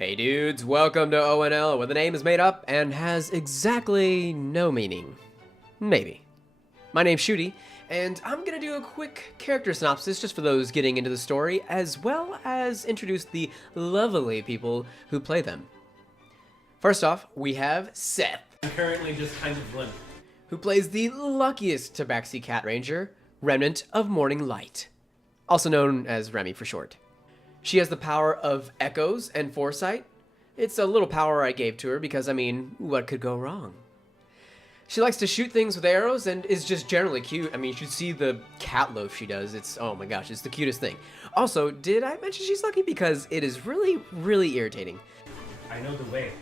Hey dudes, welcome to ONL, where the name is made up and has exactly no meaning. Maybe. My name's Shooty, and I'm gonna do a quick character synopsis just for those getting into the story, as well as introduce the lovely people who play them. First off, we have Seth. I'm currently just kind of limp. Who plays the luckiest Tabaxi Cat Ranger, Remnant of Morning Light, also known as Remy for short. She has the power of echoes and foresight. It's a little power I gave to her because, I mean, what could go wrong? She likes to shoot things with arrows and is just generally cute. I mean, you should see the cat loaf she does. It's, oh my gosh, it's the cutest thing. Also, did I mention she's lucky? Because it is really, really irritating. I know the way.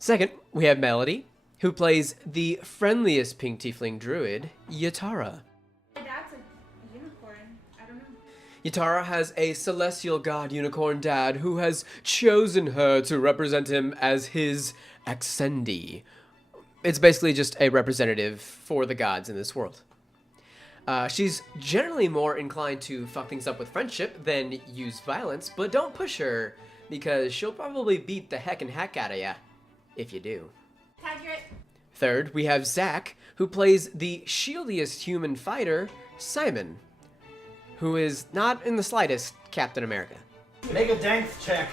Second, we have Melody, who plays the friendliest pink tiefling druid, Yatara. My dad's a unicorn. I don't know. Yatara has a celestial god unicorn dad who has chosen her to represent him as his Ascendi. It's basically just a representative for the gods in this world. She's generally more inclined to fuck things up with friendship than use violence, but don't push her because she'll probably beat the heckin' heck out of ya if you do. Accurate. Third, we have Zach, who plays the shieldiest human fighter, Simon, who is not in the slightest Captain America. Make a dank check.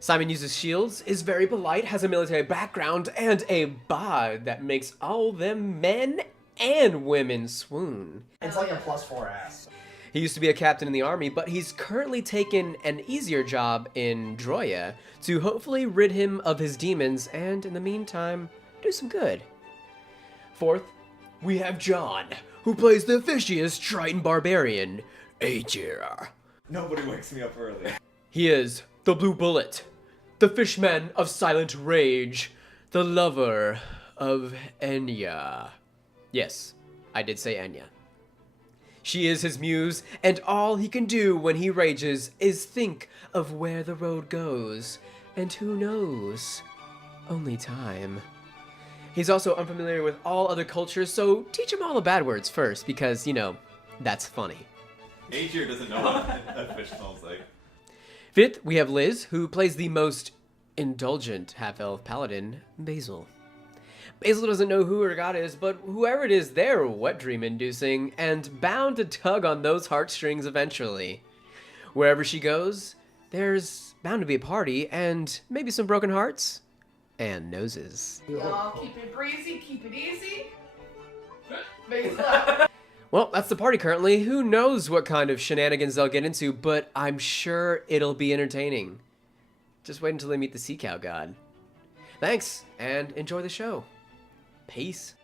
Simon uses shields, is very polite, has a military background, and a bod that makes all them men and women swoon. It's like a +4 ass. He used to be a captain in the army, but he's currently taken an easier job in Droya to hopefully rid him of his demons and, in the meantime, do some good. Fourth, we have John, who plays the fishiest Triton barbarian, Aegir. Nobody wakes me up early. He is the Blue Bullet, the fishman of silent rage, the lover of Enya. Yes, I did say Enya. She is his muse, and all he can do when he rages is think of where the road goes. And who knows? Only time. He's also unfamiliar with all other cultures, so teach him all the bad words first, because, you know, that's funny. Aegir doesn't know what that fish smells like. Fifth, we have Liz, who plays the most indulgent half-elf paladin, Basil. Basil doesn't know who her god is, but whoever it is, they're wet dream-inducing and bound to tug on those heartstrings eventually. Wherever she goes, there's bound to be a party and maybe some broken hearts and noses. Y'all keep it breezy, keep it easy. Make it loud. Well, that's the party currently. Who knows what kind of shenanigans they'll get into, but I'm sure it'll be entertaining. Just wait until they meet the Sea Cow God. Thanks, and enjoy the show. Peace.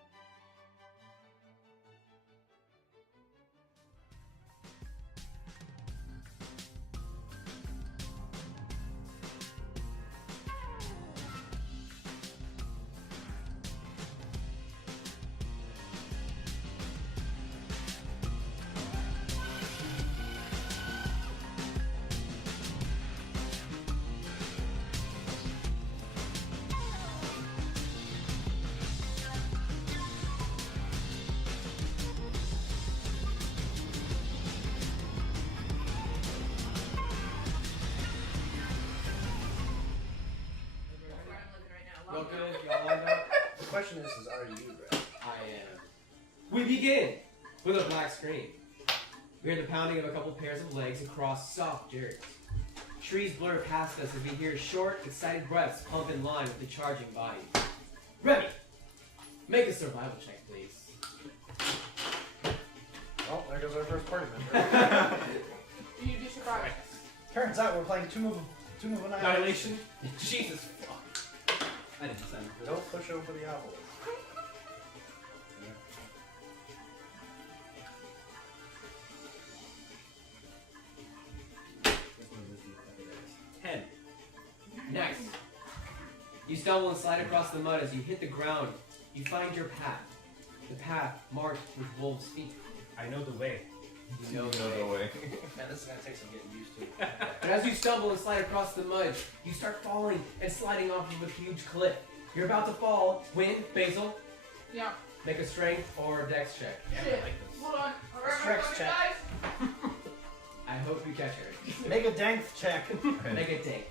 Where I'm looking right now. Well, good. Y'all lined up? The question is are you ready? I am. We begin with a black screen. We hear the pounding of a couple pairs of legs across soft dirt. Trees blur past us as we hear short, excited breaths pump in line with the charging body. Remy, make a survival check, please. Well, there goes our first party member. You do survive. Turns out we're playing two move Annihilation. Jesus fuck. I didn't sign up for that. Don't push over the obelisk. 10. Nice. You stumble and slide across the mud as you hit the ground. You find your path. The path marked with wolves' feet. I know the way. You know No, the no way. way. Man, this is gonna take some getting used to. But as you stumble and slide across the mud, you start falling and sliding off of a huge cliff. You're about to fall when, Basil, Yeah. make a strength or dex check. Shit. Hold on. Strength check. Guys. I hope you catch her. Make a dank check. Make a date.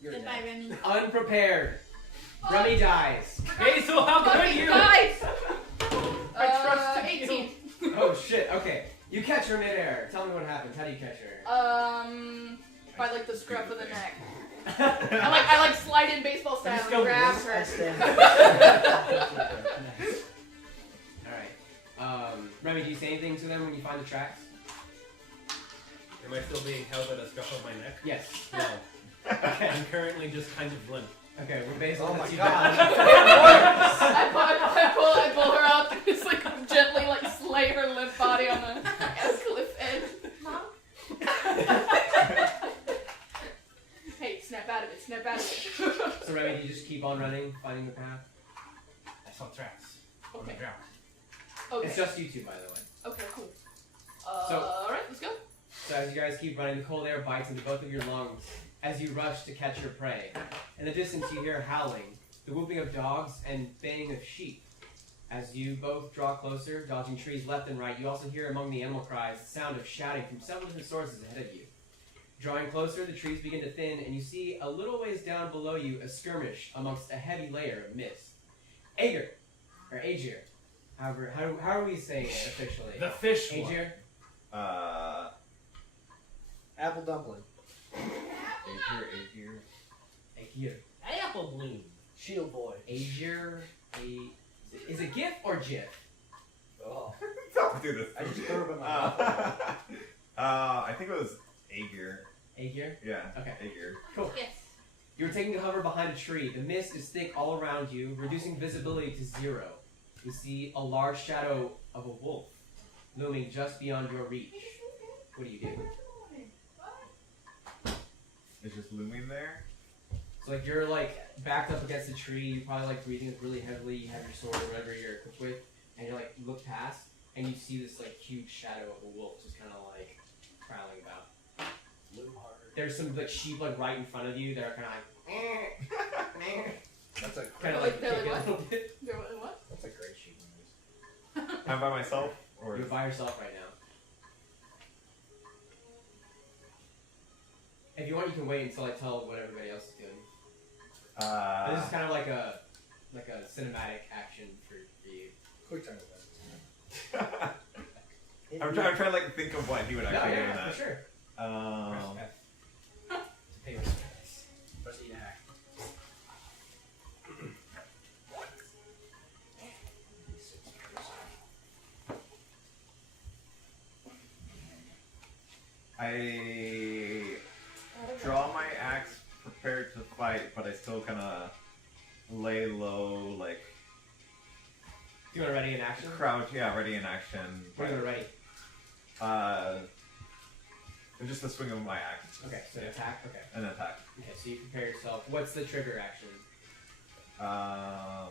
You're Goodbye, dead. Remy. Unprepared. Remy dies. Hey, so how good Fucking you? guys! I trusted you. 18. Oh shit, okay. You catch her midair. Tell me what happens. How do you catch her? By like the scruff of the neck. I like slide in baseball style Just and go grab I her. stand. Alright. Remy, do you say anything to them when you find the tracks? Am I still being held by the scruff of my neck? Yes. No. I'm currently just kind of limp. Okay, we're based Oh on my the two god. I pull her out and just like gently like slay her limp body on the cliff edge. Mom? Hey, snap out of it, snap out of it. So Remy, do you just keep on running, finding the path? I saw tracks on the Okay. ground. Okay. It's just you two, by the way. Okay, cool. So- Alright, let's go. So as you guys keep running, the cold air bites into both of your lungs as you rush to catch your prey. In the distance, you hear howling, the whooping of dogs, and baying of sheep. As you both draw closer, dodging trees left and right, you also hear among the animal cries the sound of shouting from several different sources ahead of you. Drawing closer, the trees begin to thin, and you see a little ways down below you a skirmish amongst a heavy layer of mist. Aegir, or Aegir, however, how are we saying it officially? The fish one. Aegir? Apple dumpling. Aegir. Aegir. Apple bloom. Shield boy. Aegir, is it GIF or GIF? Oh. Don't do this. I just threw it in my mouth. I think it was Aegir. Aegir? Yeah. Okay. Aegir. Cool. Yes. You're taking to hover behind a tree. The mist is thick all around you, reducing visibility to 0. You see a large shadow of a wolf looming just beyond your reach. What do you do? It's just looming there. So like you're like backed up against a tree, you're probably like breathing really heavily, you have your sword or whatever you're equipped with, and you're like, you look past, and you see this like huge shadow of a wolf just kind of like prowling about. Loom harder. There's some like sheep like right in front of you that are kind of like, That's a kind of Like, like they're like kicking what? a little bit. What? That's a great sheet. I'm by myself, or You're by yourself right now. If you want, you can wait until I tell what everybody else is doing. This is kind of like a cinematic action for you. Quick time event. I'm trying to like think of what he would No, actually do in yeah, that. for sure. Press Um, F. To pay respects. Press E to act. I draw my axe, prepared to fight, but I still kind of lay low, like Do you want to ready in action? crouch. Yeah, ready in action. What are you ready? Just the swing of my axe. Okay, so attack. Okay. An attack. Okay, so you prepare yourself. What's the trigger action? How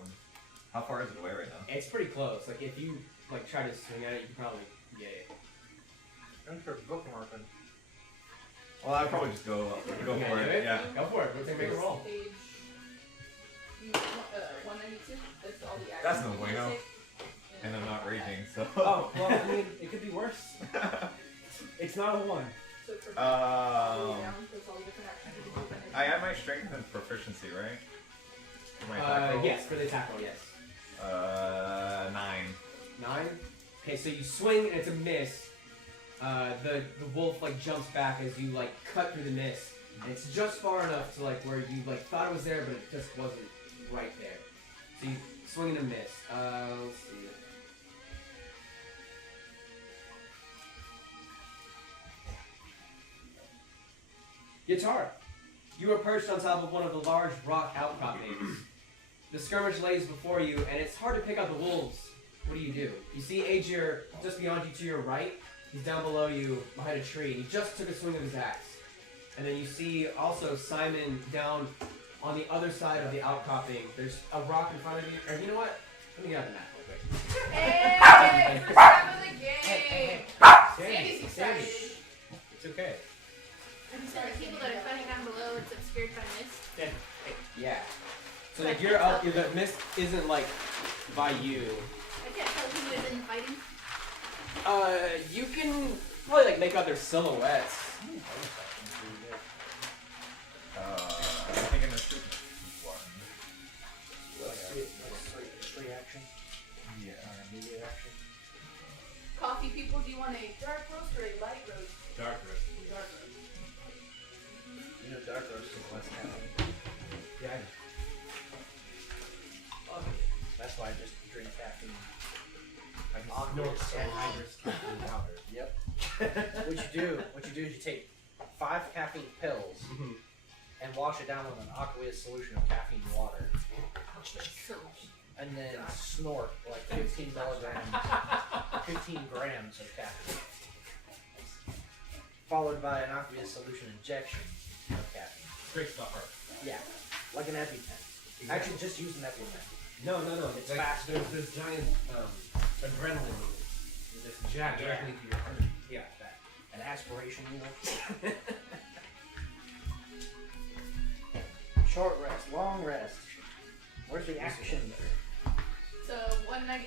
far is it away right now? It's pretty close. Like if you like try to swing at it, you can probably get it. I'm sure bookmarking. Well, I'd probably just go You for wanna do it. Yeah. Go for it. We'll take make a roll. Page 192. That's all the That's actions no you bueno. take. And I'm not raging, so. Oh, well, I mean, it could be worse. It's not a 1. So for all the Um, rounds, there's all the different actions you can do. I add my strength and proficiency, right? For my attack roll? Yes, for the attack roll, yes. 9. 9. Okay, so you swing and it's a miss. The wolf like jumps back as you like cut through the mist, and it's just far enough to like where you like thought it was there, but it just wasn't right there. So you swing and a miss. Let's see. Guitar. You are perched on top of one of the large rock outcroppings. The skirmish lays before you, and it's hard to pick out the wolves. What do? You see Aegir just beyond you to your right. He's down below you behind a tree. He just took a swing of his axe. And then you see also Simon down on the other side of the outcropping. There's a rock in front of you. Or you know what? Let me get out the map real quick. Hey, first time of the game. Sandy's excited. It's okay. So the people that are fighting down below, it's obscured by mist. Yeah. So like you're up, the mist isn't like by you. I can't tell who is in fighting. You can probably like make out their silhouettes. people do you want, a dark roast or a light roast? Dark roast. Dark roast. You know, dark roast is less caffeine. Yeah, I know. That's why I just drink caffeine. I can snort anhydrous caffeine powder. Yep. What you do is you take 5 caffeine pills and wash it down with an aqueous solution of caffeine water. And then snort like 15 grams of caffeine. Followed by an aqueous solution injection of caffeine. Great stuff, right? Yeah, like an EpiPen. Actually, just use an EpiPen. No. It's like, fast. There's this giant adrenaline just jab directly to your heart. Yeah, that. An aspiration needle. Short rest, long rest. Where's the action? So 192. I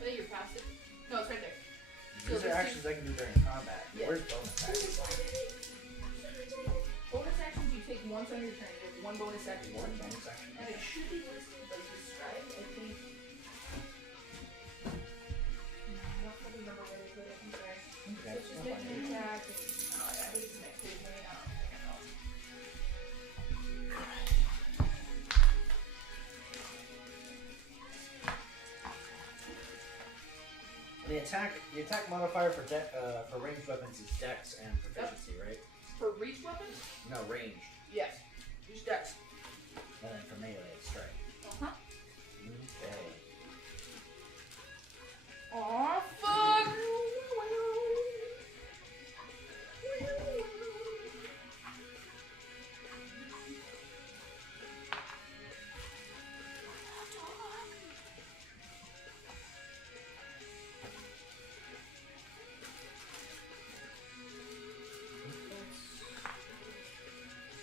think you're past it. No, it's right there. These are actions I can do during combat. Yeah. Where's bonus actions? Bonus actions you take once on your turn. You have one bonus action. One bonus action. And it should be listed like described, I think. No, I don't really remember where they put it. I'm sorry. So it's just making an attack. And, oh yeah, I think it's next page. Maybe not. I don't know. The attack modifier for ranged weapons is Dex and proficiency, right? For reach weapons? No, ranged. Yes. Use Dex. And then for melee, it's strike. Uh-huh. Okay. Aw, fuck!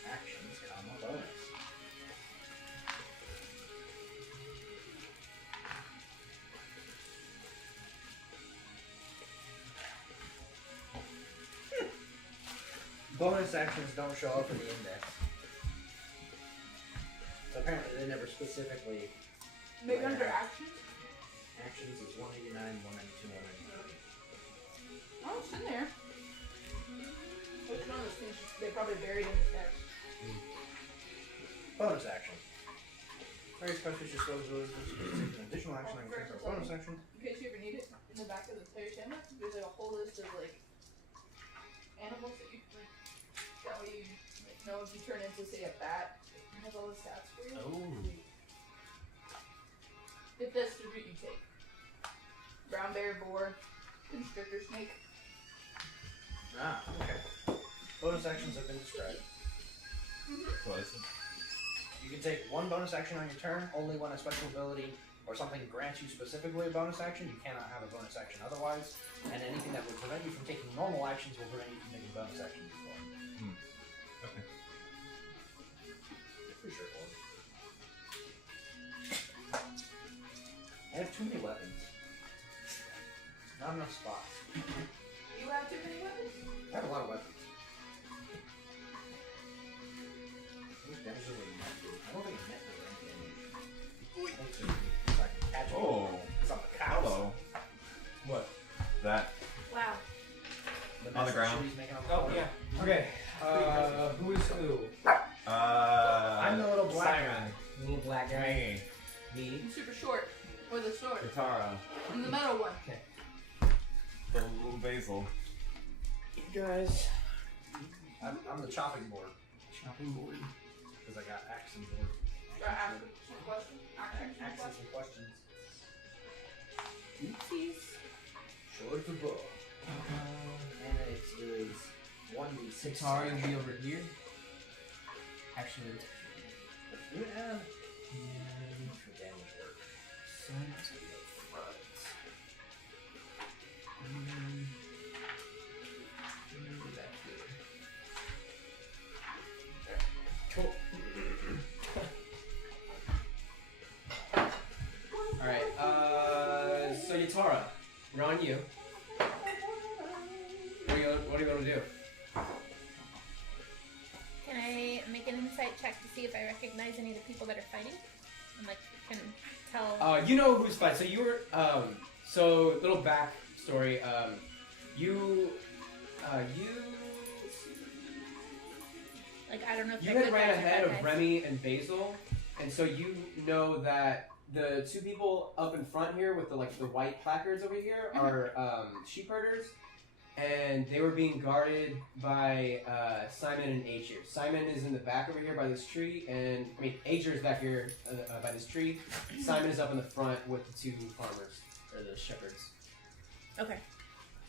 Actions, comma, bonus. Bonus actions don't show up in the index. So apparently they never specifically. Maybe under actions? Actions is 189, 192, 193. Oh, it's in there. Which one of those things they probably buried in the text? Bonus action. Very special skills an additional action on your character. Bonus action. In case you ever need it, in the back of the player's handbook, there's like a whole list of like animals that you like, that way you like, know if you turn into say a bat, it has all the stats for you. Oh. If that's the route you take. Brown bear, boar, constrictor snake. Ah, okay. Bonus actions have been described. Close. You can take one bonus action on your turn, only when a special ability or something grants you specifically a bonus action. You cannot have a bonus action otherwise, and anything that would prevent you from taking normal actions will prevent you from taking bonus actions as well. Okay. Pretty straightforward. I have too many weapons. Not enough spots. You have too many weapons? I have a lot of weapons. How much damage does it net do? I don't think it net does any damage. Let's see if I can catch it. Oh. It's on the cows. Hello. What? That. Wow. On the mess that ground. Shitty's making on the Oh, floor. yeah. Okay. Who is who? I'm the little black Simon. guy. Little black guy. Me. Me. I'm super short. With a sword. Katara. I'm the metal one. The little basil. You guys. I'm the chopping board. Chopping board. Because I got axe and board. Ask some questions. Axes and questions. Oopsies. Short the bow. And it is 1d6. Katara will be over here. Actually, You have. For damage work. Simon's gonna go front. Back here. Cool. Alright, so Yatara, we're on you. What are you gonna do? Can I make an insight check to see if I recognize any of the people that are fighting? And like can tell. You know who's fighting. So you were, so little back story. You Like, I don't know if You they're had good ran guys or ahead bad of guys. Remy and Basil, and so you know that the two people up in front here with the white placards over here are sheep herders, and they were being guarded by Simon and Ager. Simon is in the back over here by this tree, and Ager is back here by this tree. Simon is up in the front with the two farmers, or the shepherds. Okay.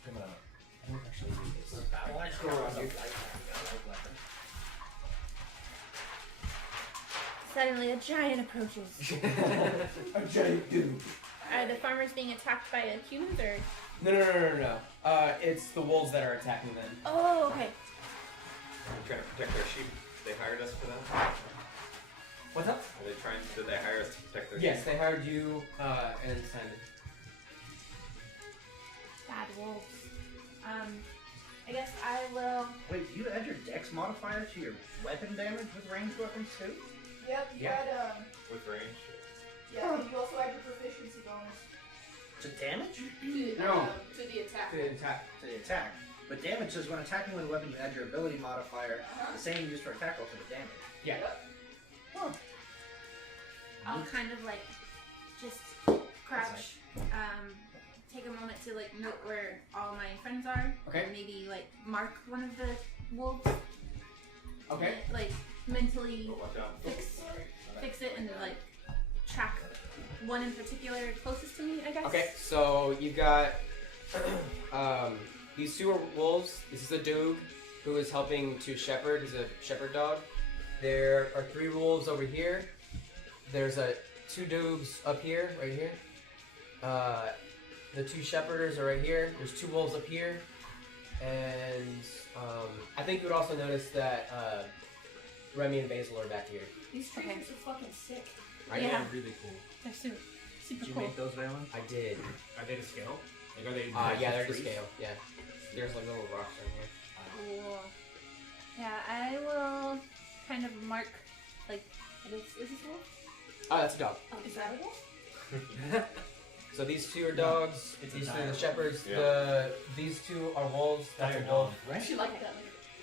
I'm gonna actually do this. Battle axe Go around, or dude. Suddenly, a giant approaches. A giant dude. Are the farmers being attacked by humans or? No. It's the wolves that are attacking them. Oh, okay. We're trying to protect their sheep. They hired us for that. What's up? Are they trying? Did they hire us to protect their Yes, sheep? they hired you and Simon. Bad wolves. I guess I will. Wait, do you add your dex modifier to your weapon damage with ranged weapons too? Yep, you Yeah. had, With range. yeah, and you also had your proficiency bonus To damage? to, No. to the attack. To attack. To the attack. But damage says when attacking with a weapon, you add your ability modifier, Uh-huh. the same used for attack roll to the damage. Yeah. I'll kind of like just crouch. Take a moment to like note where all my friends are. Okay. And maybe like mark one of the wolves. Okay. Like mentally Oh, watch out. fix it and like track one in particular closest to me, I guess. Okay, so you've got these two are wolves. This is a dog who is helping to shepherd. He's a shepherd dog. There are three wolves over here. There's two dogs up here, right here. The two shepherders are right here. There's two wolves up here. And I think you would also notice that Remy and Basil are back here. These trainers are fucking sick. Right? Yeah. They're really cool. They're super Did you cool. make those, Valen? I did. Are they to scale? Like, are they? Yeah, they're to trees? scale. Yeah. There's like little rocks in here. Cool. Yeah, I will kind of mark like is this wolf? Oh, that's a dog. Oh, Is that a wolf? So these two are dogs. It's a These two are dire the shepherds. Yeah. These two are wolves. That's Dire a wolf. I actually like that.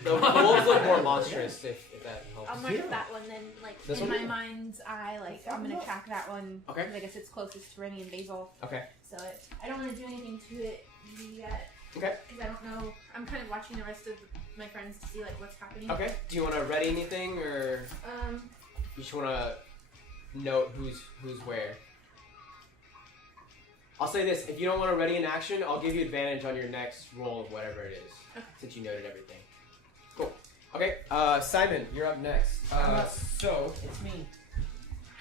The wolves look more monstrous, if that helps. I'll mark Yeah. that one then, like This in one? my mind's eye, like I'm gonna track that one. Okay. 'Cause I guess it's closest to Remy and Basil. Okay. So I don't want to do anything to it yet. Okay. Because I don't know. I'm kind of watching the rest of my friends to see like what's happening. Okay. Do you want to ready anything, or you just want to note who's where? I'll say this: if you don't want to ready an action, I'll give you advantage on your next roll of whatever it is, Okay. since you noted everything. Cool. Okay. Simon, you're up next. So It's me.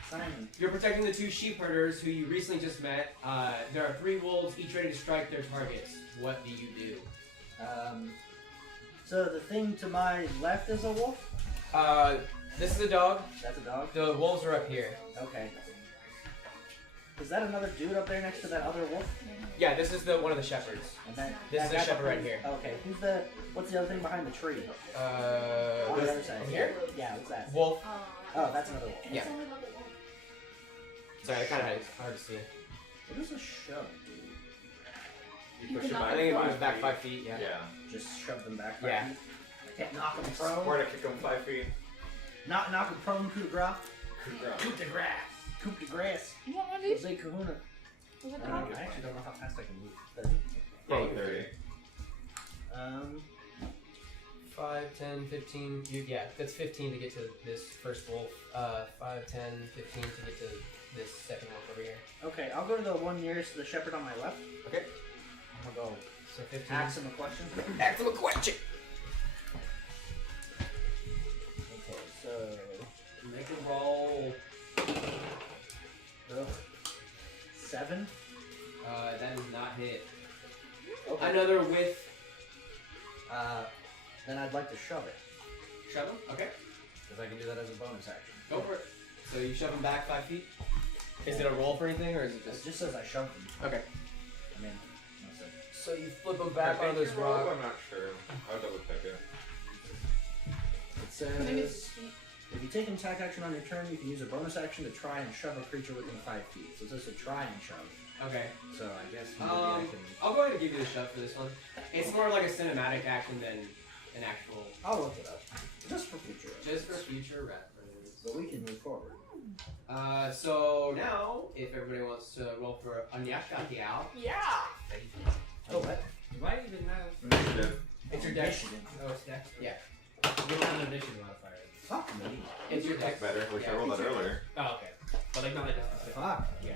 Simon. you're protecting the two sheep herders who you recently just met. There are three wolves, each ready to strike their targets. What do you do? So the thing to my left is a wolf? This is a dog. That's a dog? The wolves are up here. Okay. Is that another dude up there next to that other wolf? Yeah, this is one of the shepherds. And that, This that is a guy shepherd right behind- here. Okay. What's the other thing behind the tree? On the This- other side. over here. Yeah, what's that? Wolf. Oh, that's another wolf. Yeah. It's only level 1. Sorry, I kind of hard to see. What does a shove do? You push it can back. I think it moves 5 back feet. 5 feet. Yeah. Yeah. Just shove them back. Yeah. Right? I can't knock them prone. Or to kick them 5 feet. Knock them prone, coup de grace. Coup de grace. Coup de grace. You want one of these? Jose Kahuna. Was it the I one? actually don't know how fast I can move. 30? Yeah, Oh, you can 30. 5, 10, 15. Yeah, that's 15 to get to this first wolf. 5, 10, 15 to get to this second wolf over here. Okay, I'll go to the one nearest to the shepherd on my left. Okay. I'm gonna go So 15. ask him a question. Ask him a question. Okay, so Make a roll. 7. That does not hit. Okay. Another with Then I'd like to shove it, shovel. Okay. because I can do that as a bonus action. Go for it. So you shove him back 5 feet. Is it a roll for anything, or is it It just? just says I shoved them. Okay. I mean, that's it. So you flip him I back think onto this you rolled, rock. I'm not sure. I'll double check it. It Maybe it's says, just feet. if you take an attack action on your turn, you can use a bonus action to try and shove a creature within 5 feet. So it says to try and shove. Okay. So I guess maybe I can. I'll go ahead and give you the shove for this one. It's more like a cinematic action than an actual. I'll look it up. Just for future. Just for future reference. So we can move forward. So now, if everybody wants to roll for Anyashka Hiao. Yeah. Oh, what? Do I even have? Initiative. It's your deck. Initiative. Oh, it's deck? Yeah. You don't have an initiative modifier. Fuck me. It's your deck. That's better. I wish I Yeah, rolled it's that your earlier. Oh, okay. But like not like a specific. Fuck. Yeah.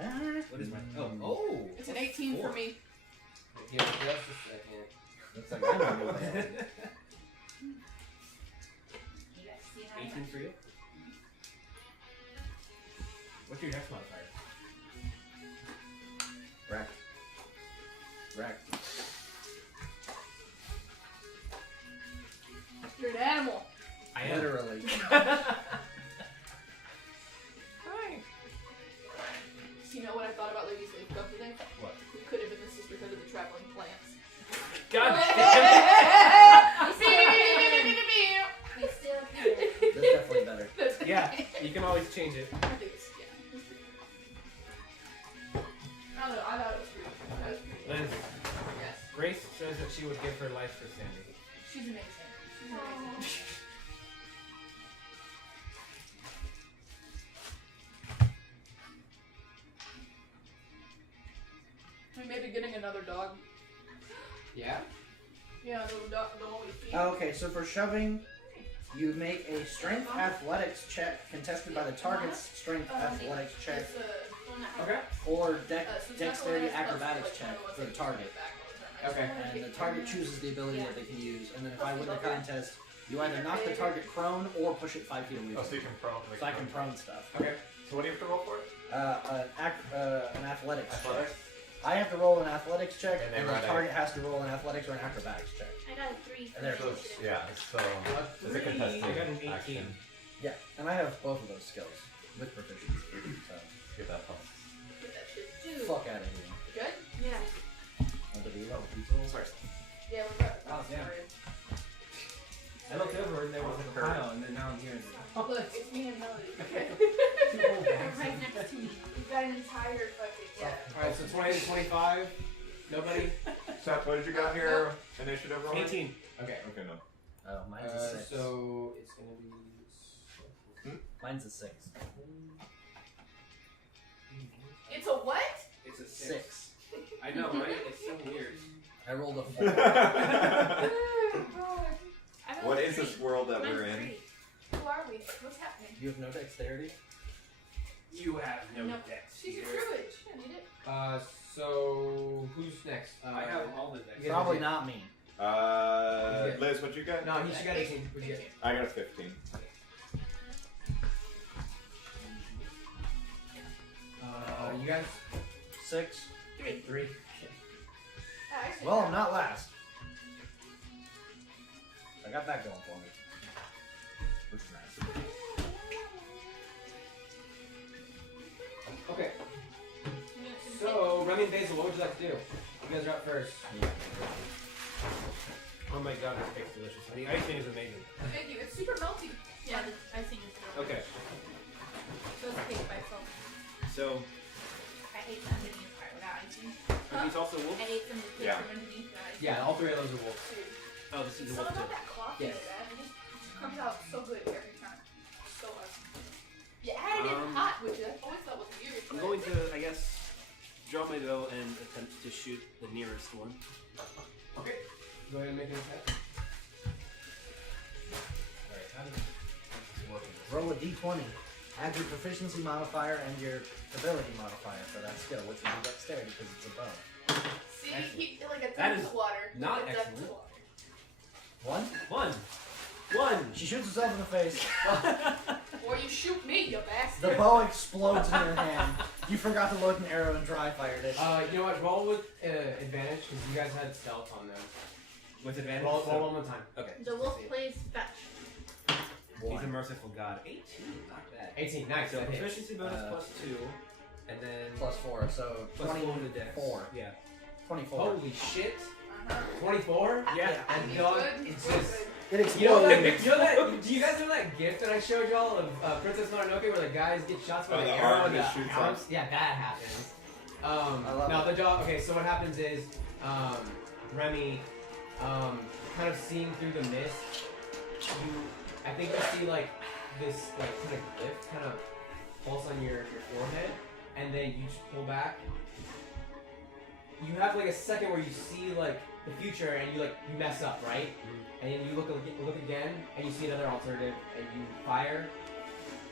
Ah. What is my? Oh. It's an 18 for me. Give me just a second. Looks like I'm gonna move ahead. You guys see how 18 for you. What's your dex modifier? Rack. Rack. You're an animal. I am. Literally. Hi. So you know what I thought about Lady Slave Club today? What? We could have been the Sisterhood of the Traveling Plants. God we still here. That's definitely better. That's Yeah, you can always change it. I think it's, yeah. I don't know, I thought it was pretty. That was pretty. Liz, Yes. Grace says that she would give her life for Sandy. She's amazing. She's amazing. We may be getting another dog. Yeah? Yeah, the dog, the one we feed. Okay, so for shoving, you make a strength athletics check contested by the target's strength athletics check, It's, Well, not Okay. or so it's not dexterity the one that's acrobatics plus, check like, for the target. Okay. And the target chooses the ability that they can use, and then if I win the contest, you either knock the target prone or push it 5 feet away Oh, from so you you. can prone. So I can prone stuff. Okay. So what do you have to roll for it? An athletics check. Athletics? I have to roll an athletics check, And and then the right target has to roll an athletics or an acrobatics check. I got a 3 for And there it So my it's, initiative. yeah, so it's a contested I got an 18. action. Yeah, and I have both of those skills with proficiency. So Get that plus. Get that shit. Dude. fuck out of here. Good? Yeah. Under the people. Sorry. Yeah, we're good. Oh, yeah. Sorry. I looked over and there was a pile, and then now I'm here. Oh, look, it's me and Melody. They're right next to me. We've got an entire fucking, yeah. Alright, so 20 to 25. Nobody? Seth, what did you got here? Initiative roll? 18. Okay. Okay, no. Oh, mine's a 6. So it's gonna be. Mine's a 6. It's a what? It's a 6. I know, right? It's so weird. I rolled a 4. Oh, God. I got What a is this 3. world that Mine's we're in? 3. Who are we? What's happening? You have no dexterity? You have no No, dex. She's a here. druid. She don't need it. So who's next? I have all the decks. Yeah. Probably not me. Liz, what you got? No, she got 18. What'd you get? I got a 15. You guys? 6. 3. Well, I'm not last. I got that going for me. Which is nice. Okay. So, Remy and Basil, what would you like to do? You guys are up first. Oh my god, this cake's delicious. The icing is amazing. Thank you. It's super melty. Yeah, the icing is good. Okay. So it's cake by itself. So, I hate the underneath part without icing. are these also wolves? I hate some of the cake Yeah. from underneath the icing. Yeah, all 3 of those are wolves. Dude. Oh, this is a Something wolf about too. that cloth Yes. that it just comes out so good every time. So awesome. You added in Um, hot, which I always thought was weird. I'm but- going to, I guess, draw my bow and attempt to shoot the nearest one. Okay. Go ahead and make an attack. Alright, how does this work? Roll a d20. Add your proficiency modifier and your ability modifier for that skill, which is your dexterity because it's a bow. See, Excellent. he like a That duck is to water. not Like a duck to excellent. water. 1. 1! She shoots herself in the face. Or you shoot me, you The bastard. bow explodes in your hand. You forgot to load an arrow and dry fired it. You know what? Roll with advantage because you guys had stealth on them. With advantage? Roll so- one more time. Okay. The wolf plays fetch. He's a merciful god. 18, not bad. 18, nice. So that hits. proficiency bonus Uh, plus 2, and then Plus 4, so plus 4 to dex. 24. Yeah. 24. Holy shit. Uh-huh. 24? Yeah. And He's dog, good, he's it's real just good. It You know explodes. that? You know that? Do you guys know that gift that I showed y'all of Princess Mononoke where the guys get shots by Oh, the the arrow arm and the just shoots arms? up. Yeah, that happens. I love now it. the dog. Okay, so what happens is, Remy, kind of seeing through the mist, I think you see like this like kind of glyph kind of pulse on your forehead, and then you just pull back. You have like a second where you see like the future, and you mess up, right? And then you look again, and you see another alternative, and you fire,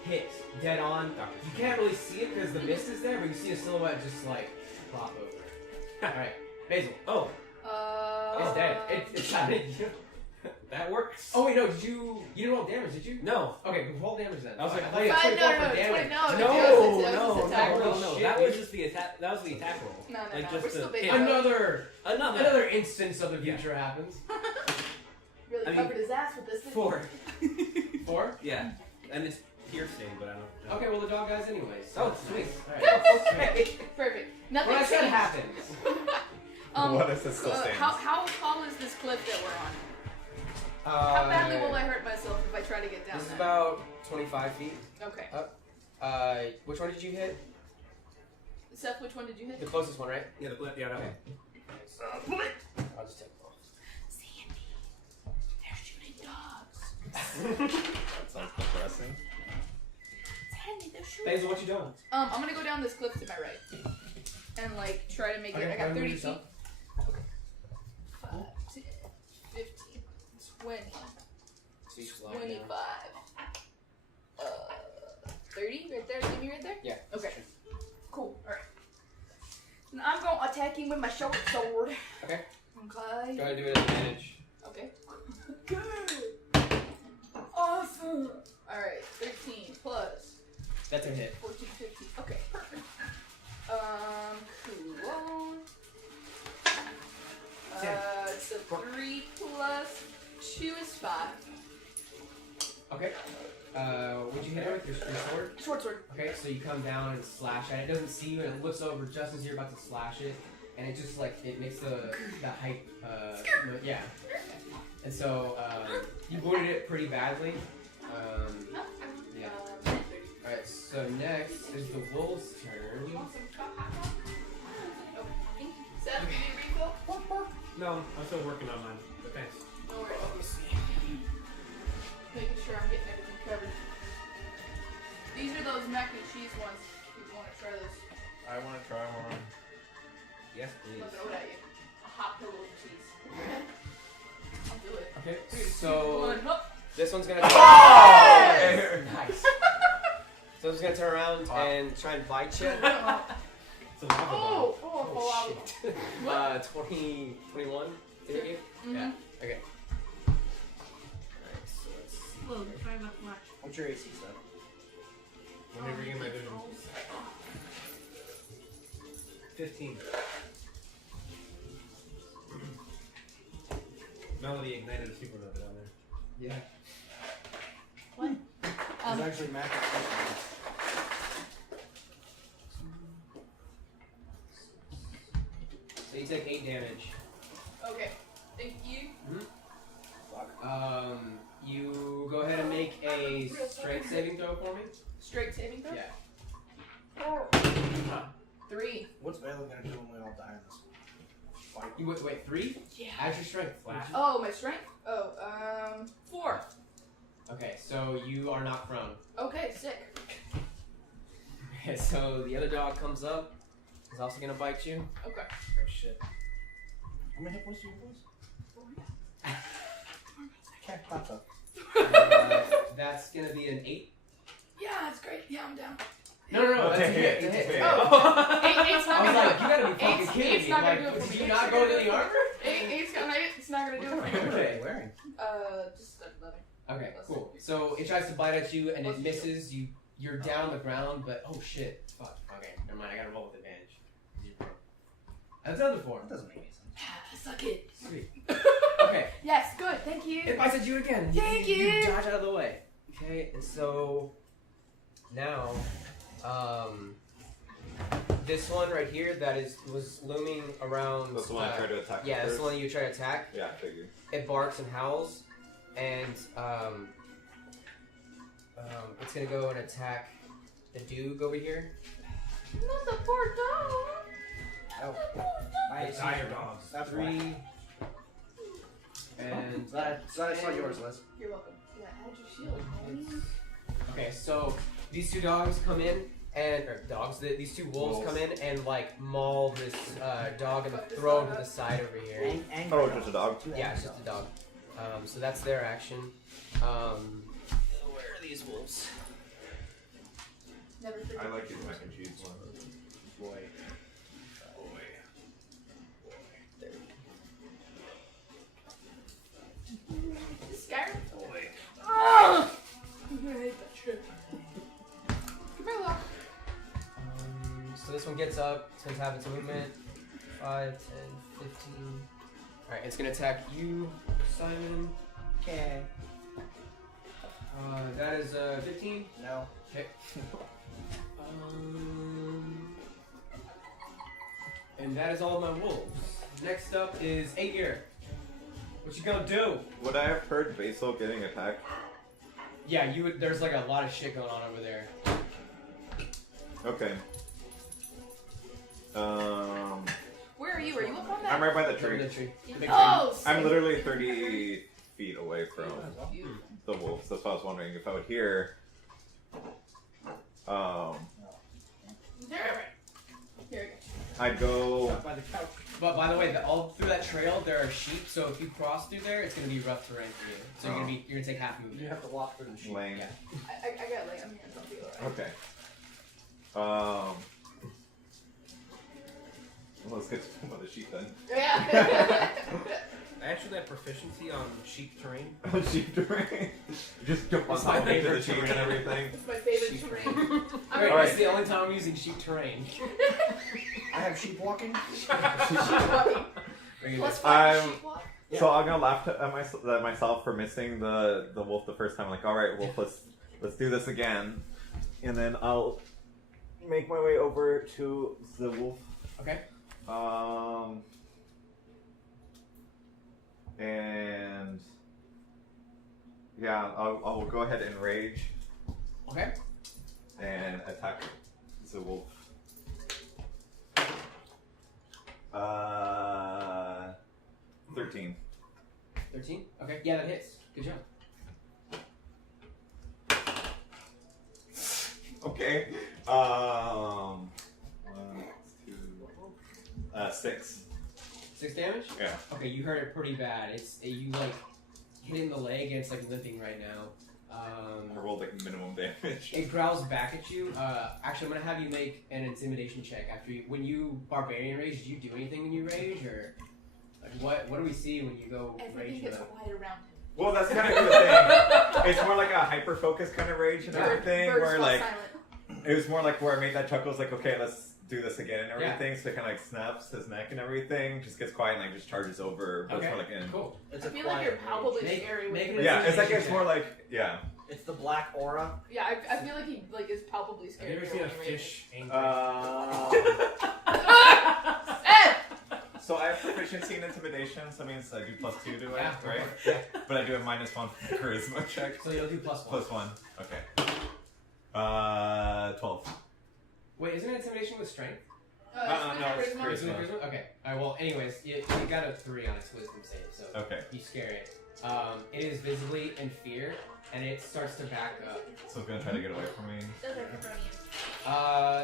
hit, dead on. You can't really see it because the mist is there, but you see a silhouette just like plop over. All right, Basil. Oh, It's dead. It's not in you. that works. Oh wait, no. You didn't roll damage, did you? No. Okay, roll damage then. I was like, I thought you had 24 for damage. No, attack roll. no. Shit, That was dude. just the attack. That was the attack roll. No, Like we're just still to big. hit. Another instance of the future happens. Really I mean- covered his ass with this thing. 4. 4. Yeah, and it's piercing, but I don't know. Okay, well the dog dies anyways. So Oh, it's sweet. nice. All right. Perfect. Perfect. Nothing What I said changed. happens. What if it still stands? How tall is this cliff that we're on? How badly will I hurt myself if I try to get down This is that? about 25 feet. Okay. Which one did you hit? Seth, which one did you hit? The closest one, right? Yeah, that one. I'll just take them off. Sandy, they're shooting dogs. That sounds depressing. Sandy, they're shooting. Basil, what you doing? I'm gonna go down this cliff to my right. And like try to make it. I got 30 feet. 5, 10, 15, 20, So you slide down. 25. 30 right there? See me right there? Yeah. Okay. Cool. Alright. Now I'm going to attack him with my short sword. Okay. Okay. Go ahead and do it at advantage. Okay. Good. Awesome. Alright. 13 plus That's a hit. 14, 15. Okay. Perfect. Cool. So 3 plus 2 is 5. Okay. What'd you hit it with? Your sword? Short sword. Okay, so you come down and slash at it. It doesn't see you, and it looks over just as you're about to slash it, and it just like it makes the height. Yeah. And so you wounded it pretty badly. Yeah. All right. So next is the wolf's turn. Seth, you need a refill? No, I'm still working on mine. But thanks. No worries. Let me see. Making sure I'm getting everything covered. These are those mac and cheese ones. If you want to try this, I want to try one. Yes, I'll please. throw it at you. A hot pillow of cheese. I'll do it. Okay. 3, 2, So 1, up. this one's gonna. Yes! Nice. So it's gonna turn around and try and bite you. So Oh, shit. 20, 21 to hit you? Mhm. Yeah. Okay. Alright, so let's see. Whoa, try not much. What's your AC, Seth? whenever you get my vision. 15. Melody ignited a supernova down there. Yeah. It's actually max. So you take 8 damage. Okay. Thank you. You go ahead and make a strength saving throw for me. Straight saving throw? Yeah. 3. What's Vela gonna do when we all die in this fight? You wait 3? Yeah. Add your strength, Flash. Oh, my strength? Oh, 4. Okay, so you are not prone. Okay, sick. Okay, so the other dog comes up. He's also gonna bite you. Okay. Oh shit. How many hit points do you lose? Can't pop up. That's gonna be an 8. Yeah, that's great. Yeah, I'm down. No, that's a hit. It's a hit. Oh, 8's I not was gonna like, you gotta be fucking Eight's kidding me. not gonna Like, do it for did me. you not go to the armor? 8's gonna. It's not gonna do it for me. What are they wearing? Just 11. Okay, cool. So it tries to bite at you and it misses. You're down on the ground, but oh shit. Fuck. Okay, never mind. I gotta roll with advantage. That's another 4. That doesn't make any sense. Suck it. Sweet. Okay. Yes, good. Thank you. It bites at you again. Thank You you. dodge out of the way. Okay, and so now, this one right here that was looming around. That's the one I tried to attack. Yeah, that's first. the one you try to attack. Yeah, I figured. It barks and howls, and it's gonna go and attack the Duke over here. Not the poor dog. Oh, nice. Dire dogs. That's 3. right. And That's not yours, Liz. You're welcome. Yeah, add your shield, homie. okay, so these two dogs come in, and these two wolves come in and like maul this dog in the throat to the side over here. Oh, just a dog. Yeah, it's just a dog. So that's their action. Where are these wolves? Never forget. I like these mac and cheese ones. Boy. Skyrim? Boy. I hate that trip. Come here, Locke. So this one gets up, it's gonna have its movement. 5, 10, 15. Alright, it's gonna attack you, Simon. Okay. That is 15. No. Okay. And that is all of my wolves. Next up is 8 year. What you gonna do? Would I have heard Basil getting attacked? Yeah, you would. There's like a lot of shit going on over there. Okay. Where are you? Are you up on that? I'm right by the Over tree. the tree. Yeah. Big Oh, I'm sick. literally 30 feet away from Beautiful. the wolves. That's why I was wondering if I would hear. Here we go. I'd go. By the couch. But by the way, all through that trail there are sheep. So if you cross through there, it's gonna be rough terrain for you. So you're gonna take half You movement. have to walk through the sheep. Lane. Yeah. I got like I'm here. I'll be alright. Okay. Let's get to some of the sheep then. Yeah. I actually have proficiency on sheep terrain. Sheep terrain. Just jump on It's top my of the favorite sheep and terrain. everything. It's my favorite Sheep. terrain. I'm Alright, it's ready. the only time I'm using sheep terrain. I have sheep walking. Sheep walking. Bring it Plus in. 5 sheep walk. So I'm gonna laugh at myself for missing the wolf the first time. Like, all right, wolf, let's do this again, and then I'll make my way over to the wolf. Okay. And yeah, I'll go ahead and rage Okay. and attack the wolf. 13. 13. Okay. Yeah, that hits. Good job. Okay. 1, 2, 6. 6 damage. Yeah. Okay, you hurt it pretty bad. You like hit it in the leg and it's like limping right now. I rolled like minimum damage. It growls back at you. Actually, I'm gonna have you make an intimidation check after you. When you barbarian rage, did you do anything when you rage, or like what do we see when you go Everything rage? gets With quiet around him. Well, that's kind of the thing. It's more like a hyper focus kind of rage and Yeah. everything, Birds where fall like silent. it was more like where I made that chuckle. It's like, okay, let's do this again and everything. So it kind of like snaps his neck and everything, just gets quiet and like just charges over. But it's Okay. more like Cool. It's I a feel like you're quiet palpably Make- scary. make When it you a- yeah, it's like it's Intimidation more like yeah. rage. It's the black aura. Yeah, I feel like he like is palpably Have scary. you ever seen a when he rages. fish angry? Ed! So I have proficiency in intimidation, so that means I do +2 to it, Yeah. right? Yeah. But I do a -1 charisma check. So you'll do +1. +1. Okay. 12. Wait, isn't it intimidation with strength? no, it's charisma. Isn't it charisma? Okay. Alright. Well, anyways, you got a 3 on its wisdom save, so Okay. you scare it. It is visibly in fear, and it starts to back up. So it's gonna try to get away from me. Those are pepperoni.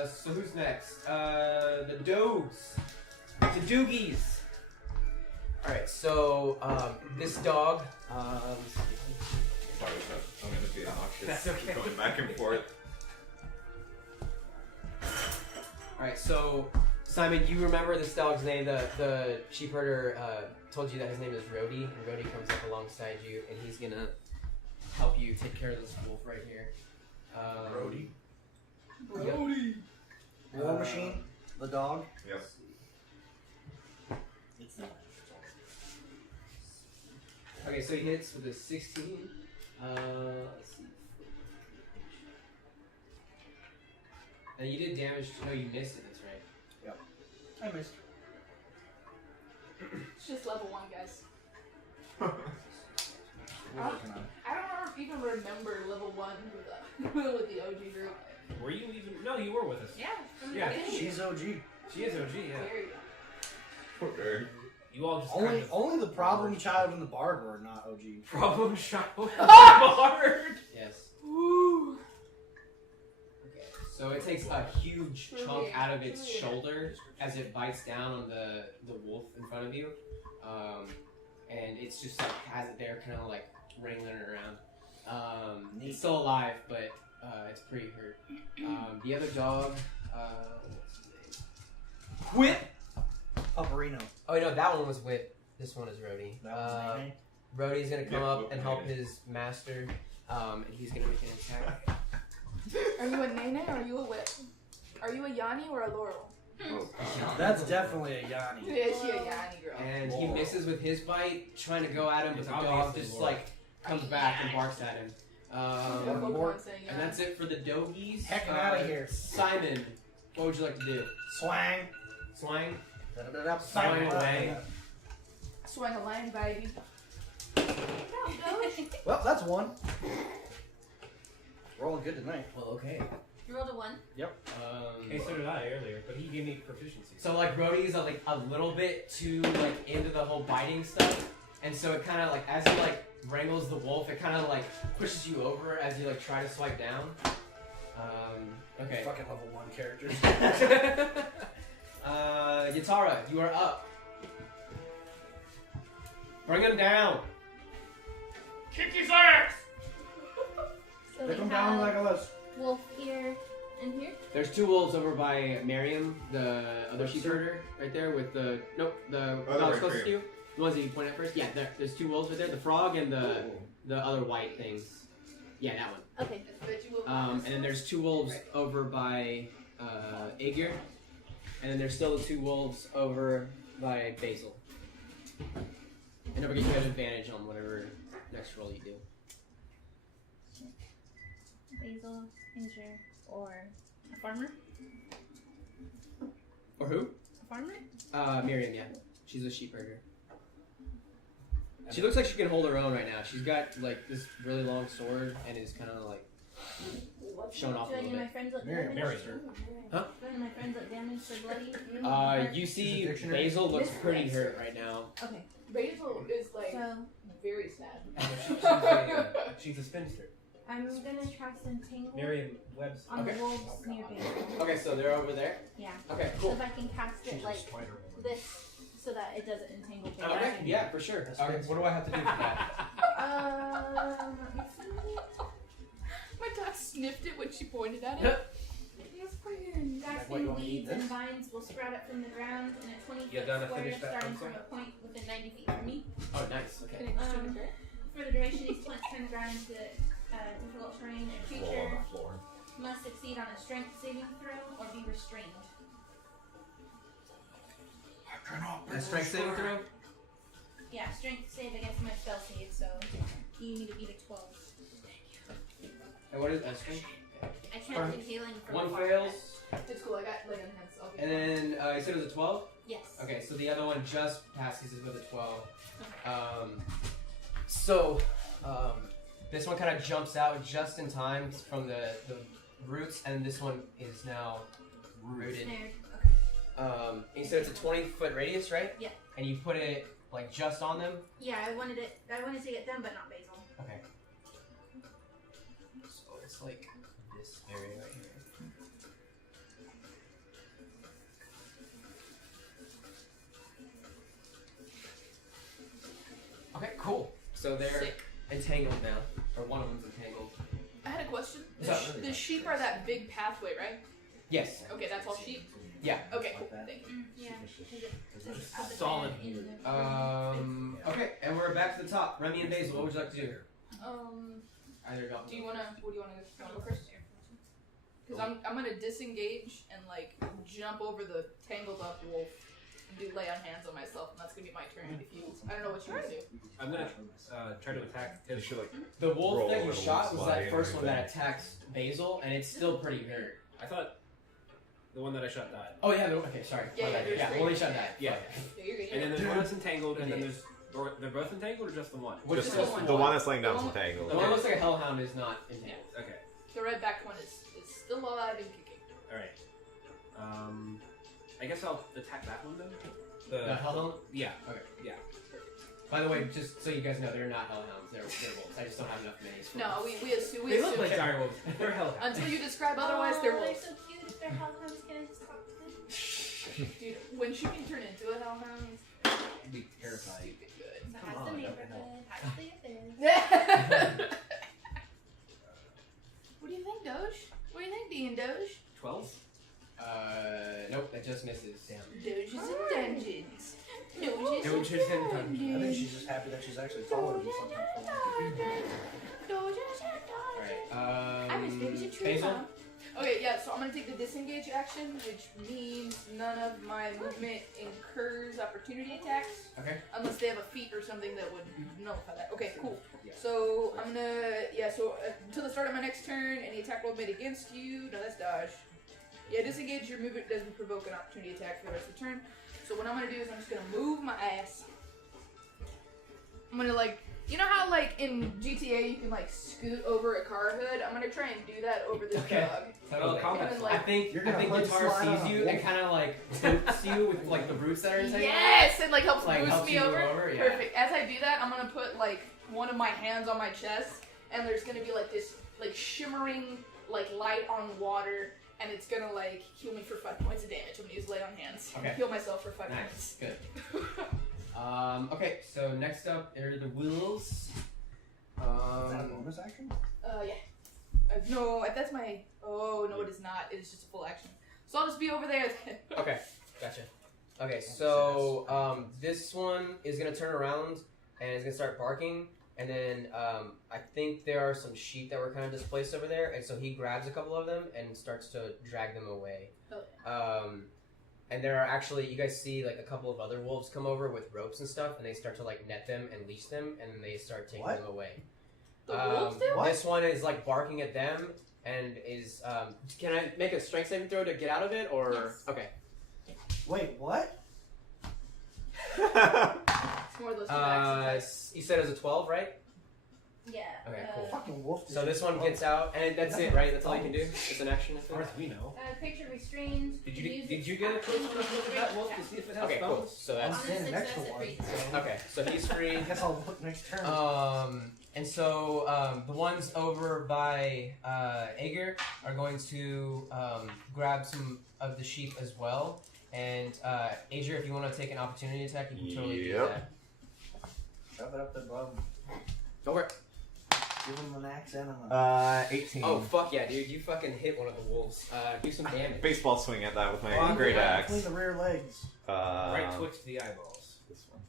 So who's next? The dogs. The doogies. Alright, so, this dog, Sorry, I'm gonna be obnoxious. That's okay. Going back and forth. alright, so, Simon, you remember this dog's name, the sheep herder, told you that his name is Rhodey, and Rhodey comes up alongside you, and he's gonna help you take care of this wolf right here. Rhodey. Brody. War Machine. The dog. Yep. Okay, so he hits with a 16. Let's see. Now you did damage. No, you missed it. That's right. I missed. It's just level 1, guys. We're working on it. I don't even remember level 1 with the OG group. Were you even? No, you were with us. Yeah. From the Yeah, beginning. She's OG. She is OG. Yeah. Very Okay. You all just Only, kind of only the problem child and the bard were not OG. problem child bard. Yes. Ooh. Okay. So it takes a huge chunk out of its shoulder as it bites down on the wolf in front of you, and it's just like has it there, kind of like wrangling it around. It's still alive, but it's pretty hurt. The other dog, what's his name? Whip. Paparino. Oh no, that one was Whip. This one is Rhodey. That was Nene. Rhodey's gonna come Yeah, up Whip and help Nene. his master, and he's gonna make an attack. Are you a Nene or are you a Whip? Are you a Yanni or a Laurel? That's definitely a Yanni. Yeah, she a Yanni girl. And he misses with his bite, trying to go at him, but It's the dog obviously just Laurel. like comes back and barks at him. Pokemon saying And that's it for the doggies. Heckin' outta here. Simon, what would you like to do? Swang. Swang? Da-da-da-da. Swang away. Swing a line, baby. Well, that's one. Rolling good tonight. Well, okay. You rolled a 1. Hey, so did I earlier, but he gave me proficiency. So like Rhodey's like a little bit too like into the whole biting stuff, and so it kind of like as he like wrangles the wolf, it kind of like pushes you over as you like try to swipe down. Okay. Fucking level 1 characters. Yatara, you are up. Bring him down. Kick his ass! So Pick we them down have like a list. wolf here and here. There's 2 wolves over by Miriam, the other sheep herder, right there with the Oh, no, right it's closest for to you. The ones that you pointed at first. Yeah, there's 2 wolves right there. The frog and the other white things. Yeah, that one. Okay. And then there's 2 wolves over by Aegir, and then there's still the 2 wolves over by Basil. And don't forget you have advantage on whatever next roll you do. Basil, Azure, or a farmer. Or who? A farmer? Miriam, yeah. She's a sheep herder. She looks like she can hold her own right now. She's got like this really long sword and is kind of like showing off a Do any little of my bit. friends look Mary- damaged? Mary's hurt. Huh? Do any of my friends look damaged or bloody? You see Is it dictionary? Basil looks This pretty place. hurt right now. Okay. Basil is like So very sad. She's a spinster. I'm gonna cast Entangle Merriam Webster. on Okay. the wolves near Basil. Okay, so they're over there? Yeah. Okay, So cool. if I can cast it like this so that it doesn't entangle Basil. Okay, yeah, for sure. Okay, what do I have to do for that? Let me see. My dog sniffed it when she pointed at it. Yes, please. Grasping weeds and vines will sprout up from the ground in a 20 You foot gonna square finish that starting pencil? from a point within 90 feet from me. Oh, nice. Okay. Can I just do it? For the duration, these plants can ground into difficult terrain. A creature must succeed on a strength saving throw or be restrained. A strength saving throw? Yeah, strength save against my spell save, so you need to beat a 12. And what is that strength? I can't do healing for One far fails, It's cool. I got like enhanced. Okay. and then you said it was a 12? Yes. Okay, so the other one just passes it with a 12. So this one kind of jumps out just in time from the roots, and this one is now rooted. Snared. Okay. You said it's a 20-foot radius, right? Yeah. And you put it like just on them? Yeah, I wanted to get them, but not Basil. Okay. So it's like this area right here. Okay, cool. So they're Sick. entangled now, or one of them's entangled. I had a question. Is that really The nice? sheep are that big pathway, right? Yes. Okay, that's all sheep. Yeah. Okay, cool. Thank you. Yeah. Solid. Okay, and we're back to the top. Remy and Basil, what would you like to do? Either of y'all. Do you wanna? What do you wanna go first? Because I'm gonna disengage and like jump over the tangled up wolf and do lay on hands on myself, and that's gonna be my turn. If you, I don't know what you want to do. I'm gonna try to attack his. The wolf Roll that a you little shot was slide that first one and that attacks Basil, and it's still pretty hurt. I thought the one that I shot died. Oh yeah, okay, sorry. Yeah, My yeah, bad. there's yeah. three. Well, he shot that. Yeah. Yeah, you're good. And then there's one that's entangled, and then Yeah. there's Or they're both entangled or just the one? Which Just is the one? the one that's laying down The is one- entangled. The one that looks like a hellhound is not entangled. Okay. The red back one is still alive and kicking. Alright. I guess I'll attack that one then. The hellhound? Yeah. Okay. Yeah. By the way, just so you guys know, they're not hellhounds. They're wolves. I just don't have enough minis. For No, them. we assume. We They look assume like dire wolves. They're hellhounds. until you describe otherwise, they're They're wolves. so cute. If they're hellhounds, can I just talk to them? Dude, when she can turn into a hellhound, It'd be terrifying. stupid good. So Come how's on, the don't neighborhood? How's the affairs? What do you think, Doge? What do you think, Dean Doge? 12? Nope, that just misses. Damn. Doges and dungeons. Doges Doges and and dungeons. I think she's just happy that she's actually following me sometimes. Alright, I wish babies would true Hazel? mom. Okay, yeah, so I'm gonna take the disengage action, which means none of my movement incurs opportunity attacks. Okay. Unless they have a feat or something that would nullify that. Okay, cool. Yeah. So I'm gonna, until the start of my next turn, any attack roll made against you, no, that's dodge. Yeah, disengage, your movement doesn't provoke an opportunity attack for the rest of the turn. So what I'm gonna do is I'm just gonna move my ass. I'm gonna you know how in GTA you can scoot over a car hood? I'm gonna try and do that over this Okay. dog. Totally. combat And, slide. I think You're gonna Guitar slide on sees a you and wolf. kind of boots you with the brutes that are entangled. Yes, and helps Like, boost helps me you move over. over, yeah. Perfect. As I do that, I'm gonna put one of my hands on my chest, and there's gonna be this shimmering light on water, and it's gonna heal me for 5 points of damage. I'm gonna use lay on hands. Okay. Heal myself for 5 Nice. points. Good. Okay, so next up are the wolves. Is that a bonus action? Yeah. No, that's my. Oh no, it is not. It is just a full action. So I'll just be over there. Okay, gotcha. Okay, so this one is gonna turn around and is gonna start barking, and then I think there are some sheep that were kind of displaced over there, and so he grabs a couple of them and starts to drag them away. Oh, And there are actually, you guys see a couple of other wolves come over with ropes and stuff, and they start to net them and leash them, and then they start taking them away. The wolves do? What? This one is barking at them and is. Can I make a strength saving throw to get out of it, or Yes. okay? Wait, what? It's more of those attacks. You said it was a 12, right? Yeah. Okay, cool. Fucking wolf. So this one gets out, and that's it, right? That's all you can do. It's an action. I As think. far as we know. Picture restrained. Did you get a close enough look at that wolf to see if it has Okay, cool. bones? So I'm that's standing next to success one. at so- okay. So he's free. I guess I'll look next turn. And so the ones over by Ager are going to grab some of the sheep as well. And Ager, if you want to take an opportunity attack, you can totally do Yep. that. Shove it up their bum. Go for it. Give them an axe and a... 18. Oh fuck yeah, dude! You fucking hit one of the wolves. Do some damage. Baseball swing at that with my Oh, great yeah, axe. Between the rear legs. Right twixt the eyeballs. This one.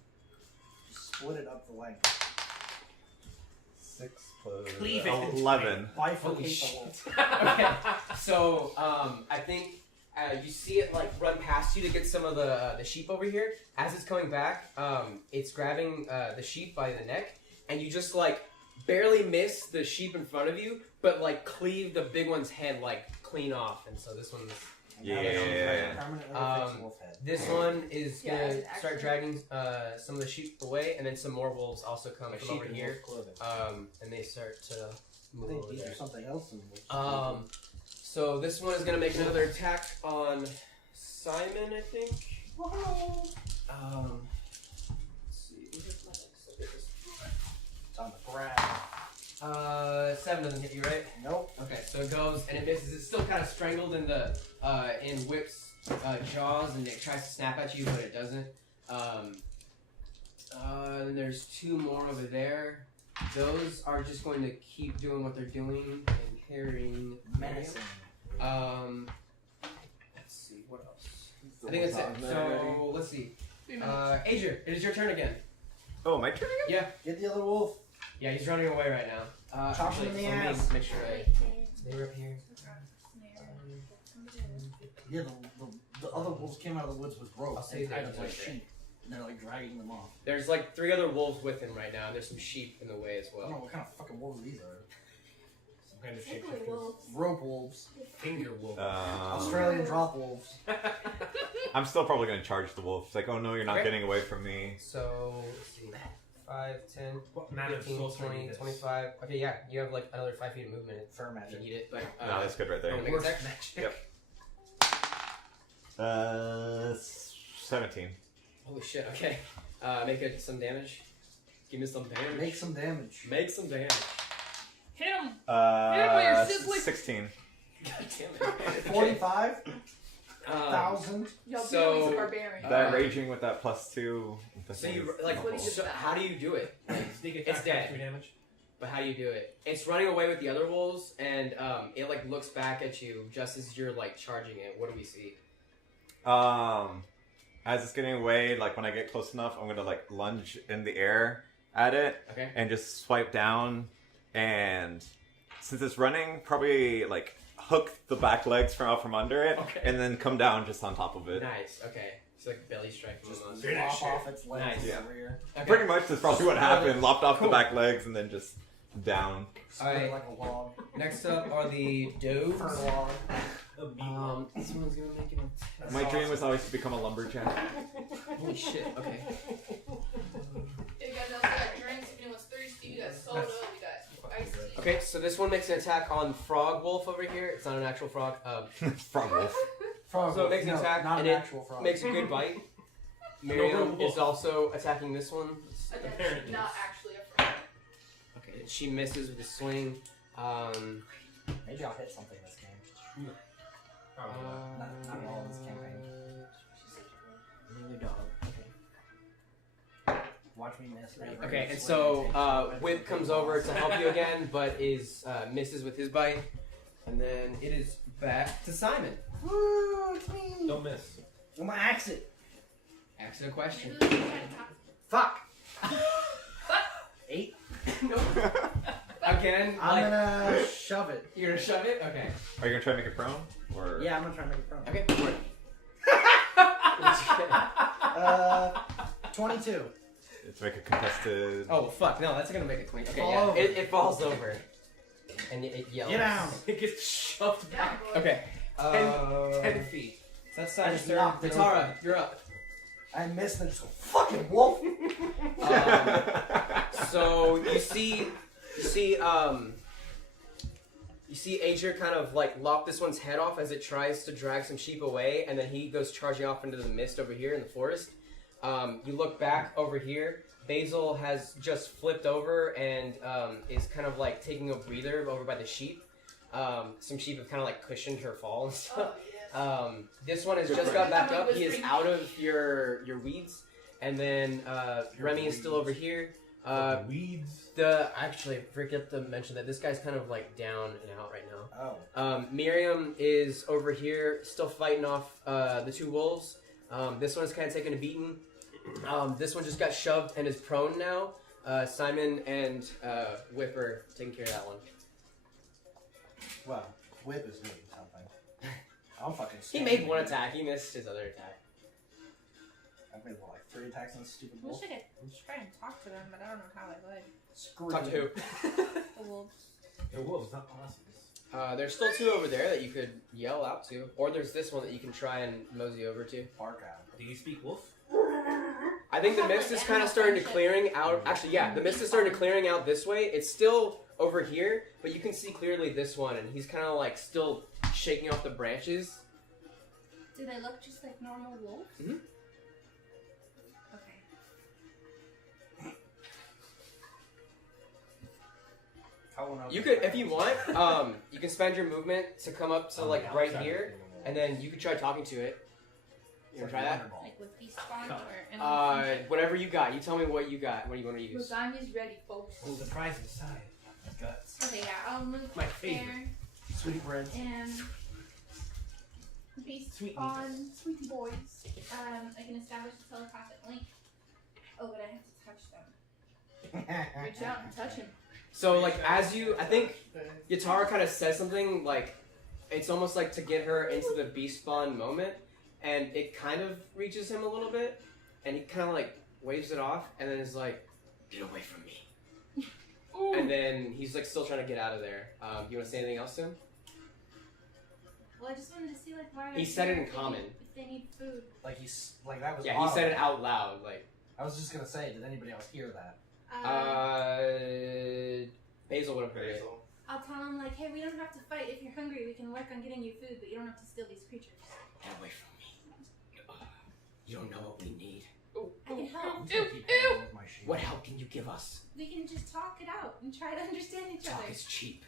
Split it up the length. 6 plus Cleave it. 11. Bifurcate the wolf. Okay. So I think you see it run past you to get some of the sheep over here. As it's coming back, it's grabbing the sheep by the neck, and you just barely miss the sheep in front of you, but cleave the big one's head clean off, and so this one's. Now they Yeah. permanently Um, fix wolf head. This one is Yeah, gonna it start actually- dragging some of the sheep away, and then some more wolves also come from over here, clothing. and they start to I move think over these there. are something else than wolves. So this one is gonna make another attack on Simon, I think. Let's see. Where's my next? Okay, this- It's on the grab. 7 doesn't hit you, right? Nope. Okay, so it goes and it misses. It's still kind of strangled in the in Whip's jaws, and it tries to snap at you, but it doesn't. Then there's 2 more over there. Those are just going to keep doing what they're doing and carrying. Menacing. Let's see what else. I think that's it. So let's see. 3 minutes. Adrian, it is your turn again. Oh, my turn again? Get the other wolf. Yeah, he's running away right now. Chop him in the let me ass. make sure I. They were up here. Yeah, the other wolves came out of the woods with ropes. I'll say and that tied to right sheep. And they're dragging them off. There's 3 other wolves with him right now, and there's some sheep in the way as I don't know well. what kind of fucking wolves these are. Some What kind of Tickly shapeshifters? wolves. Rope wolves. Finger wolves. Australian drop wolves. I'm still probably gonna charge the wolf. It's like, oh no, you're not Okay. getting away from me. So, let's see. 5, 10, What amount of 15, sorcery 20, is this? 25. Okay, yeah, you have like another 5 feet of movement Fur if you magic. need it. But, No, that's good right there. oh, make Dwarf attack. magic. Yep. 17. Holy shit, okay. Make it some damage. Give me some damage. Make some damage. Make some damage. Hit him! with your sizzling- 16. God damn it. 45,000. Yo, So, Billy's a barbarian. That raging with that +2. So you, like, What do you so do? how do you do it? Sneak It's attack, dead. 3 damage. But how do you do it? It's running away with the other wolves, and it like looks back at you just as you're like charging it. What do we see? As it's getting away, like when I get close enough, I'm gonna like lunge in the air at it Okay. and just swipe down. And since it's running, probably like hook the back legs from out from under it, Okay. and then come down just on top of it. Nice. Okay. It's like belly strike Just almost. Finish lop it. off its legs Nice. in Yeah. the rear. Okay. Pretty much, that's probably what happened. Lopped off Cool. the back legs and then just down. Split Alright. like a log. Next up are the Fur does. log. This one's gonna make an attack. My dream was always to become a lumberjack. Holy shit. Okay. You guys also got drinks, if anyone's thirsty, you got soda, we got iced tea. Okay. So this one makes an attack on Frog Wolf over here. It's not an actual frog. Frog wolf. Frog So it makes an no, attack, not and an it actual frog. Makes a good bite. Miriam is also attacking this one. Attention, not actually a friend. Okay. She misses with a swing. Maybe I'll hit something this game. Probably not. Not at all this campaign. Another dog. Watch me miss. Okay, and so Whip comes over to help you again, but is misses with his bite, and then it is back to Simon. Woo, it's me. Don't miss. I'm gonna axe it. Accident question. Maybe we can try to talk. Fuck. 8. Again, I'm like gonna shove it. you're gonna shove it. Okay. Are you gonna try to make it prone? Or Yeah, I'm gonna try and make it prone. Okay. Go for it. 22. it's make a contested. Oh fuck! No, that's gonna make it clean. Okay, Fall yeah. over. It falls over, and it yells. Get down. It gets shoved back. Okay. 10 feet. So that's Simon's just turn. knocked it Vitara, over. you're up. I missed and just fucking wolf. So you see Ager kind of like lop this one's head off as it tries to drag some sheep away, and then he goes charging off into the mist over here in the forest. You look back over here. Basil has just flipped over and is kind of like taking a breather over by the sheep. Some sheep have kind of like cushioned her fall and stuff. Oh, This one has just got back up. He is out of your weeds, and then Remy is still over here. Weeds. Actually, I forget to mention that this guy's kind of like down and out right now. Oh. Miriam is over here, still fighting off the two wolves. This one's kind of taking a beating. This one just got shoved and is prone now. Simon and Whip are taking care of that one. Well, Whip is doing something. I'm fucking He scared. made one attack. He missed his other attack. I've made like 3 attacks on this stupid I wish wolf. I could try and talk to them, but I don't know how I would. Screw Talk to you. who? The wolves. They're wolves, not posses. There's still 2 over there that you could yell out to, or there's this one that you can try and mosey over to. Bark out. Do you speak wolf? I think the mist is kind of starting to clearing out. Actually, yeah, the mist is starting to clearing out this way. It's still over here, but you can see clearly this one, and he's kind of like still shaking off the branches. Do they look just like normal wolves? Mhm. Okay. You could, if you want, you can spend your movement to come up to like right here, and then you could try talking to it. You wanna try that? Like with beast spawn or Whatever you got. You tell me what you got. What do you want to use? Lasagna's ready, folks. Well, the prize inside. Guts. Okay, yeah, I'll move My there favorite. Sweet bread. and beast Sweet spawn, sweet boys. I can establish a telepathic link. Oh, but I have to touch them. Reach out and touch him. So like as you, I think Yatara kind of says something like, it's almost like to get her into the beast spawn moment, and it kind of reaches him a little bit, and he kind of like waves it off, and then is like, "Get away from me." Ooh. And then he's like still trying to get out of there. You want to say anything else to him? Well, I just wanted to see like why. He they're said it here in if they common. need- If they need food. Like he's like that was. Yeah, he said it out loud. Like, I was just gonna say, did anybody else hear that? Basil would have heard it. Basil. I'll tell them like, hey, we don't have to fight. If you're hungry, we can work on getting you food, but you don't have to steal these creatures. Get away from me. You don't know what we need. I can help. I'm just gonna keep hanging with my shield. What help can you give us? We can just talk it out and try to understand each Talk other. is cheap.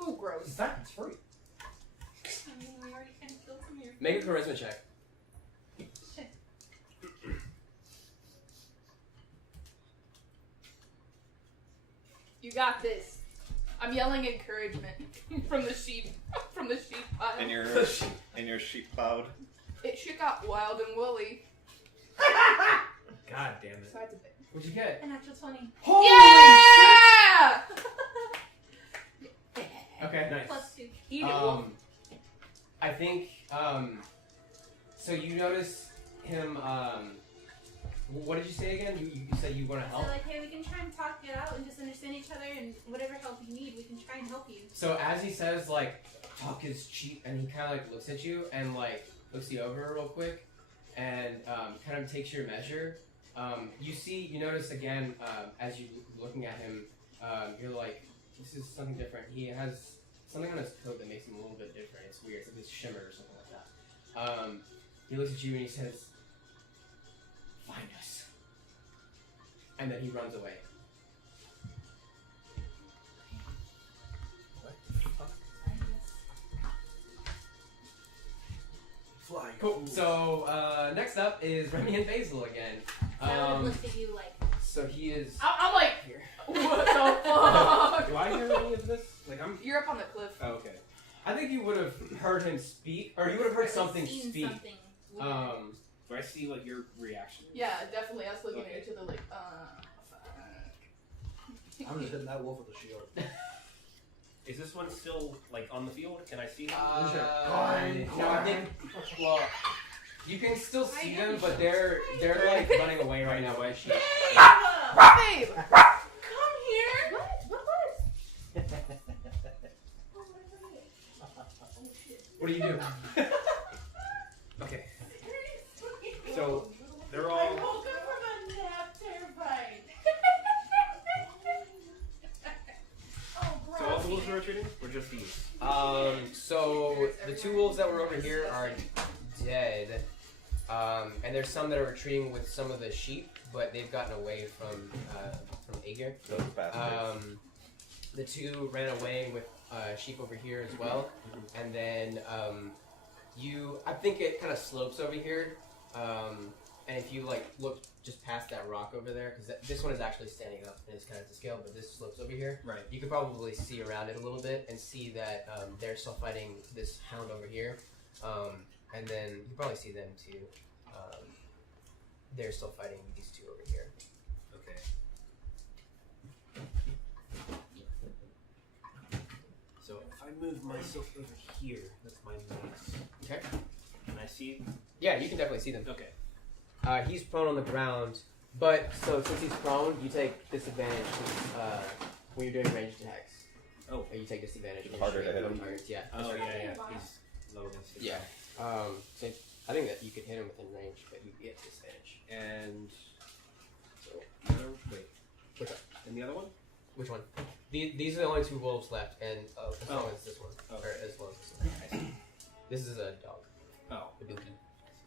Ooh, In gross. fact, it's free. I mean, we already kind of killed some of your Make a charisma check. Shit. You got this. I'm yelling encouragement from the sheep pile. In your sheep cloud. It shook got wild and woolly. God damn it. So I had to pick. What'd you get? An actual 20. Yeah! Okay, nice. Plus 2. Eat it, wolf. I think, so you notice him, what did you say again? You said you want to help? So like, hey, we can try and talk it out and just understand each other, and whatever help you need, we can try and help you. So as he says, like, talk is cheap, and he kind of, like, looks at you and, like, looks you over real quick and kind of takes your measure. You notice again, as you're looking at him, you're like, this is something different. He has something on his coat that makes him a little bit different. It's weird. It's like this shimmer or something like that. He looks at you and he says, find us. And then he runs away. Fly. Cool. So next up is Remy and Basil again. I would look at you like, So he is I'm like, here. what the fuck? Do I hear any of this? Like I'm. You're up on the cliff. Oh, okay. I think you would have heard him speak, or you would have heard something seen speak. something weird. Do I see like your reaction? Yeah, definitely. I was looking Okay. at each other like, fuck. I'm just hitting that wolf with a shield. Is this one still like on the field? Can I see him? No, I think. Well, you can still see them, but they're like running away right now. By sheep. Babe, come here. What? What do you do? Okay. So they're I all. woke up from a nap terrified. Oh, gross. So all the wolves are retreating, or just these? So the two wolves that were over here are dead. And there's some that are retreating with some of the sheep, but they've gotten away from Aegir. Those bastards. The two ran away with sheep over here as well, and then I think it kind of slopes over here, and if you like look just past that rock over there, because this one is actually standing up and it's kind of to scale, but this slopes over here. Right. You could probably see around it a little bit and see that they're still fighting this hound over here, and then you probably see them too. They're still fighting these two over here. Okay. So if I move myself over here, that's my max. Okay. Can I see? Yeah, you can definitely see them. Okay. He's prone on the ground, but so since he's prone, you take disadvantage when you're doing ranged attacks. Oh. You take disadvantage. It's when harder you're to hit shooting him. targets, yeah. Oh yeah. He's low against it. Yeah. So I think that you could hit him within range, but you get disadvantage. And So the other wait. Which one? And the other one? Which one? These are the only two wolves left, and as Oh. long as this one, Oh. or as well as this one. I see. This is a dog, Oh. a dookie,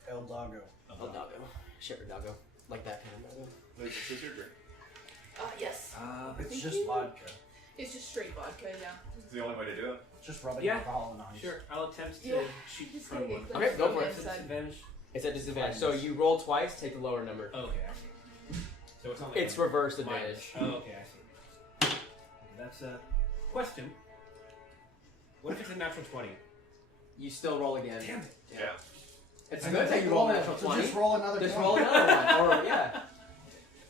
El Doggo. a doggo, shepherd doggo, like that kind of doggo. Wait, is this your drink? Yes. It's Thank just you. vodka. It's just straight vodka, yeah. It's the only way to do it. Just rubbing Yeah. alcohol in eyes. Sure. I'll attempt to Yeah. shoot Just from like one. it. Okay, go for it. Inside. Disadvantage. It's at disadvantage. So you roll twice, take the lower number. Oh, okay. I see. So it's not like It's a reverse minus. advantage. Oh, okay. I see. Okay, that's a question. What if it's a natural 20? You still roll again. Damn it. Yeah. It's a good thing you roll a natural 20. Just roll another Just 20. roll another one. Or, yeah.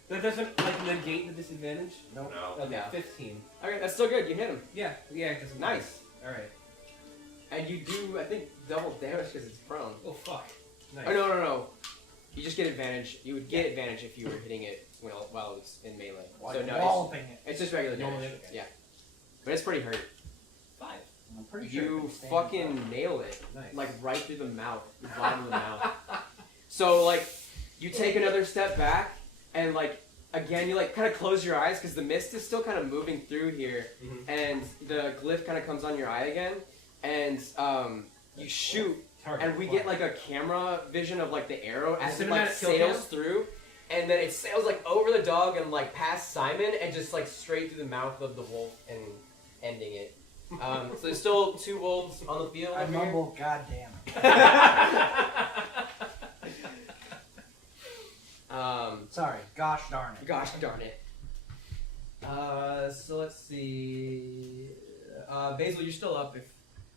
That doesn't like negate the disadvantage? Nope. No. Okay, Yeah. 15. Okay, that's still good. You hit him. Yeah, it doesn't Nice. matter. Alright. And you do, I think, double damage because it's prone. Oh, fuck. Nice. Oh, no. You just get advantage. You would get advantage if you were hitting it while it was in melee. Like So no, walloping it. it's just regular Normal damage. damage. Yeah, but it's pretty hurt. 5. I'm pretty sure. You it's standard. fucking nail it, Nice. like right through the mouth, the bottom of the mouth. So like, you take another step back, and like again, you like kind of close your eyes because the mist is still kind of moving through here, Mhm. and the glyph kind of comes on your eye again, and you shoot, Target and we fire. get like a camera vision of like the arrow as it Cinematic like kill sails cam? through, and then it sails like over the dog and like past Simon and just like straight through the mouth of the wolf and ending it. So there's still 2 wolves on the field. I over here. mumble, God damn it. Sorry, gosh darn it. Gosh darn it. So let's see. Basil, you're still up. If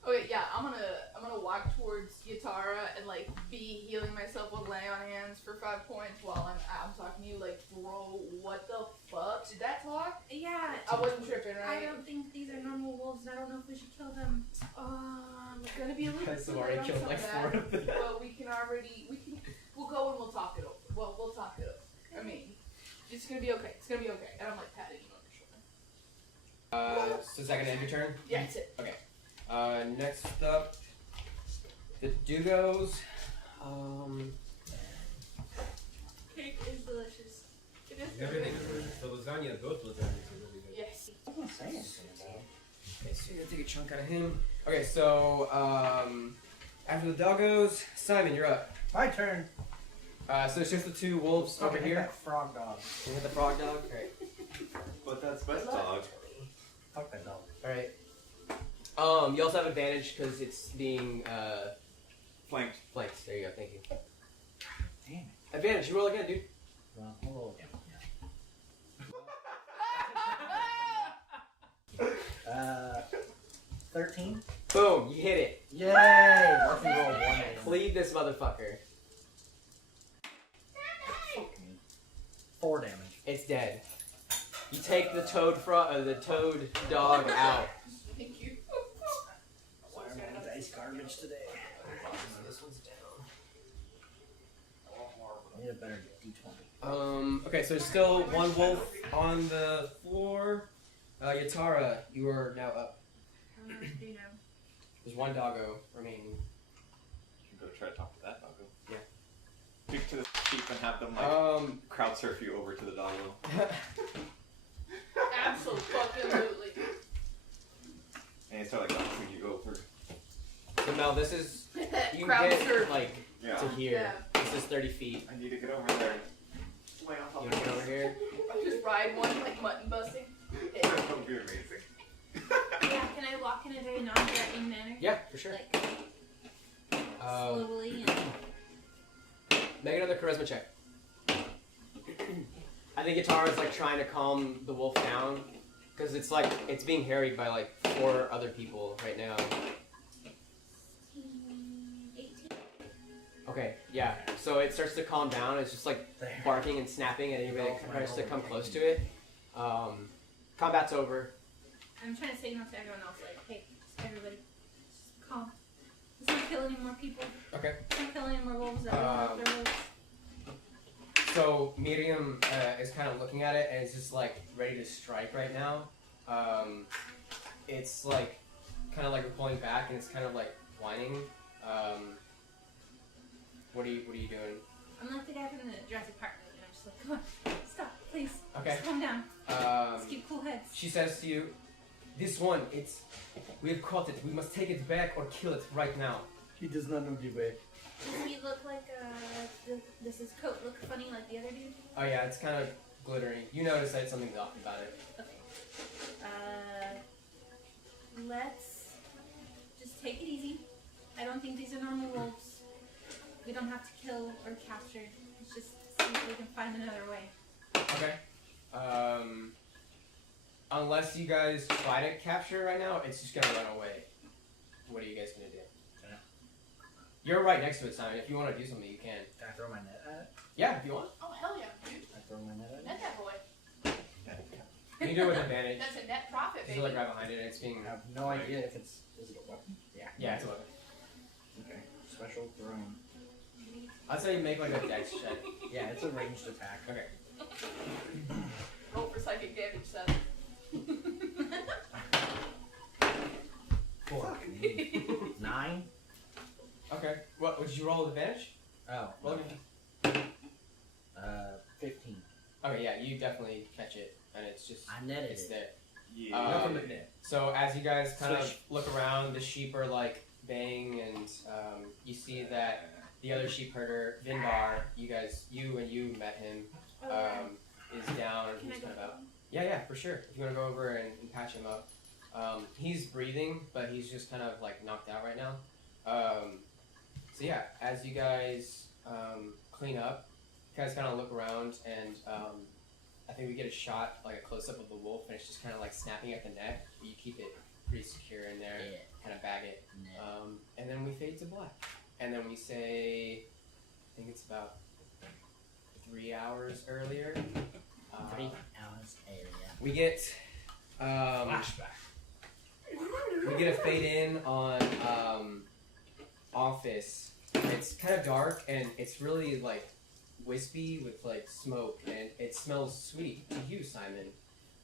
Okay, yeah, I'm gonna walk towards Yatara and like be healing myself with lay on hands for 5 points while I'm talking to you. Like, bro, what the fuck? Did that talk? Yeah. I wasn't tripping, I right? don't think these are normal wolves. I don't know if we should kill them. It's gonna be a little guys have too already late on killed some like of 4 that, of them. but we'll go and we'll talk it over. Well, we'll talk it over. I mean, it's gonna be okay. It's gonna be okay. And I'm like patting him on the shoulder. so is that gonna end your turn? Yeah, that's it. Next up, the Dugos. Cake is delicious. It is. Everything is really good. The lasagna, both lasagnas are really good. Yes. I wasn't saying anything about it. Okay, so you're gonna take a chunk out of him. Okay, so after the Doggos, Simon, you're up. My turn. So it's just the 2 wolves over Fucking hit here. that frog dog. You hit the frog dog. Alright. But that's best dog. Fuck that dog. Alright. You also have advantage because it's being Flanked. flanked. There you go. Thank you. Damn it. Advantage. You roll again, dude. Well, I'll roll again. 13. Boom. You hit it. Yay! Lucky roll 1. Cleave this motherfucker. 4 damage. It's dead. You take the toad dog out. Thank you. Fireman dice garbage today. This one's down. I need a better d20. Okay, so there's still 1 wolf on the floor. Yatara, you are now up. You know. There's 1 doggo remaining. You can go try to talk to that doggo. Yeah. Speak to the sheep and have them like crowd surf you over to the doggo. Absolutely. And you start like bouncing you over. So Mel, this is you Crowd get surf. like Yeah. to here. This is 30 feet. I need to get over there. Lay on top You of wanna get over here? Just ride one like mutton busting. That would be amazing. Yeah, can I walk in a very non-threatening manner? Yeah, for sure. Like, slowly and... Make another charisma check. I think Yatara's like trying to calm the wolf down because it's like it's being harried by like 4 other people right now. 18. Okay, yeah. So it starts to calm down. It's just like There. barking and snapping at anybody that tries to come close to it. Combat's over. I'm trying to signal to everyone else, like, hey, just everybody, just calm. Let's not kill any more people. Okay. Let's not kill any more wolves that don't have their wolves. So Miriam is kind of looking at it and is just like ready to strike right now. It's like kind of like pulling back and it's kind of like whining. What are you doing? I'm like the guy from the Jurassic Park movie. I'm just like, come on, stop, please. Okay. Just calm down. Let's keep cool heads. She says to you, "This one, we have caught it. We must take it back or kill it right now." He does not know the way. Does he look like, does his coat look funny like the other dude? Oh yeah, it's kind of glittery. You notice that something's off about it. Okay. Let's just take it easy. I don't think these are normal wolves. We don't have to kill or capture. Let's just see if we can find another way. Okay. Unless you guys try to capture it right now, it's just gonna run away. What are you guys gonna do? You're right next to it, Simon. If you want to do something, you can. Can I throw my net at it? Yeah, if you want. Oh, hell yeah, dude. Can I throw my net at it? Net that boy. You can do it with advantage. That's a net profit, She's baby. like right behind it, and it's being. I have no idea if it's. Is it a weapon? Yeah. Yeah, it's a weapon. Okay. Special throwing. I'll tell you make like a dex check. Yeah, it's a ranged attack. Okay. Roll for psychic damage, Seth. 4. 9. Okay. What? Would you roll with advantage? Oh. Roll no. again. 15. Okay, yeah, you definitely catch it, and it's just I netted it's it. there. Yeah. Um, Nothing but net. So as you guys kind Switch. of look around, the sheep are like baying, and you see that the other sheep herder, Vindar, you met him, is down. Can I He's go? kind of out. Yeah, for sure. If you want to go over and patch him up. He's breathing, but he's just kind of like knocked out right now. So yeah, as you guys clean up, you guys kind of look around, and I think we get a shot, like a close up of the wolf, and it's just kind of like snapping at the neck. But you keep it pretty secure in there, Yeah. kind of bag it, Net. and then we fade to black, and then we say, I think it's about 3 hours earlier. 3 hours area. We get Flashback. we get a fade in on office. It's kind of dark and it's really like wispy with like smoke, and it smells sweet to you, Simon.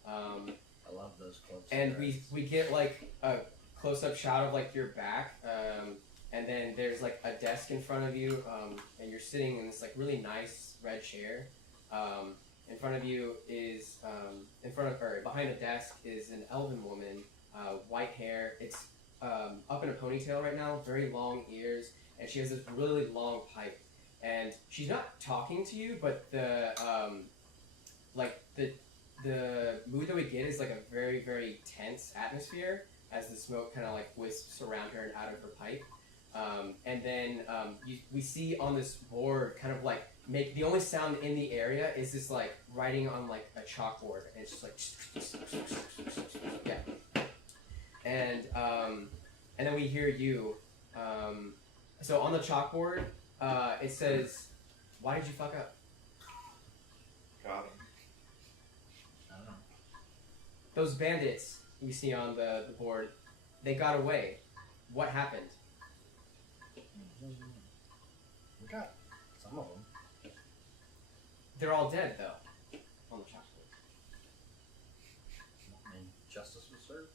I love those close. And we get like a close up shot of like your back, and then there's like a desk in front of you, and you're sitting in this like really nice red chair. In front of you is behind the desk is an elven woman, white hair. It's up in a ponytail right now, very long ears, and she has this really long pipe. And she's not talking to you, but the mood that we get is like a very, very tense atmosphere as the smoke kind of like wisps around her and out of her pipe. And then we see on this board kind of like the only sound in the area is this like writing on like a chalkboard, and it's just like yeah. And then we hear you. So on the chalkboard, it says, "Why did you fuck up?" Got him. I don't know. Those bandits we see on the board, they got away. What happened? We got some of them. They're all dead though. On the chalkboard. And justice was served.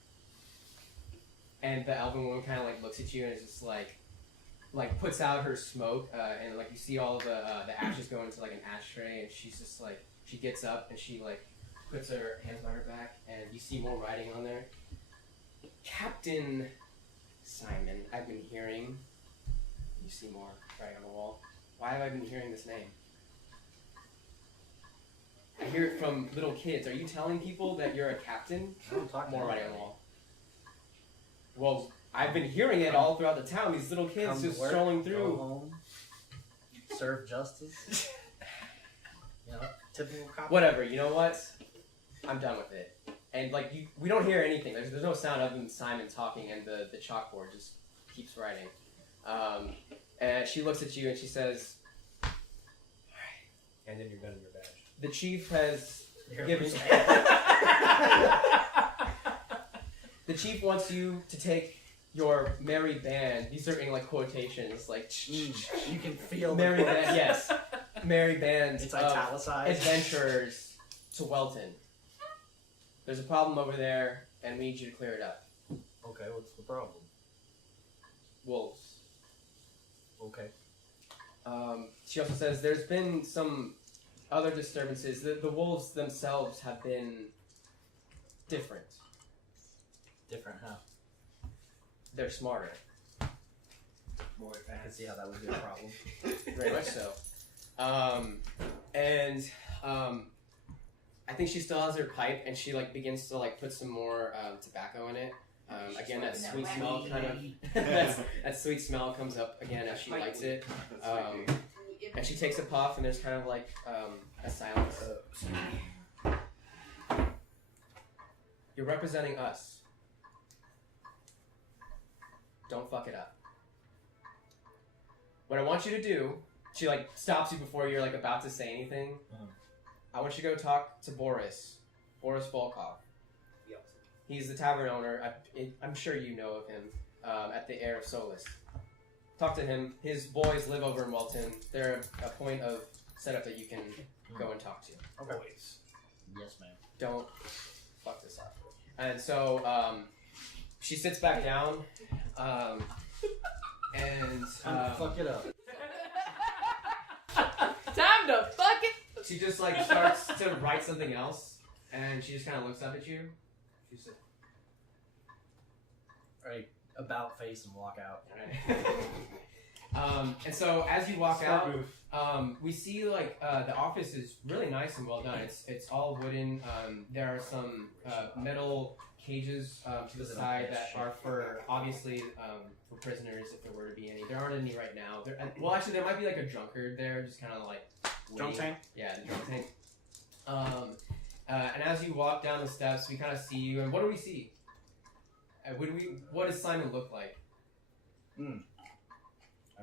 And the elven woman kind of like looks at you and is just like puts out her smoke, and like you see all the ashes go into like an ashtray, and she's just like, she gets up and she like puts her hands behind her back, and you see more writing on there. Captain Simon, I've been hearing. You see more writing on the wall. Why have I been hearing this name? I hear it from little kids. Are you telling people that you're a captain? I don't talk to More writing on anybody. the wall. Well, I've been hearing it all throughout the town. These little kids Come to just work, strolling go through. home, serve justice. You know, typical cop. Whatever. You know what? I'm done with it. And like we don't hear anything. There's no sound other than Simon talking, and the chalkboard just keeps writing. And she looks at you and she says, "All right." And then your gun and your badge. The chief has Here given. we go. The chief wants you to take your merry band. These are in like quotations, like You can feel merry the band. Yes, merry band. It's of italicized. adventurers to Welton. There's a problem over there, and we need you to clear it up. Okay, what's the problem? Wolves. Okay. She also says there's been some other disturbances. The wolves themselves have been different. Different, huh? They're smarter. More I can advanced. see how that would be a problem. Very much so. I think she still has her pipe, and she like begins to like put some more tobacco in it. Again, that smoking sweet that smell wacky kind of that sweet smell comes up again as she lights it. And she takes a puff, and there's kind of like a silence. You're representing us. Don't fuck it up. What I want you to do, she like stops you before you're like about to say anything. I want you to go talk to Boris Volkov. Yep. He's the tavern owner. I'm sure you know of him at the Air of Solace. talk to him. His boys live over in Walton. They're a point of setup that you can go and talk to. Okay. Yes, ma'am. Don't fuck this up. And so she sits back down, and Fuck it up. Time to fuck it. she just like starts to write something else, and she just kind of looks up at you. She said, Alright, about face and walk out. and so as you walk out, we see like the office is really nice and well done. It's all wooden. There are some metal cages to the side that are for obviously for prisoners if there were to be any. There aren't any right now. Well, actually, there might be like a drunkard there, just kind of like Drunk waiting. tank? Yeah, the drunk tank. And as you walk down the steps, we kind of see you. And what do we see? What does Simon look like? I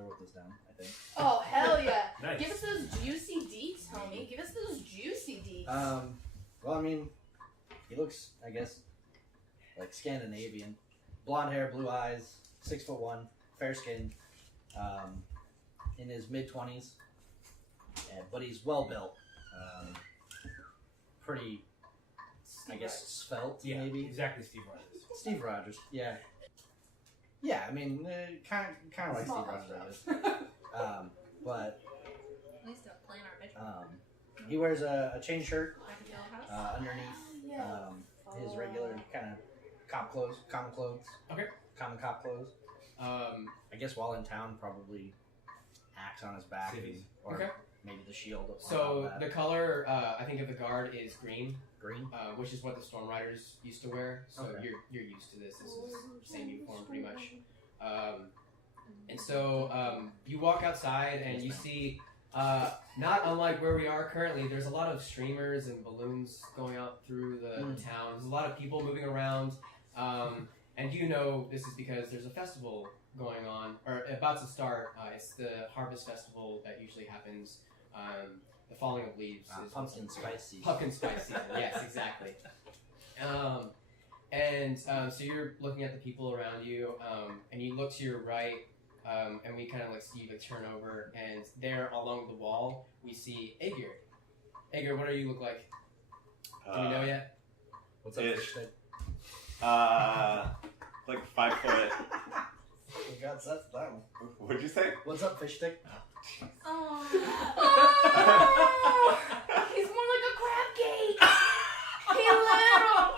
wrote this down, I think. Oh, hell yeah. Nice. Give us those juicy deets, homie. Give us those juicy deets. Well, I mean, he looks, I guess, like Scandinavian. Blonde hair, blue eyes, 6'1", fair skin, in his mid-20s. But he's well built. Pretty, I guess, svelte, Yeah, maybe. exactly. Steve Rogers. Steve Rogers, yeah. Yeah, I mean, kind of like Small Steve house Rogers, I guess. But Please don't play in our bedroom. he wears a chain shirt Like a dollhouse. underneath his regular kind of common clothes. Okay. Common cop clothes. I guess while in town, probably axe on his back, Cities. or Okay. maybe the shield. on So top of the that. color I think of the guard is green. Green. Which is what the Storm Riders used to wear. So Okay. you're used to this. This is the same uniform pretty much. And so you walk outside and you see, not unlike where we are currently, there's a lot of streamers and balloons going out through the town. There's a lot of people moving around. And you know this is because there's a festival going on, or about to start. It's the Harvest Festival that usually happens. The falling of leaves is Pumpkin spice season. Pumpkin spice season. Yes, exactly. So you're looking at the people around you, and you look to your right, and we kind of like see you like turn over, and there along the wall we see Aegir. Aegir, what do you look like? Do we know yet? What's up, Ish. fish stick? Like 5 foot. Oh, God, that's that one. What'd you say? What's up, fish stick? Oh. He's more like a crab cake. He little.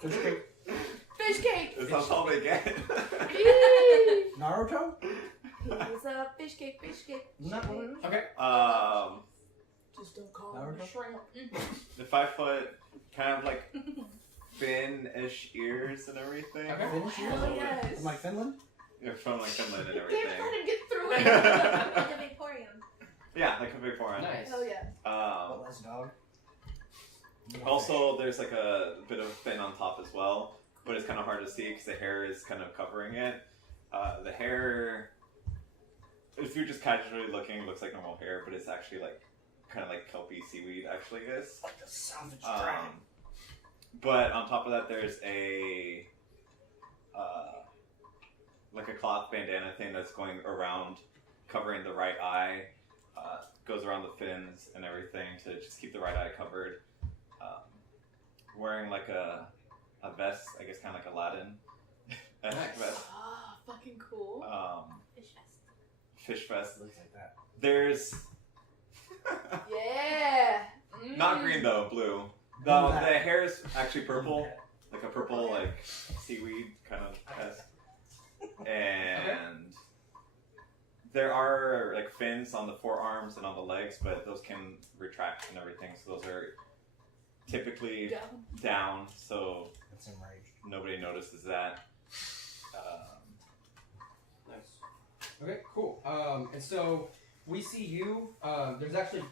Fish stick. Fish cake. That's all they get. Naruto? He's a fish cake, fish cake. Isn't that what it is? Okay. Just don't call him Naruto? a shrimp. The 5 foot, kind of like fin-ish ears and everything. Okay. Finnish? Hell yes. From like Finland? Yeah, from like Finland and Can't everything. let him get through it. Like a Victorium. Yeah, like a big foreign. Nice. Hell yeah. But less dog. Also, there's like a bit of fin on top as well, but it's kind of hard to see because the hair is kind of covering it. The hair, if you're just casually looking, looks like normal hair, but it's actually like kind of like kelpy seaweed actually is. Like the savage dragon. But on top of that, there's a like a cloth bandana thing that's going around, covering the right eye. Goes around the fins and everything to just keep the right eye covered. Wearing like a vest, I guess, kind of like Aladdin Nice. vest. Oh, fucking cool. Fish vest. Fish vest. Looks like that. There's Yeah. not green though, blue. The hair is actually purple, like a purple like seaweed kind of vest. And there are like fins on the forearms and on the legs, but those can retract and everything. So those are typically down, so That's enraged. nobody notices that. Nice. Okay, cool. And so we see you. There's actually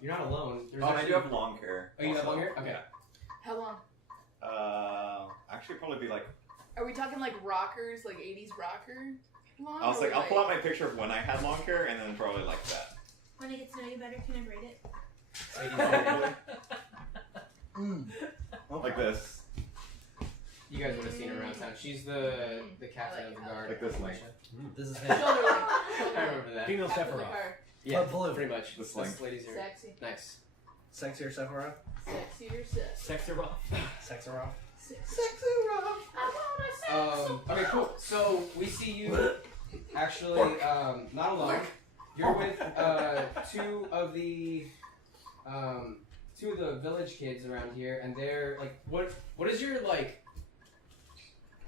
you're not alone. There's I actually, do have long hair. Oh, you have also. long hair? Okay. How long? Actually, probably be like. Are we talking like rockers, like 80s rocker? Long, I was or like, I'll pull out my picture of when I had long hair, and then probably like that. When I get to know you better, can I braid it? Mm. Okay. Like this. You guys would have seen her around town. She's the captain of the guard. Like this length. This is him. Shoulder length. I remember that. Female After the Sephiroth. car. Yeah, But blue. pretty much. The sling. This lady's here. Sexy. Nice. Sexier Sephiroth. Sexier sex. Sephiroth. Sexaroth. Okay, cool. So we see you actually not alone. You're with two of the village kids around here, and they're like, what is your like?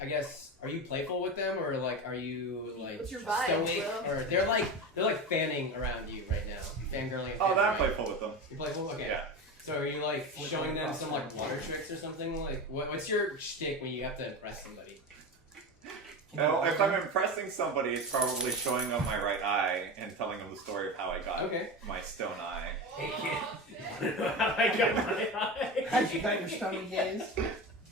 I guess, are you playful with them, or like, are you like What's your vibe, stoic, bro? or they're like fanning around you right now, fangirling. And Oh, fanning, that I'm right? playful with them. You're playful, okay. Yeah. So are you like showing them some like water tricks or something? Like, what's your shtick when you have to impress somebody? Now, if I'm impressing somebody, it's probably showing them my right eye and telling them the story of how I got Okay. my stone eye. Hey kid. I got my eye. How'd you got your stony gaze?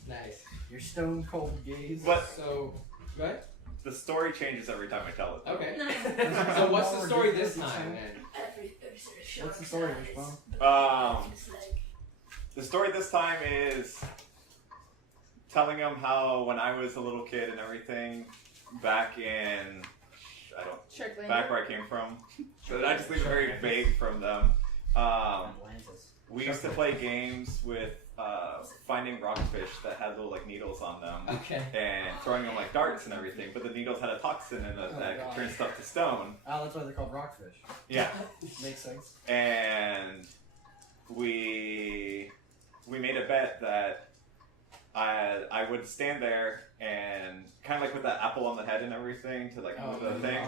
Nice. Your stone cold gaze. But So, go ahead. the story changes every time I tell it. though. Okay. Nice. So what's the story this time then? What's the story, Wishbone? The story this time is telling them how when I was a little kid and everything, back in Sharkland. back where I came from. So I just leave it very vague from them. Atlantis. We used to play games with finding rockfish that had little like needles on them. Okay. And throwing them like darts and everything, but the needles had a toxin in it Oh, that God. could turn stuff to stone. Oh, that's why they're called rockfish. Yeah. Makes sense. And we made a bet that I would stand there and kind of like with that apple on the head and everything to like move the thing,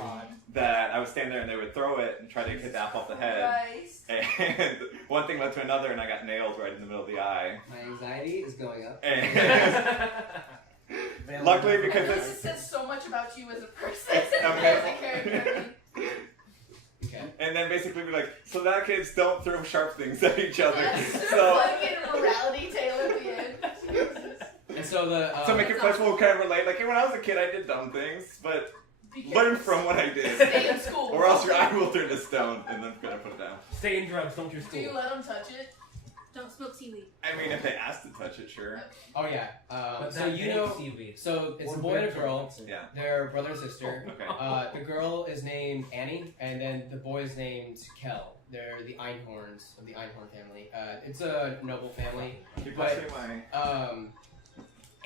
that I would stand there and they would throw it and try to hit the apple off the head. Christ. And one thing led to another and I got nailed right in the middle of the eye. My anxiety is going up. And luckily, because This it's says so much about you as a person. Okay. As a character. Okay. and then basically be like, so that kids don't throw sharp things at each other. Yes. So Fucking morality tale at the end. Jesus. And so the to make it flexible, kind of relate. Like when I was a kid, I did dumb things, but Be learn careful. from what I did. Stay in school. Or else your eye will turn to stone, and then I'm gonna put it down. Stay in drugs, don't your Do you school. let them touch it? Don't smoke seaweed. I mean, if they asked to touch it, sure. oh yeah. But So that you big know. seaweed. So it's Or a boy and a birds are girl. fancy. Yeah. They're brother and sister. Okay. The girl is named Annie, and then the boy is named Kel. They're the Einhorns of the Einhorn family. It's a noble family. Keep But- saying my.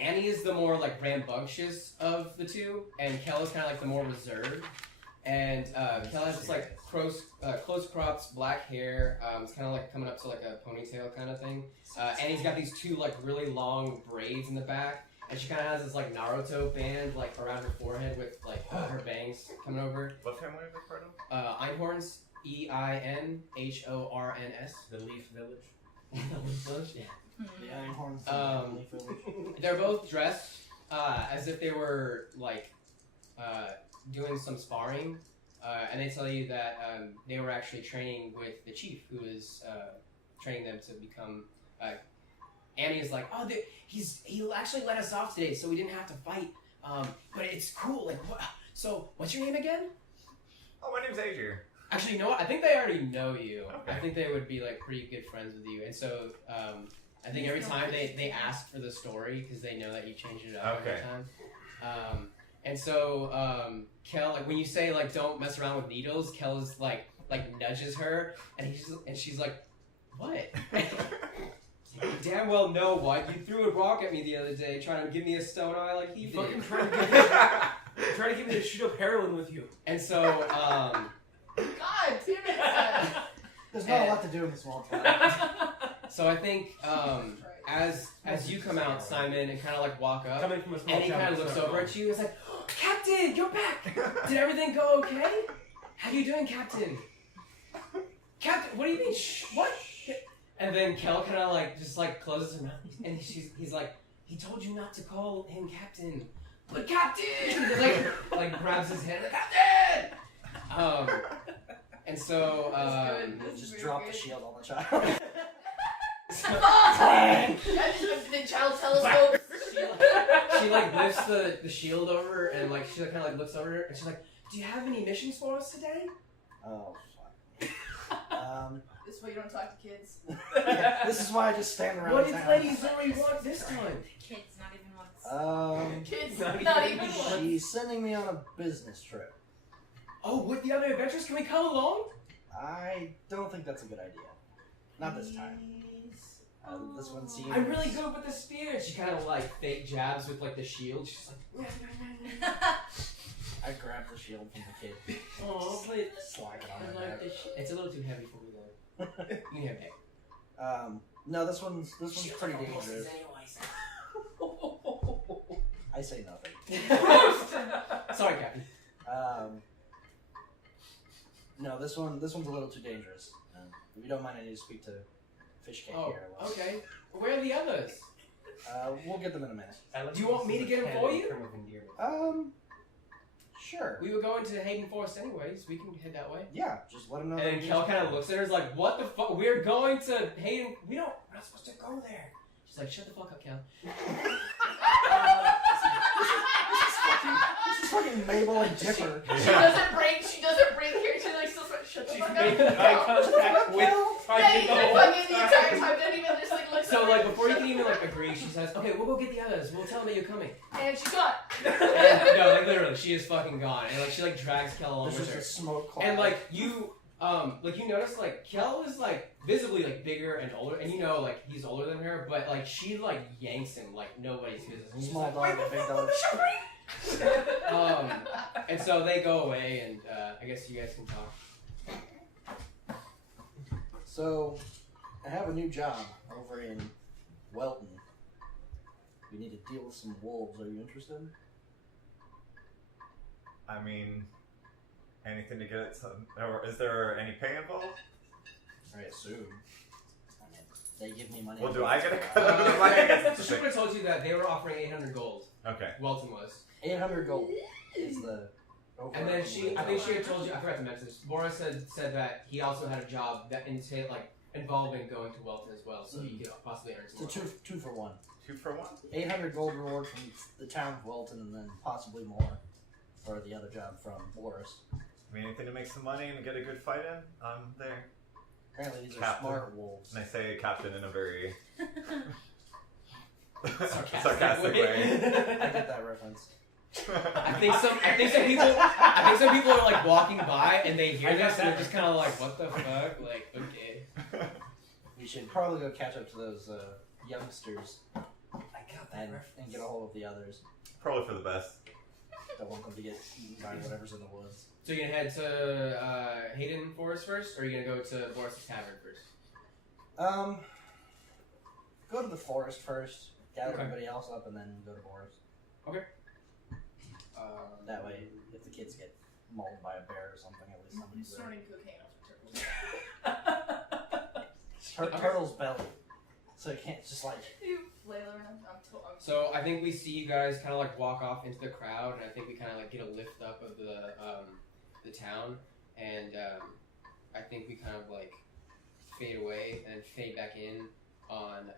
Annie is the more like rambunctious of the two, and Kel is kind of like the more reserved. And Kel has this like close cropped black hair. It's kind of like coming up to like a ponytail kind of thing. Annie's got these two like really long braids in the back, and she kind of has this like Naruto band like around her forehead with like her bangs coming over. What family are they part of? Einhorns, Einhorns. The Leaf Village. Yeah. The Einhorns. Um, They're both dressed as if they were like doing some sparring, and they tell you that they were actually training with the chief, who is training them to become. Annie is like, oh, he actually let us off today, so we didn't have to fight. But it's cool. Like, so what's your name again? Oh, my name's Ager. Actually, you know what? I think they already know you. Okay. I think they would be like pretty good friends with you, and so I think every time they ask for the story because they know that you change it up every Okay. time. And so Kel, like when you say like don't mess around with needles, Kel is like nudges her, and she's like, what? You damn well know what. You threw a rock at me the other day trying to give me a stone eye like he You did. fucking trying to get me to shoot up heroin with you. And so God damn it, son. There's not a lot to do in this small town. So I think as you come out, Simon, and kind of like walk up, Coming from a small and he town, kind of it's looks not over wrong. at you. He's like, oh, "Captain, you're back. Did everything go okay? How you doing, Captain? Captain, what do you mean? What?" And then Kel kind of like just like closes her mouth, and he's like, "He told you not to call him Captain, but Captain!" like grabs his hand, like, "Captain!" And so That's good. That's Just very drop good. the shield on the child. The child telescope. she like lifts the shield over, and like she kind of like looks over, and she's like, "Do you have any missions for us today?" Oh, fuck. This is why you don't talk to kids. This is why I just stand around What did town. Lady Zoe want this time? Kids, not even once. Kids, Not not even even one. She's sending me on a business trip. Oh, with the other adventurers, can we come along? I don't think that's a good idea. Not this time. This one seems. I'm really good with the spear. She kind of like fake jabs with like the shield. She's like, I grabbed the shield from the kid. oh, but Slide it on I her like neck. this. It's a little too heavy for me though. You can have it. No, this one's pretty dangerous. I say nothing. Sorry, Captain. No, this one's a little too dangerous. If you don't mind, I need to speak to Fish Cake Oh, here. okay. Where are the others? We'll get them in a minute. Do you want me to get them for you? Sure. We were going to Hayden Forest anyways. We can head that way. Yeah, just let them know. And then Kel kind of looks at her, is like, "What the fuck? We're going to Hayden. We're not supposed to go there." She's like, "Shut the fuck up, Kel." This is fucking Mabel and Dipper. She doesn't bring here. She's like, shut the She's fuck making up. eye contact with Yeah, he's the been whole fucking the time. entire time. Didn't even just like look. So like before you can even like agree, she says, "Okay, we'll go get the others. We'll tell them that you're coming." And she's gone. And, no, like literally, she is fucking gone, and like she like drags Kel along There's with just her. a smoke cloud. And like you notice like Kel is like visibly like bigger and older, and you know like he's older than her, but like she like yanks him like nobody's business. And he's Small just dog, like, big dog. and so they go away, and I guess you guys can talk. So, I have a new job over in Welton. We need to deal with some wolves. Are you interested? I mean, anything to get it. Or is there any pay involved? I assume. I mean, they give me money. Well, do I get a cut of the money? I guess So it's she the would have told you that they were offering 800 gold. Okay. Welton was. 800 gold is the. And then I think she overarching had told you, I forgot to mention this, Boris had said that he also had a job that entailed, like, involving going to Welton as well, so you could possibly earn some It's a more. two for one. 2 for 1? 800 gold reward from the town of Welton, and then possibly more for the other job from Boris. I mean, anything to make some money and get a good fight in? I'm there. Apparently, these are Captain. smart wolves. And I say captain in a very Sarcastic sarcastic way. way. I get that reference. I think some people are like walking by and they hear this and they're just kind of like, what the fuck? Like, okay. We should probably go catch up to those youngsters I got and get a hold of the others. Probably for the best. Don't want them to get eaten by whatever's in the woods. So you're gonna head to Hayden Forest first, or are you gonna go to Boris' Tavern first? Go to the forest first, gather Okay. everybody else up, and then go to Boris. That way, if the kids get mauled by a bear or something, at least somebody's there. Snorting cocaine off the turtle. Turtle's belly. So it can't just like. You flail around. So I think we see you guys kind of like walk off into the crowd, and I think we kind of like get a lift up of the town, and I think we kind of like fade away and then fade back in on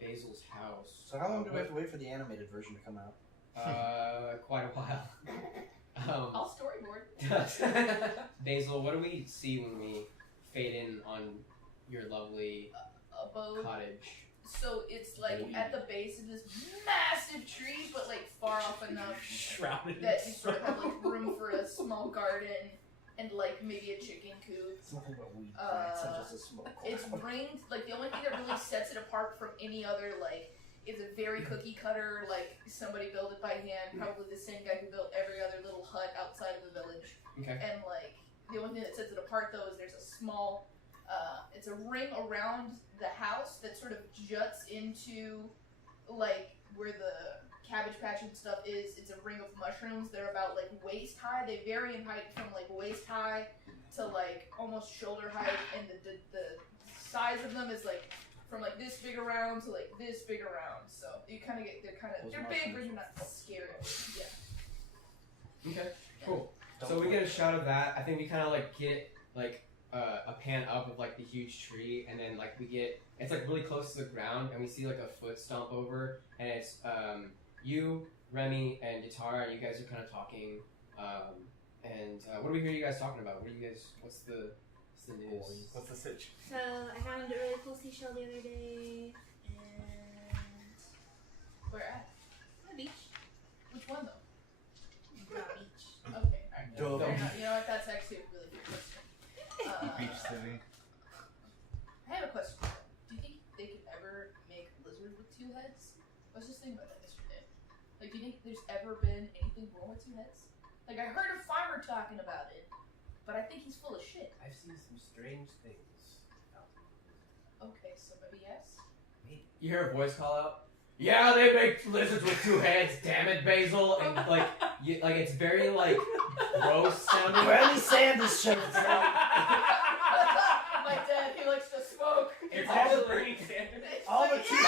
Basil's house. So how long do we have to wait for the animated version to come out? Quite a while. I'll storyboard. Basil, what do we see when we fade in on your lovely Abode. cottage? So it's like at the base of this massive tree, but like far off enough Shrouded. that you sort of have like room for a small garden and like maybe a chicken coop. It's nothing but weed plants and just a smoke It's cloud. ringed. Like the only thing that really sets it apart from any other like is a very cookie cutter. Like somebody built it by hand, probably the same guy who built every other little hut outside of the village. Okay. And like the only thing that sets it apart though is there's a small, it's a ring around the house that sort of juts into like where the cabbage patch and stuff is. It's a ring of mushrooms. They're about like waist high. They vary in height from like waist high to like almost shoulder height, and the size of them is like from like this big around to like this big around. So you kind of get they're big, but they're not scary. Yeah. Okay. Cool. So we get a shot of that. I think we kind of like get like a pan up of like the huge tree, and then like it's like really close to the ground, and we see like a foot stomp over, and it's you, Remy, and Yatara, and you guys are kind of talking. And what do we hear you guys talking about? What's the What's the news? What's the sitch? So I found a really cool seashell the other day, and Where at? on the beach. Which one though? Raw beach. Okay. Alright. Duh. Fair enough. You know what? That's actually a really good question. Beach City. I have a question. Do you think they could ever make a lizard with 2 heads? I was just thinking about that yesterday. Like, do you think there's ever been anything wrong with 2 heads? Like, I heard a farmer talking about it, but I think he's full of shit. I've seen some strange things. Okay, so maybe yes? You hear a voice call out? Yeah, they make lizards with 2 heads. Damn it, Basil! And like, it's very like gross sounding. Bernie Sanders shows up. My dad, he likes to smoke. It's All actually the- Bernie Sanders. all the Yeah! two-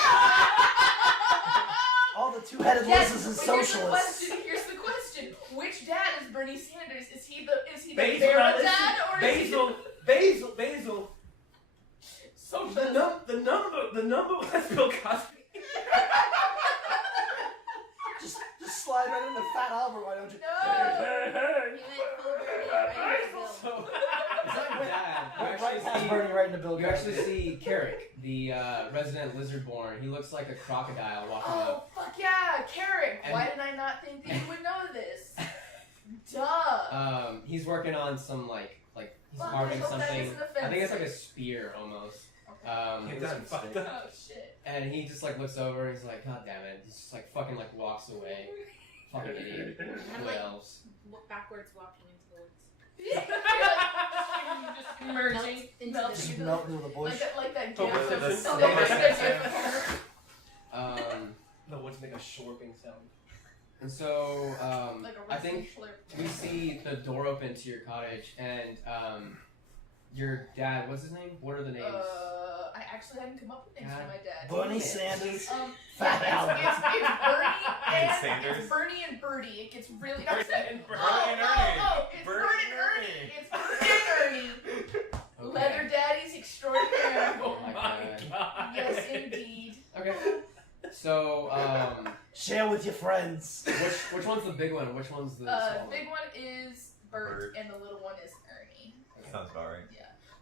All the 2-headed Yes, lizards and but here's the socialists. question. Here's the question. Which dad is Bernie Sanders? Is he the Basil, Vera now listen. dad or is he Basil. so The number was Bill Cosby. Just slide right into Fat Albert, why don't you? No! He went full Bernie right into Bill. So, it's not your dad. You Right past actually Bernie, right into Bill see, you actually Cosby. see Carrick, the resident lizardborn. He looks like a crocodile walking Oh, up. fuck yeah, Carrick. And- Why did I not think that you would know this? Duh. He's working on some like he's Fuck, carving I hope that something. isn't I think it's like a offensive. spear almost. Get done. Fuck that. Oh, shit. And he just like looks over and he's like, God damn it. He's just like fucking like walks away. Fucking idiot. I'm Who like else? backwards walking into the woods. Just merging, Into melting Just into melt into the bush. like that Oh, gift the of summer The woods make a slurping sound. And so like a I think rusty slurp. we see the door open to your cottage and your dad, what's his name? What are the names? I actually hadn't come up with names for my dad. Bernie Sanders. Yeah, Fat Albert. it's Bernie and Sanders. it's Bernie and Birdie. It gets really Bernie upset. and No, Bernie. no, it's Bernie Bert and and Ernie. Ernie. It's Bert and Ernie. Okay. Leather daddies extraordinaire. Oh my god. Yes, indeed. Okay. So, Share with your friends. which one's the big one? Which one's the small Big one is Bert, Bert. and the little one is Ernie. Sounds about right.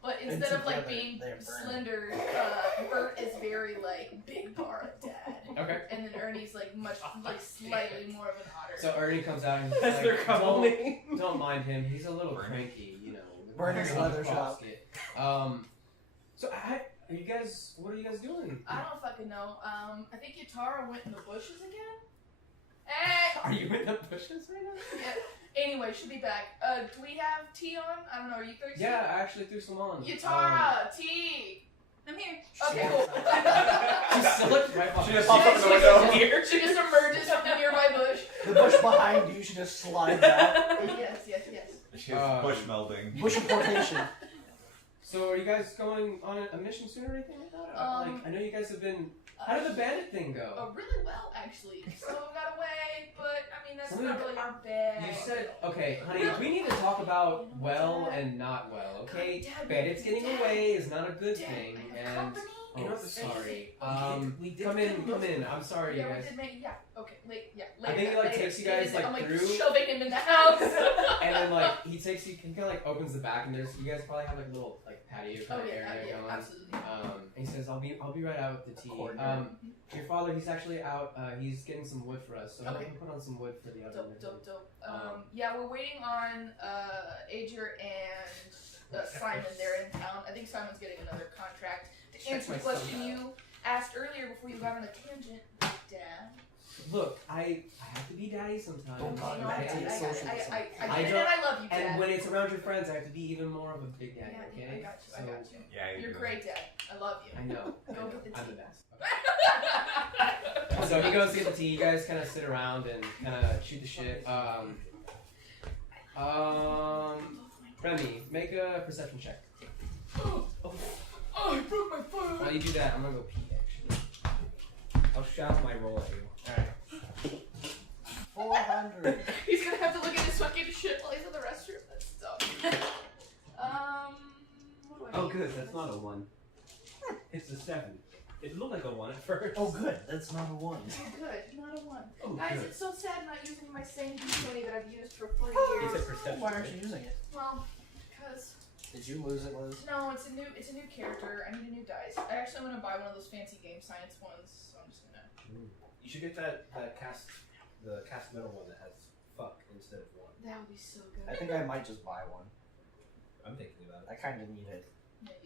But And instead of like together, being they're Bernie. slender, Bert is very like big bar dad, Okay. and then Ernie's like much like slightly more of an otter. So Ernie comes out and he's That's their like, couple name. don't mind him. He's a little Bernie. cranky, you know. Bernie's He's a leather shop. basket. So are you guys? What are you guys doing? I don't fucking know. I think Yatara went in the bushes again. Hey! Are you in the bushes right now? Yeah. Anyway, she'll be back. Do we have tea on? I don't know. Are you thirsty? Yeah, I actually threw some on. Yatara, tea. I'm here. Okay, cool. Just looked right behind She just you. popped up in the window. She just emerges from the nearby bush. The bush behind you should just slide out. Yes. She has bush melding. Bush importation. So are you guys going on a mission soon or anything like that? Like I know you guys have been. How did the bandit thing go? Really well, actually. Some got away, but I mean that's Something not really our bad. You said, okay, honey, we need to talk about well and not well, okay? Dad, Bandits getting Dad, away is not a good Dad, thing, I have and company. oh, You know, sorry. we did Come in. I'm sorry, you Yeah, we guys. did make. Yeah. Okay. I think he, like, takes you guys, like, I'm like through. shoving him in the house. And then like he takes you, he kind of like opens the back, and there's you guys probably have like a little like patio Oh kind of yeah, area yeah, going. absolutely. And he says, "I'll be right out with the tea." Coordinator. Your father, he's actually out. He's getting some wood for us, so Okay. he'll put on some wood for the oven. Dope. Yeah, we're waiting on Ager and Simon. They're in town. I think Simon's getting another contract. To answer the Check my question son out. you asked earlier before you got on a tangent, Dad. Look, I have to be daddy sometimes. Don't talk No, about I it. get it. It's I socialism. get it, I and don't- I love you, Dad. And when it's around your friends, I have to be even more of a big daddy. Yeah, Okay? I got you. Yeah, You're do. great, Dad. I love you. I know. Go get the I'm tea. the best. So he goes to get the tea. You guys kind of sit around and kind of shoot the shit. Remy, make a perception check. Oh, I broke my phone. While you do that, I'm gonna go pee. Actually. I'll shout my roll at you. All right. 400. He's gonna have to look at his fucking shit while he's in the restroom. That's dumb. What do I Oh, need? good. That's not a 1. It's a 7. It looked like a 1 at first. Oh, good. That's number 1. Oh, good. Not a 1. Oh, Guys, good. it's so sad not using my same D20 that I've used for 4 It's a years. perception. Why aren't you using it? Well, because Did you lose it, Liz? No, it's a new character. I need a new dice. I actually am gonna buy one of those fancy game science ones. So I'm just gonna. You should get the cast metal one that has fuck instead of one. That would be so good. I think I might just buy one. I'm thinking about I kind of need it.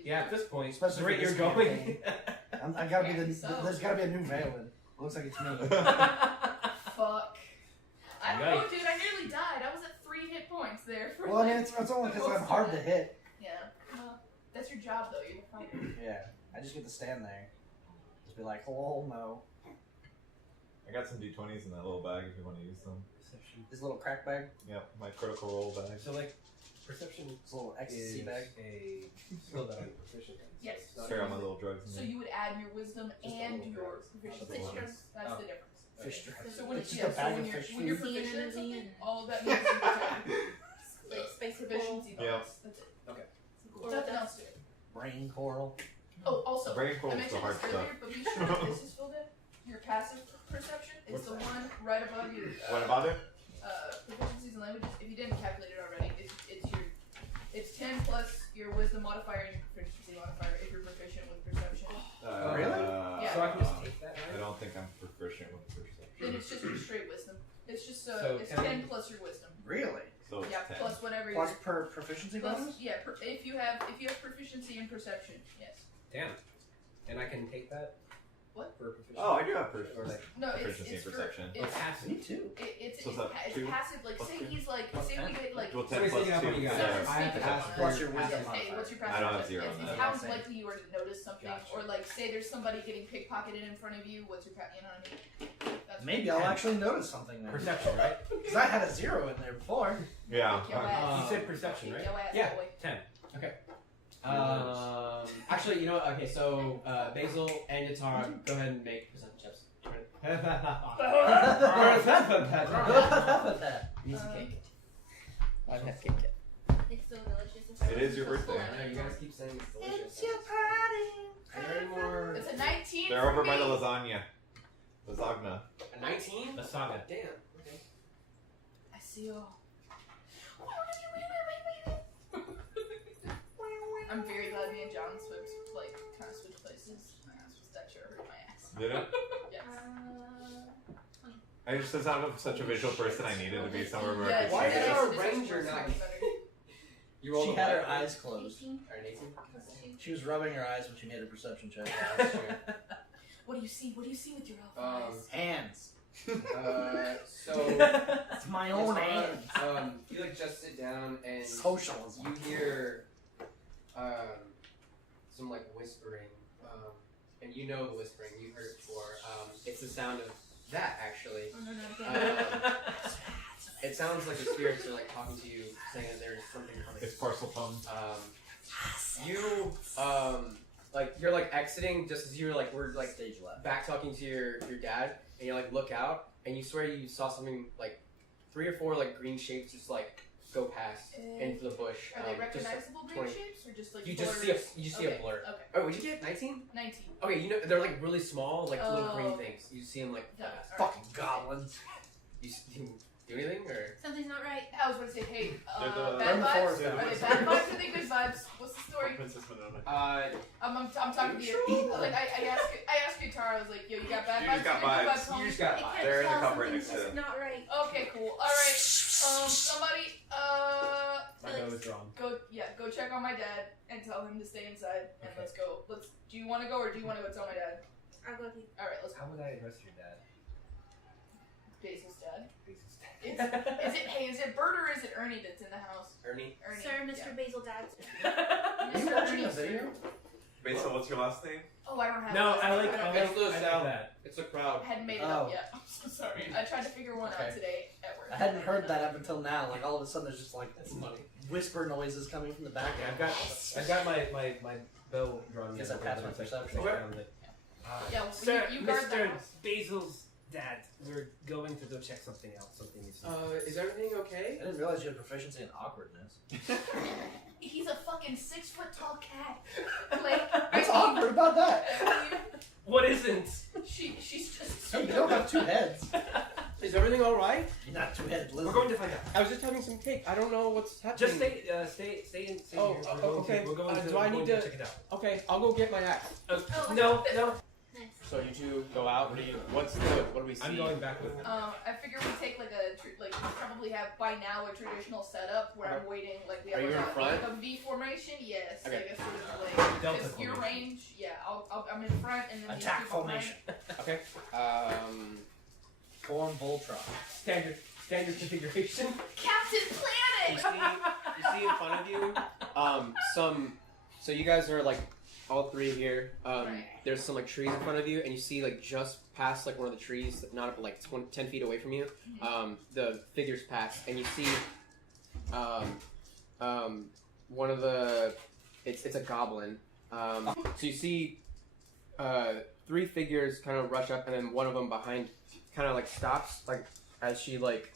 Yeah, at this point, Especially the rate for you're this going. campaign. I gotta be Yeah, the. so. There's gotta be a new Valen. Looks like it's me. Fuck. I don't know, Yikes. dude. I nearly died. I was at 3 hit points there. For Well, I mean, like it's only the because most I'm hard to time. hit. Yeah. Well, that's your job, though. You're the fighter. Yeah, I just get to stand there. Just be like, oh no. I got some d20s in that little bag if you want to use them. Perception. This little crack bag. Yep, my critical roll bag. So like, perception This little ecstasy is bag. a skill that I'm proficient in. Yes. It's not Carry all a- my little drugs in So there. you would add your wisdom Just a and little your drugs. proficiency. Just a little That's drugs. the difference. Fish Okay. drugs. So when It's it's just a bag of when you're, fish when you're food. proficient in Energy something, and- all that means is protection. Like space Proficiency coral. bonus. That's it. Coral Nothing dust. else to it. Brain coral. Oh, also, Brain I cool's the mentioned hard this stuff. earlier, but be sure that this is filled in. Your passive perception is What's the that? one right above your What about it? proficiencies and languages. If you didn't calculate it already, it's 10 plus your wisdom modifier and your proficiency modifier if you're proficient with perception. Really? Yeah. So I can just take that. I don't think I'm proficient with perception. Then it's just your straight wisdom. It's just So it's 10 10 plus your wisdom. Really? So it's Yeah, 10. plus whatever Plus your per proficiency bonus? yeah. If you have proficiency in perception, yes. Damn. And I can take that. What? For proficiency. Oh, I do have Or proficiency. like, No, Proficiency it's in for perception. it's passive. Me too. it's So is that it's two? passive. Like Plus say two? he's like Plus say 10? we get like Well, 10 Somebody's plus taking up 2. what you got. seven I have speed to on pass it. Plus your Yes, wisdom hey, modifier. what's your I passive? don't have 0 on It's that. how Same. likely you are to notice something, Gotcha. or like say there's somebody getting pickpocketed in front of you. What's your you know what I mean? That's Maybe I'll actually notice something then. perception, right? Because I had a 0 in there before. Yeah. Kick your ass. You said perception, right? Kick your ass, Yeah. boy. 10. Actually, you know what? Okay, so Basil and Yatara, go ahead and make perception checks. Piece of cake. I've had cake yet. It's so delicious. It is your birthday. I know you guys keep saying it's delicious. It's your party. Are there any more? It's a 19. They're for over by me. the lasagna. Lasagna. A 19? The saga. Damn. Okay. I see you. I'm very glad me and John switched, like, kind of switched places. My ass was that sure hurt my ass. Did it? Yes. I just was out of such a visual person. I needed to be somewhere where I Yeah, could Why see is it. our it's ranger actually not- better. You rolled She a had her what? eyes closed. 18 Or an 18? plus 2. She was rubbing her eyes when she made her perception check. What do you see? What do you see with your elf eyes? Hands. So It's my own hands. you like just sit down and Socialism. you hear some like whispering, and you know the whispering. You've heard it before. It's the sound of that actually. Oh, no, It sounds like the spirits are like talking to you, saying that there's something coming. It's parcel tongue. You like you're like exiting just as you're like we're like Stage left. back talking to your dad, and you like look out and you swear you saw something like 3 or 4 like green shapes just like go past into the bush. Are they just, like, recognizable green 20. shapes or just like You just see a blurs? you see a blur. Okay. Oh, what'd you get? 19? 19. Okay, you know they're like really small, like little green Oh. things. You see them like Yeah. fast. Fucking goblins. You do anything or? Something's not right. I was going to say, hey, They're the- bad Run the vibes? forest, Are yeah. they bad vibes or are they good vibes? What's the story? Princess Monona. I'm talking to you. Like I asked you, Tara. I was like, yo, you got bad You vibes? just got or good vibes. homie? You just got I vibes. can't They're in the tell, cup right something's next to just it. not right. Okay, cool. All right. Somebody, My bow is drawn. go check on my dad and tell him to stay inside and Okay. let's go. Do you want to go or do you want to go tell my dad? I'll go with you. All right, let's go. How would I address your dad? Basil's dad. Basil's dad. Is it Bert or is it Ernie that's in the house? Ernie. Ernie. Sir, Mr. Basil Dad. Are you Mr. watching Ernie, a sir. video? Basil, what's your last name? Oh, I don't have. No, it. I like don't- It's the I sound. like that. It's a crowd. I hadn't made it Oh. up yet. I'm so sorry. I tried to figure one out Okay. today at work. I hadn't heard that up until now. Like all of a sudden, there's just like That's funny. whisper noises coming from the Yeah, background. I've got my bow drawn. Guess in, I passed my but it's perception. around it. Yeah, well, Sir, you guard the Mr. house. Basil's dad, we're going to go check something out. Something needs to Is everything okay? I didn't realize you had proficiency in awkwardness. He's a fucking 6 foot tall cat. Like, What's awkward about that? I mean, What isn't? she's just. Hey, you don't have 2 heads. Is everything all right? You're not two-headed lizard. We're going to find out. I was just having some cake. I don't know what's happening. Just stay in. Oh, here. We're going okay. To, we're going to, Do I we're need going to- check it out? Okay, I'll go get my axe. No. Nice. So you two go out. What do we see? I'm going back with them. I figure we take like we probably have by now a traditional setup where I'm waiting like we have Are you in like front? a V formation. Yes, Okay. like a sort of like Delta because your formation. range. Yeah, I'm in front and then these Attack people behind. formation. Okay. Form Voltron. Standard configuration. Captain You Planet. see in front of you, so you guys are like all three here. Right. There's some like trees in front of you, and you see like just past like one of the trees, not like 10 feet away from you. The figures pass, and you see, one of the, it's a goblin. So you see, three figures kind of rush up, and then one of them behind, kind of like stops, like as she like,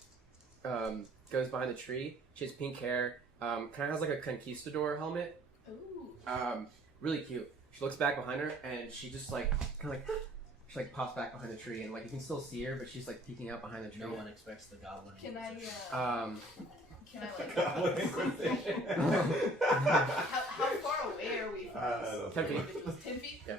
goes behind the tree. She has pink hair. Kind of has like a conquistador helmet. Ooh. Really cute. She looks back behind her, and she just like kind of like she like pops back behind the tree, and like you can still see her, but she's like peeking out behind the tree. No one expects the goblin. Can I? Can I like? Goblin Inquisition. How far away are we from this? 10 feet. individuals? 10 feet? Yeah.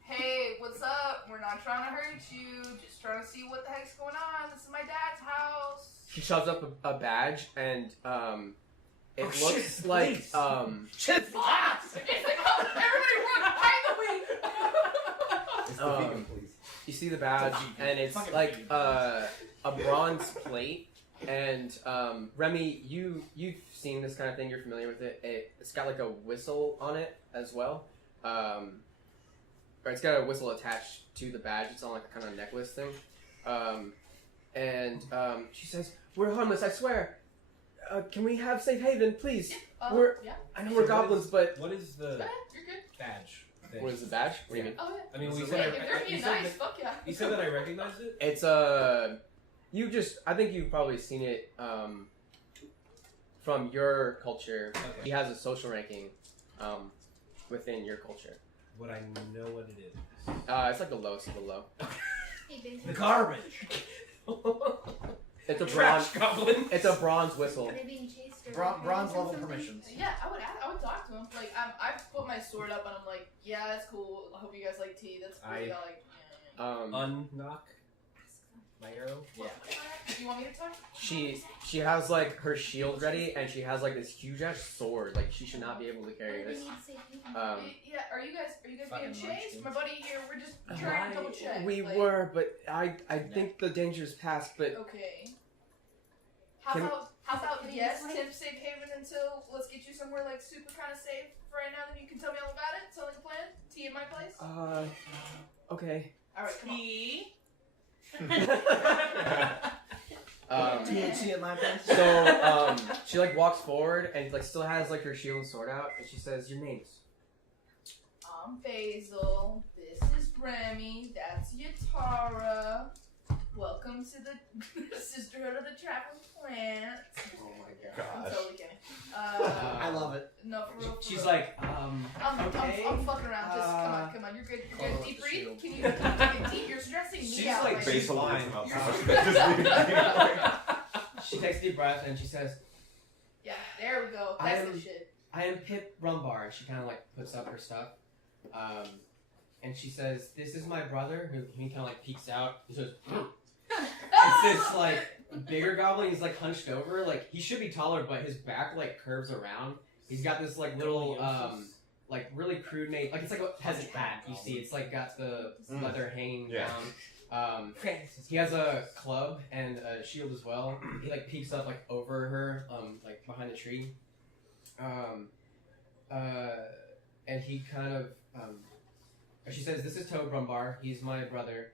Hey, what's up? We're not trying to hurt you. Just trying to see what the heck's going on. This is my dad's house. She shoves up a badge, and it Oh, looks shit, like please. Shit! Fuck! It's like, oh, everybody run behind the way. It's the vegan, please. you see the badge, and it's Fucking like vegan. a bronze plate. And Remy, you've seen this kind of thing. You're familiar with it. It's got like a whistle on it as well. Or it's got a whistle attached to the badge. It's on like a kind of necklace thing. And she says, "We're harmless, I swear. Can we have safe haven, please? We're- Yeah. I know we're goblins, but What is Go the ahead. You're good. badge? thing? what is the badge? What do you mean? Oh, yeah. I mean, we Hey, said if they're you being said nice, that, fuck yeah. you said that I recognized it. It's I think you've probably seen it from your culture. Okay. He has a social ranking within your culture. Would I know what it is? It's like the lowest of the low. Hey, baby. The garbage. It's a Trash bronze. goblin. It's a bronze whistle. Are they being chased or Bronze or level something? permissions. Yeah, I would talk to him. Like, I've put my sword up and I'm like, yeah, that's cool. I hope you guys like tea. That's cool. I- Yeah, like, yeah. Unlock my arrow. Yeah. Do you want me to talk? She has like her shield ready, and she has like this huge ass sword. Like she should not be able to carry What do this. they need safe haven? Yeah, are you guys Fucking being chased? munchkins. My buddy here, we're just trying to double check. We like, were, but I think the danger's past. But Okay. How Can- about Can I yes, use one? tip safe haven until let's get you somewhere like super kind of safe for right now. Then you can tell me all about it. Sound like a plan? Tea in my place. okay. All right, come on. THC at my place. So she like walks forward and like still has like her shield and sword out, and she says, "Your names." I'm Basil. This is Remy. That's Yatara. Welcome to the Sisterhood of the Traveling Plants. Oh my I'm gosh. totally kidding. I love it. No, for real. For She's real. like, I'm fucking around. Just come on. You're good. You're Oh, good. Deep the breathe. shield. Can you take a deep? You're stressing me She's out. like right Basil now. Fine. lines She takes a deep breath and she says, Yeah, there we go. I That's am- the shit. "I am Pip Rumbar." She kind of like puts up her stuff, and she says, "This is my brother." Who he kind of like peeks out. He says, "It's this like bigger goblin. He's like hunched over. Like he should be taller, but his back like curves around. He's got this like little like really crude name. Like it's like a peasant hat. You see, it's like got the leather hanging Yeah. down. He has a club and a shield as well. He like peeks up like over her, like behind the tree. And he kind of, she says, "This is Toad Brumbar. He's my brother."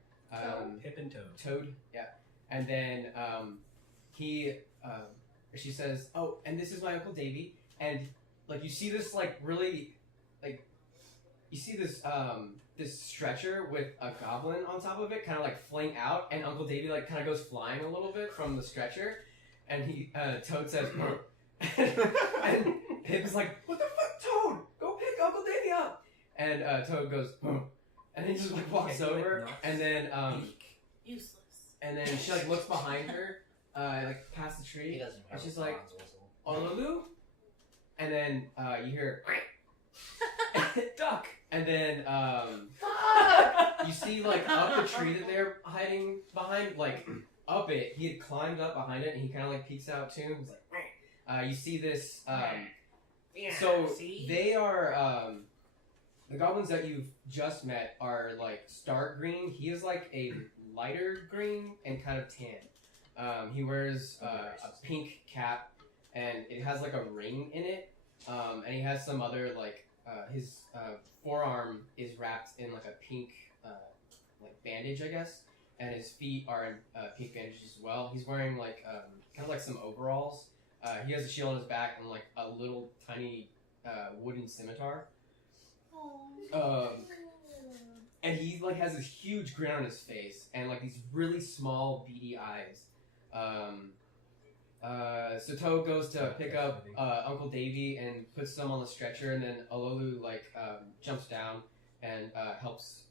Pip and Toad. Toad, yeah. And then she says, "Oh, and this is my Uncle Davy." And like you see this like really, like you see this this stretcher with a goblin on top of it, kind of like fling out, and Uncle Davy like kind of goes flying a little bit from the stretcher, and he Toad says, and Pip is like, "What the fuck, Toad? Go pick Uncle Davy up!" And Toad goes, and he just like walks Okay, over, nuts. and then Useless. and then she like looks behind her, like past the tree. He doesn't have And she's a like, bronze whistle. Ololu, and then you hear duck, and then you see like up the tree that they're hiding behind, like up it. He had climbed up behind it, and he kind of like peeks out too. He's like, you see this. So they are the goblins that you've just met are like stark green. He is like a lighter green and kind of tan. He wears a pink cap and it has like a ring in it. And he has some other like his forearm is wrapped in like a pink like bandage, I guess, and his feet are in pink bandages as well. He's wearing like kind of like some overalls. He has a shield on his back and like a little tiny wooden scimitar. And he like has this huge grin on his face and like these really small beady eyes. So Toad goes to pick up Uncle Davy and puts them on the stretcher, and then Ololu like jumps down and helps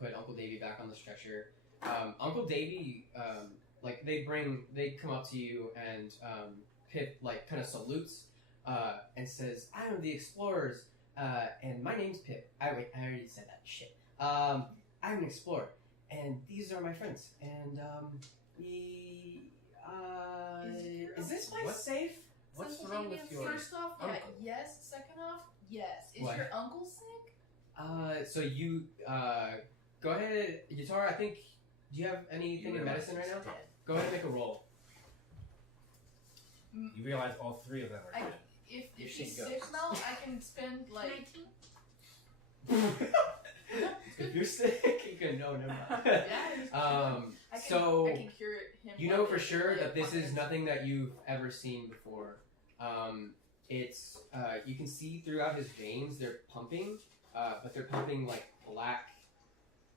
put Uncle Davy back on the stretcher. Uncle Davy like they come up to you and Pip like kind of salutes and says, "I'm the explorers, and my name's Pip." I already said that shit. I'm an explorer, and these are my friends. And is this place safe? What's Uncle wrong Davy, with your First off, yeah, uncle? yes. Second off, yes. Is What? your uncle sick? So you go ahead, Guitar. I think. Do you have anything in medicine right now? Go ahead and make a roll. You realize all three of them are dead. If You've he's seen sick ghosts. now, I can spend like 19? If you're sick, you can no, never mind. I can, so I can cure him. you one know day, for sure like, that this one is day. nothing that you've ever seen before. It's you can see throughout his veins they're pumping, but they're pumping like black,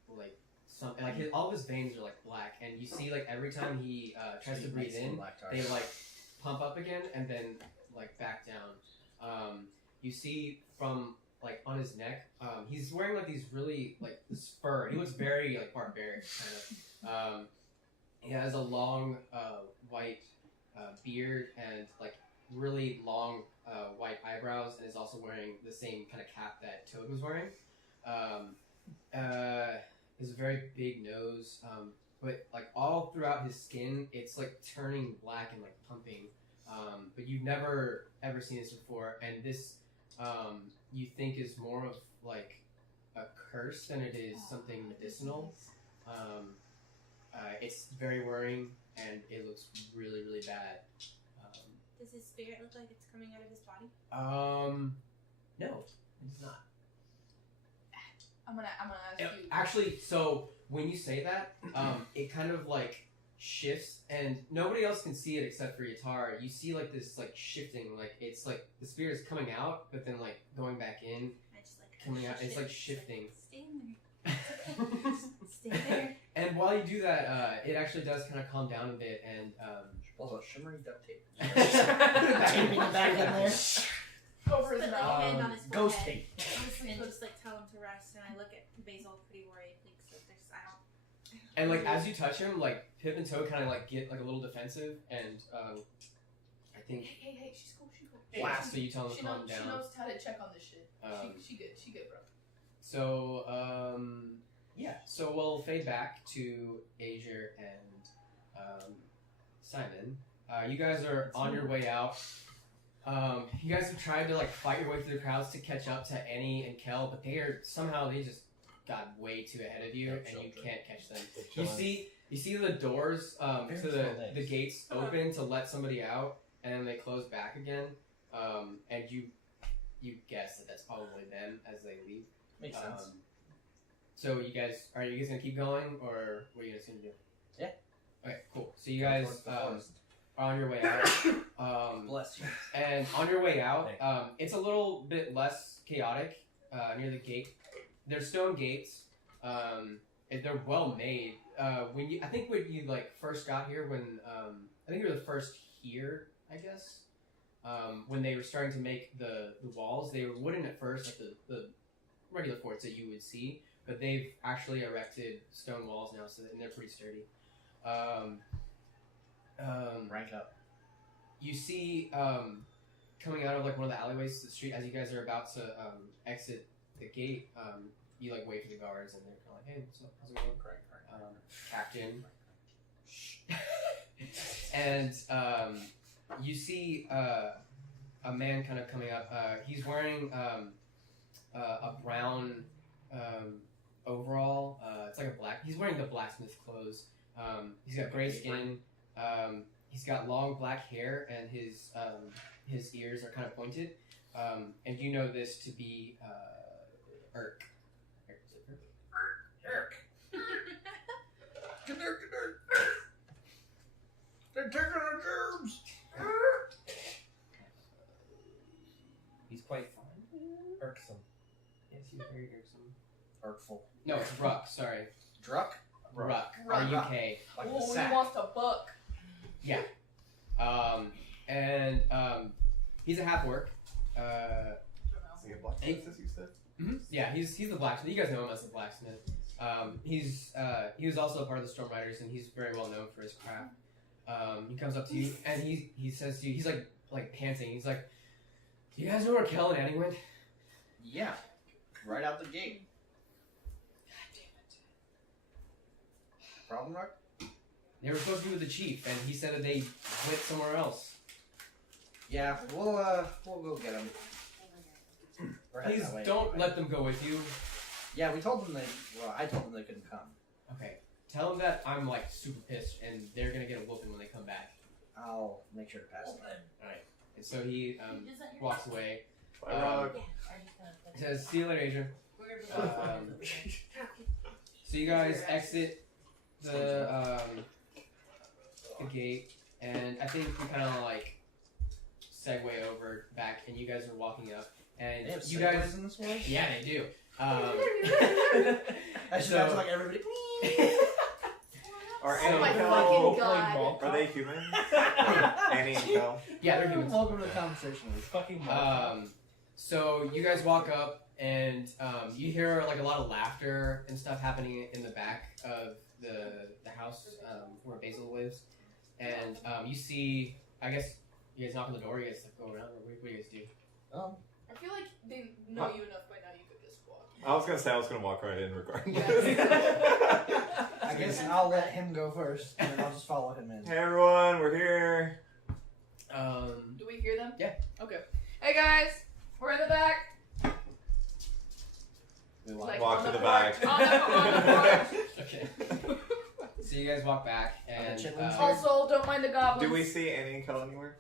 like something like all of his veins are like black, and you see like every time he tries to breathe in, they like pump up again and then like back down. You see from like on his neck, he's wearing like these really like this fur. He looks very like barbaric kind of. He has a long white beard and like really long white eyebrows, and is also wearing the same kind of cap that Toad was wearing. He has a very big nose, but like all throughout his skin, it's like turning black and like pumping. But you've never ever seen this before, and this you think is more of like a curse than it is something medicinal. It's very worrying, and it looks really, really bad. Does his spirit look like it's coming out of his body? No, it's not. I'm gonna ask you. Actually, so when you say that, it kind of like shifts, and nobody else can see it except for Yatar. You see like this like shifting, like it's like the spirit is coming out, but then like going back in, I just like coming out. push It's it. like shifting. Stay in there. It's okay. Stay there. And while you do that, it actually does kind of calm down a bit, and Also, shimmery duct tape. Taping it back in there. Over Put his like a mouth. hand on his Ghost forehead. tape. And just like tell him to rest. And I look at Basil pretty worried. Like, so there's, I don't. and like as you touch him, like Pip and Toad kind of like get like a little defensive, and I think Hey, she's cool. She's cool. blast. So you tell him to She calm knows. down. She knows how to check on this shit. Um, She good. She good, bro. So, yeah. So we'll fade back to Asia and Simon. You guys are on your way out. You guys have tried to like fight your way through the crowds to catch up to Annie and Kel, but they just got way too ahead of you, and you can't catch them. You see the doors to the gates open to let somebody out, and then they close back again. And you guess that that's probably them as they leave. Makes sense. So are you guys gonna keep going, or what are you guys gonna do? Yeah. Okay, cool. So you guys Towards the forest. are on your way out. Bless you. And on your way out, it's a little bit less chaotic near the gate. There's stone gates. And they're well made. I think when you like first got here, I think you were the first here, I guess. When they were starting to make the walls, they were wooden at first, like the regular forts that you would see. but they've actually erected stone walls now, and they're pretty sturdy. Rank up. You see, coming out of like one of the alleyways to the street, as you guys are about to exit the gate, you like wait for the guards, and they're kind of like, "Hey, what's up? How's it going?" Captain. And you see a man kind of coming up. He's wearing a brown overall. It's like a black. He's wearing the blacksmith clothes. He's got gray skin. He's got long black hair, and his ears are kind of pointed. And you know this to be Urk. Eric. Get there. They're taking our germs. He's quite fine. Irksome. Yes, he's very irksome. Artful. No, it's Ruck. Sorry, Druck? Ruck. Ruck. R-U-K. Like the Oh, he sack. wants to buck. Yeah. And he's a half orc. Like a blacksmith, as you said? Yeah, he's the blacksmith. You guys know him as the blacksmith. He was also a part of the Storm Riders, and he's very well known for his craft. He comes up to you, and he says to you, he's like panting. He's like, "Do you guys know where Kel and Annie went?" Yeah. Right out the gate. God damn it. Problem, Rock? They were supposed to be with the chief, and he said that they went somewhere else. Yeah, we'll go get him. We're heading Please that way don't anyway. let them go with you. Yeah, I told them they couldn't come. Okay. Tell them that I'm like super pissed, and they're gonna get a whooping when they come back. I'll make sure to pass them. Alright. And so he Is that your walks away. Bye, Rock. Yeah, I just kind of He says, "See you later, Adrian." So you guys exit the gate, and I think we kind of like segue over back, and you guys are walking up, and They have you segues guys, in this world? yeah, they do. I should So- imagine like everybody. Are Oh Annie my and fucking Kel, god. are they humans? Annie and Kel? Yeah, they're humans. Welcome to the conversation. Fucking So you guys walk up, and you hear like a lot of laughter and stuff happening in the back of the house where Basil lives, and you see, I guess you guys knock on the door. You guys like, go around. What do you guys do? I feel like they know you enough by now. You could just walk. I was gonna say I was gonna walk right in regardless. I guess I'll let him go first, and then I'll just follow him in. Hey everyone, we're here. Do we hear them? Yeah. Okay. Hey guys, we're in the back. We Like, Walk on to the porch, back. on the porch. Okay. So you guys walk back, and chitlins Also, don't mind the goblins. Do we see Annie and Kel anywhere?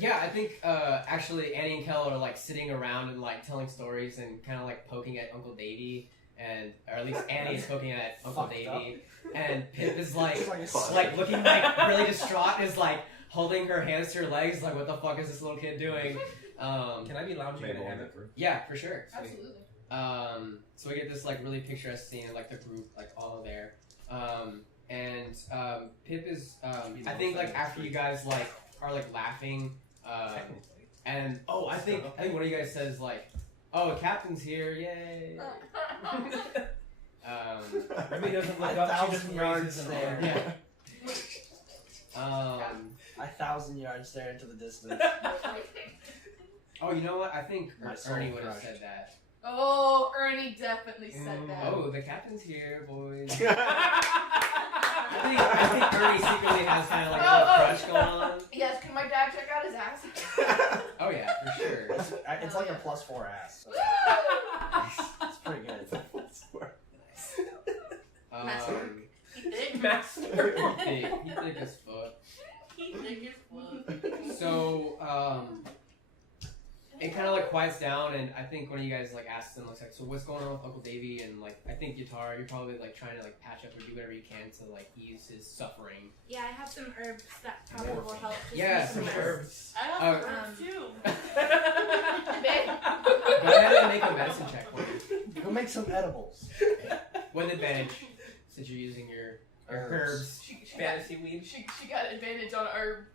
yeah, I think actually Annie and Kel are like sitting around and like telling stories and kind of like poking at Uncle Davey, and or at least Annie is poking at Uncle Fucked Davey, and Pip is like It's like looking like really distraught, is like holding her hands to her legs, like what the fuck is this little kid doing? Can I be lounging in a Mabel. hammock? Yeah, for sure. Sweet. Absolutely. So we get this like really picturesque scene of like the group like all there, and Pip is I think like after you guys like are like laughing, and I think one of you guys says like, "Oh, the captain's here, yay!" Remy doesn't look A up. She just 1,000 yards raises an there. arm. yeah. 1,000 yards stare into the distance. Oh, you know what? I think My soul Ernie would have crushed. said that. Oh, Ernie definitely said that. Oh, the captain's here, boys. I think Ernie secretly has kind of like a little crush going on. Yes, can my dad check out his ass? Oh yeah, for sure. It's like a +4 ass. It's pretty good. He thick. Master. He thick as fuck. He thick as fuck. So, it kind of like quiets down, and I think one of you guys like asks them, like, "So what's going on with Uncle Davey?" And like, I think Yatara, you're probably like trying to like patch up or do whatever you can to like ease his suffering. Yeah, I have some herbs that probably will help. Just Yeah, make some mess. herbs. I Uh, have herbs too. Go ahead and make a medicine check for me. Go make some edibles. With advantage, since you're using your herbs. She Fantasy weed. She got advantage on herb.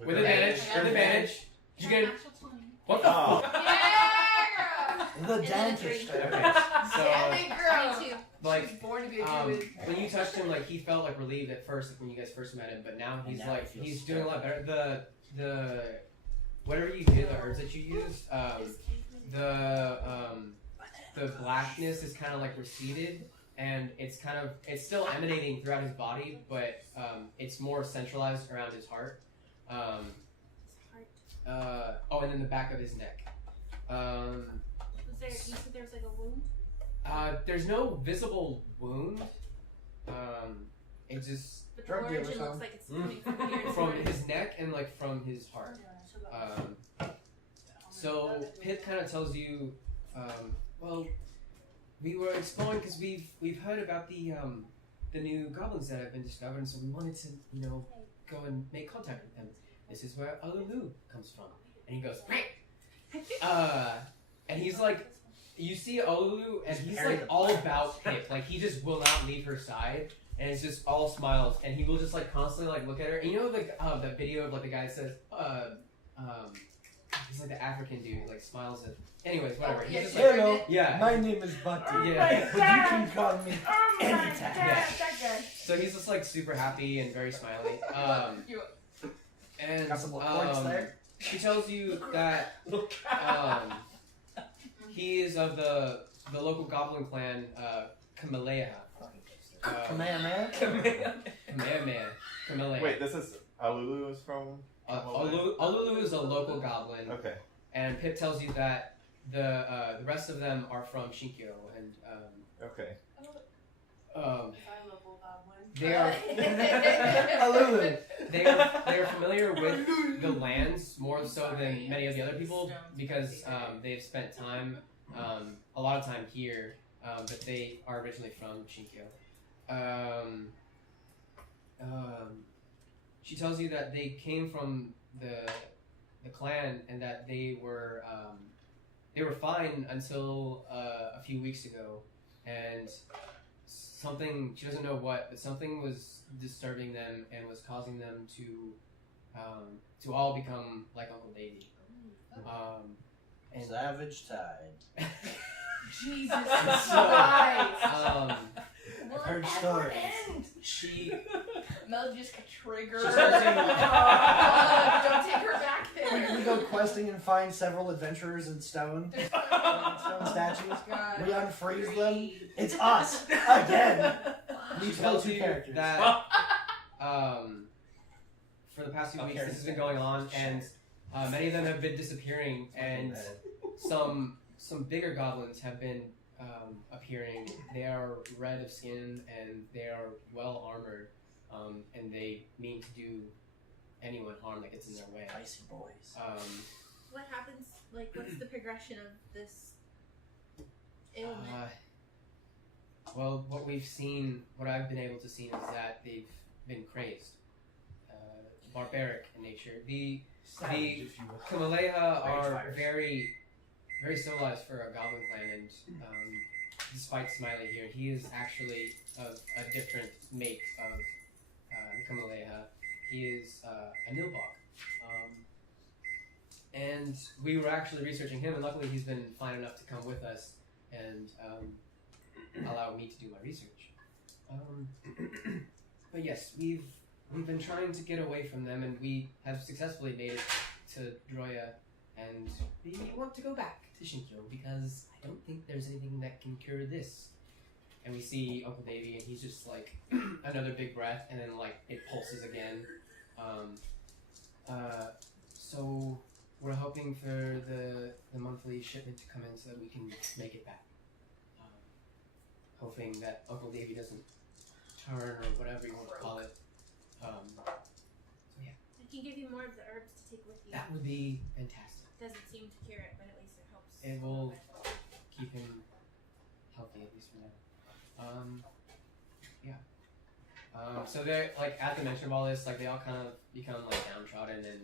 With advantage. With advantage. Did you get Natural 20. what the Oh. fuck? Yeah! The And then a dentist. three. Okay. worse when you guys first met him, but now And he's now like he feels he's doing a lot terrible. better. The whatever you did, the herbs that you used, the blackness is kind of like receded, and it's still emanating throughout his body, but it's more centralized around his heart. And then the back of his neck. Was there? You said there was like a wound. There's no visible wound. It just But the Drug dealer origin looks sound. like it's coming from here. from his neck and like from his heart. So Pip kind of tells you, well, we were exploring because we've heard about the new goblins that have been discovered, and so we wanted to go and make contact with them. This is where Alulu comes from, and he goes, and he's like, you see Alulu, and he's like all about Pip, like he just will not leave her side. And it's just all smiles, and he will just like constantly like look at her. And you know like that video of like the guy that says, he's like the African dude, he, like smiles at. Anyways, whatever. He's just like, Hello, yeah, my name is Butty. yeah. But you can call me anytime. Yeah. So he's just like super happy and very smiley. And Got some little points there. She tells you that he is of the local goblin clan, Kamaleha. Kamehameha? Kamehameha. Wait, this is Alulu is from. Alulu is a local goblin, Okay. and Pip tells you that the rest of them are from Shinkyo, and Okay. they are Alulu. they are familiar with the lands more so than many of the other people because they've spent time, a lot of time here, but they are originally from Shinkyo. She tells you that they came from the clan and that they were fine until a few weeks ago, and something, she doesn't know what, but something was disturbing them and was causing them to all become like Uncle Davy. And Savage Tide. Jesus so, Christ! I've heard stories. she Mel just got triggered. She starts saying- Don't take her back there. We go questing and find several adventurers in stone. Stone statues. God. We unfreeze them. It's us again. She These tells two you characters. that for the past few weeks this has been going on, and many of them have been disappearing, and some bigger goblins have been appearing. They are red of skin and they are well armored, and they mean to do anyone harm that gets in their way. Spicy boys. What happens? Like, what's the progression of this ailment? Well, what we've seen, what I've been able to see is that they've been crazed, barbaric in nature. The Kamaleha are very, very civilized for a goblin clan, and despite Smiley here, he is actually of a different make of the Kamaleha. He is a Nilbog. And we were actually researching him, and luckily he's been fine enough to come with us and allow me to do my research. But yes, we've been trying to get away from them, and we have successfully made it to Droya, and we want to go back to Shinkyo because I don't think there's anything that can cure this. And we see Uncle Davy, and he's just like another big breath, and then like it pulses again. So we're hoping for the monthly shipment to come in so that we can make it back. Hoping that Uncle Davy doesn't turn or whatever you want to call it. So yeah, I can give you more of the herbs to take with you. that would be fantastic. Doesn't seem to cure it, but at least it helps. It will keep him healthy at least for now. So they're like at the mention of all this, like they all kind of become like downtrodden, and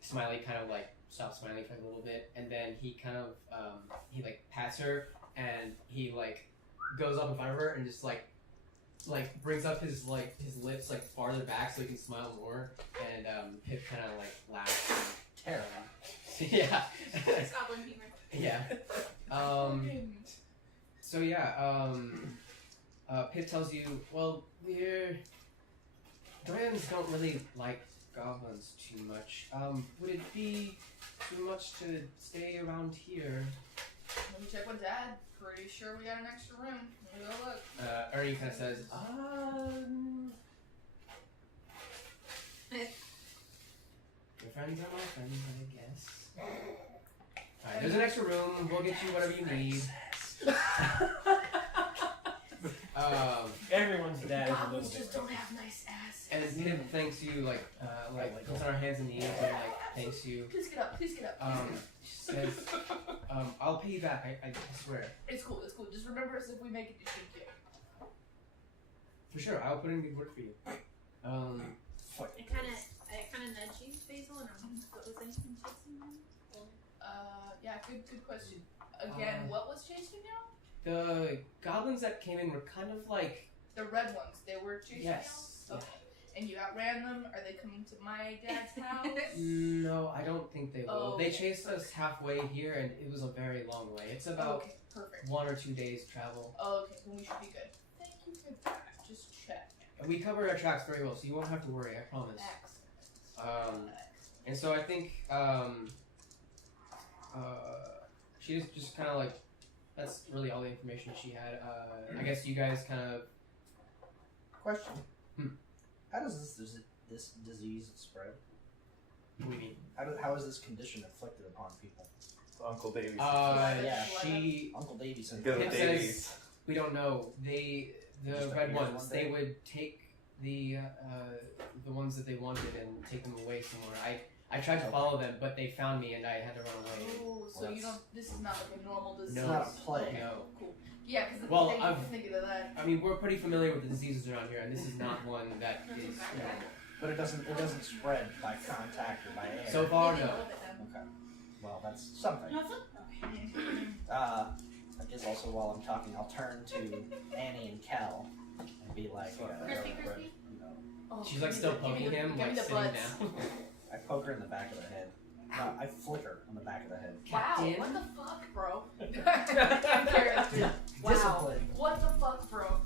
Smiley kind of like stops smiling for a little bit, and then he kind of he like pats her, and he like goes up in front of her and just like brings up his lips like farther back so he can smile more, and Pip kind of like laughs. Terrible. Yeah. Goblin humor. Yeah. So yeah, Pip tells you, well, we're Dragons don't really like goblins too much. Would it be too much to stay around here? Let me check with Dad. Pretty sure we got an extra room. Let me go look. Ernie kind of says, your friends are my friends, I guess. Alright, there's an extra room. We'll get you whatever you need. Everyone's dad is a little Goblins bit. just don't have nice asses. And his kid thanks you, puts on our hands and knees and, thanks you. Please get up. Please get up. She says, I'll pay you back, I swear. It's cool. It's cool. Just remember us if we make it to shake you. For sure, I'll put in good work for you. I kind of nudge you, Basil, and what was anything chasing you? Yeah, good question. Again, what was chasing you? The goblins that came in were kind of like... The red ones. They were chasing Yes. you? Okay. And you outran them? Are they coming to my dad's house? No, I don't think they will. Oh, They okay. chased us halfway here, and it was a very long way. It's about Okay, perfect. 1 or 2 days travel. Okay, then we should be good. Thank you for that. Just check. And we covered our tracks very well, so you won't have to worry, I promise. Excellent. And so I think she just kind of like, that's really all the information she had. I guess you guys kind of... Question. How does this disease spread? What do you mean? How is this condition inflicted upon people? Uncle Davey. Yeah, she... Uncle Davey said. Go It Davies. says, we don't know. The Just red appears ones, one they day? would take the ones that they wanted and take them away somewhere. I tried to follow them, but they found me and I had to run away. Oh, so Well, you don't. This is not like a normal disease. It's not a plague. No. Cool. Yeah, because Well, I was I've- thinking of that. I mean, we're pretty familiar with the diseases around here, and this is not one that is normal. But it doesn't spread by contact or by air. So far, Maybe a no. little bit then. Okay. Well, that's something. I guess also while I'm talking, I'll turn to Annie and Cal and be like, Crispy, crispy? you know, Oh, She's like still poking him, give me like the sitting butts. down. I poke her in the back of the head. No, I flick her on the back of the head. Wow, Captain. what the fuck, bro? Character. Wow. Discipline. What the fuck, bro?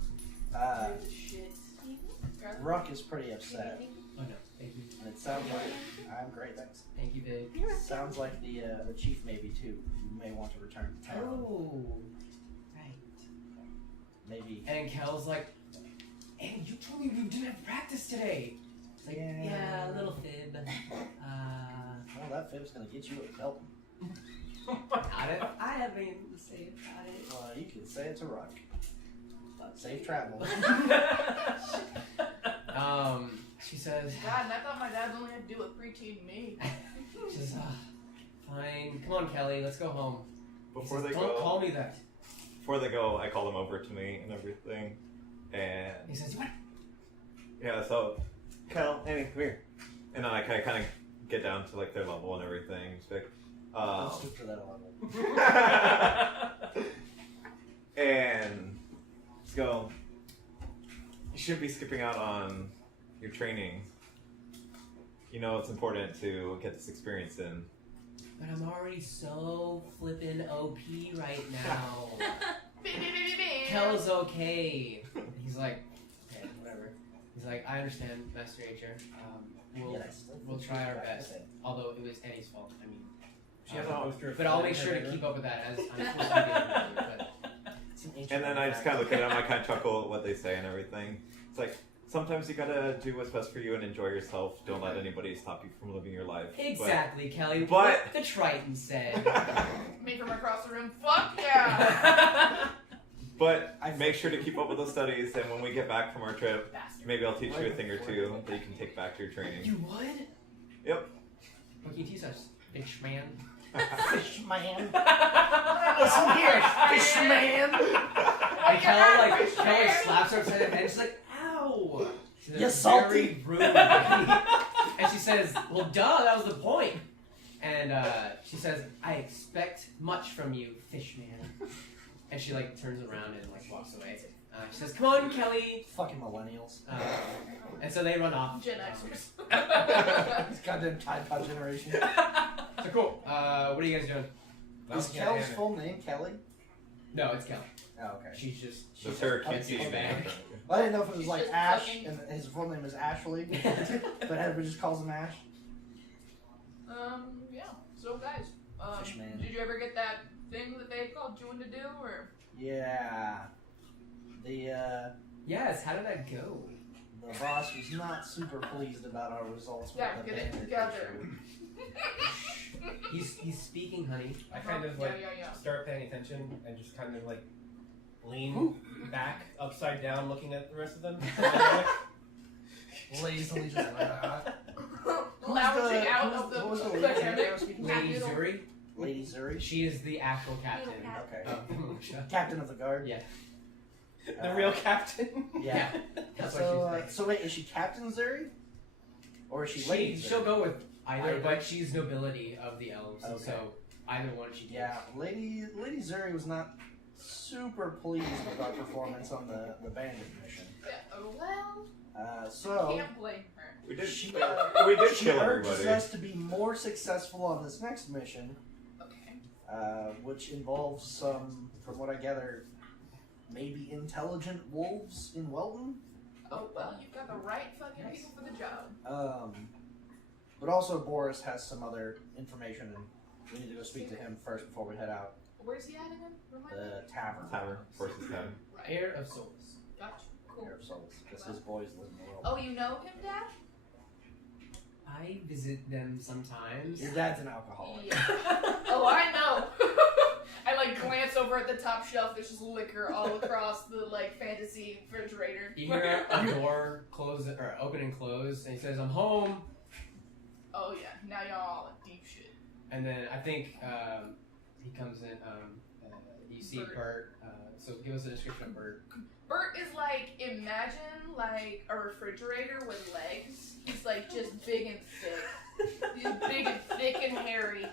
You're the shit. Ruck is pretty upset, Oh no, thank you. and it sounds like I'm great. Thanks. Thank you, babe. Sounds like the chief may be too. You may want to return to town. Oh, right. Maybe. And Kel's like, "Hey, you told me we didn't have practice today." It's like, yeah, a little fib. Well, that fib's gonna get you a belt. Got it. I haven't even to say about it. You can say it to Ruck. Safe travels. She says, God, I thought my dad only had to do with preteen me. she says, fine. Come on, Kelly, let's go home. Before He they says, don't go, call me that. before they go, I call them over to me and everything, and He says, what? yeah. So, Cal, Annie, come here, and then I kind of get down to like their level and everything. Just like, Let's stoop to that level. and let's go. You should be skipping out on your training. You know it's important to get this experience in. But I'm already so flippin' OP right now. Kel's okay. He's like, okay, whatever. He's like, I understand, Master Ager. We'll try our best. Although it was Annie's fault. I mean, She has a poster of but I'll food make in sure her to bedroom. keep up with that as I'm supposed to be doing. But And then I just kind of look at them, I kind of chuckle at what they say and everything. It's like, sometimes you gotta do what's best for you and enjoy yourself. Don't let anybody stop you from living your life. exactly, Kelly. but- What the Triton said. Me from across the room. Fuck yeah! But make sure to keep up with the studies, and when we get back from our trip, Bastard. maybe I'll teach you a thing or two that you can take back to your training. You would? Yep. What can you teach us, bitch man? Fish man. Listen here, fish man. And Kelly slaps her upside the head and she's like, ow. She's You like, salty. very rude. And she says, well, duh, that was the point. And she says, I expect much from you, fish man. And she like turns around and like walks away. She says, come on, Kelly. Fucking millennials. And so they run off. Gen Xers. This goddamn Tide Pod generation. So cool. What are you guys doing? Is Kel's full name Kelly? No, it's Kelly. Oh, okay. She's just. So She's Sarah I can't see was anything. back. I didn't know if it was He's like just Ash, fucking- and his full name is Ashley, but everybody just calls him Ash. Yeah. So guys, Fishman. did you ever get that thing that they called you in to do, or? Yeah. The Yes. How did that go? boss was not super pleased about our results with Yeah, the get it bandit together. issue. He's speaking, honey. I kind of Yeah, like yeah. start paying attention and just kind of like lean back, upside down, looking at the rest of them. Lazily just Lounging out of the what was the lady the name hammock. I was speaking to? Lady Noodle. Zuri. Lady Zuri, She is the actual captain. Cat. okay, of captain of the guard. Yeah. The real captain. Yeah. That's So, what she's so wait, is she Captain Zuri, or is she Lady Zuri? She'll go with either, Either. but she's nobility of the elves, and Okay. so either one she takes. Yeah, Lady Zuri was not super pleased with our performance on the bandit mission. Yeah, well, So can't blame her. We did. she, We did she kill urges everybody. us to be more successful on this next mission, Okay. which involves some, from what I gather, maybe intelligent wolves in Welton. Oh well, you've got the right fucking people for the job. But also Boris has some other information, and we need to go speak to him first before we head out. Where's he at again? Remind me. The tavern. Tavern. Forces tavern. Right. Heir of souls. Gotcha. Cool. Here of Souls, because his boys live in the world. Oh, you know him, Dad? I visit them sometimes. Your dad's an alcoholic. Yeah. Oh, I know. I like glance over at the top shelf. There's just liquor all across the like fantasy refrigerator. You hear a door close or open and close, and he says, "I'm home." Oh yeah, now y'all all in deep shit. And then I think he comes in. You see Bert. Bert. So give us a description of Bert. Bert is like, imagine like a refrigerator with legs. He's like just big and thick. He's big and thick and hairy.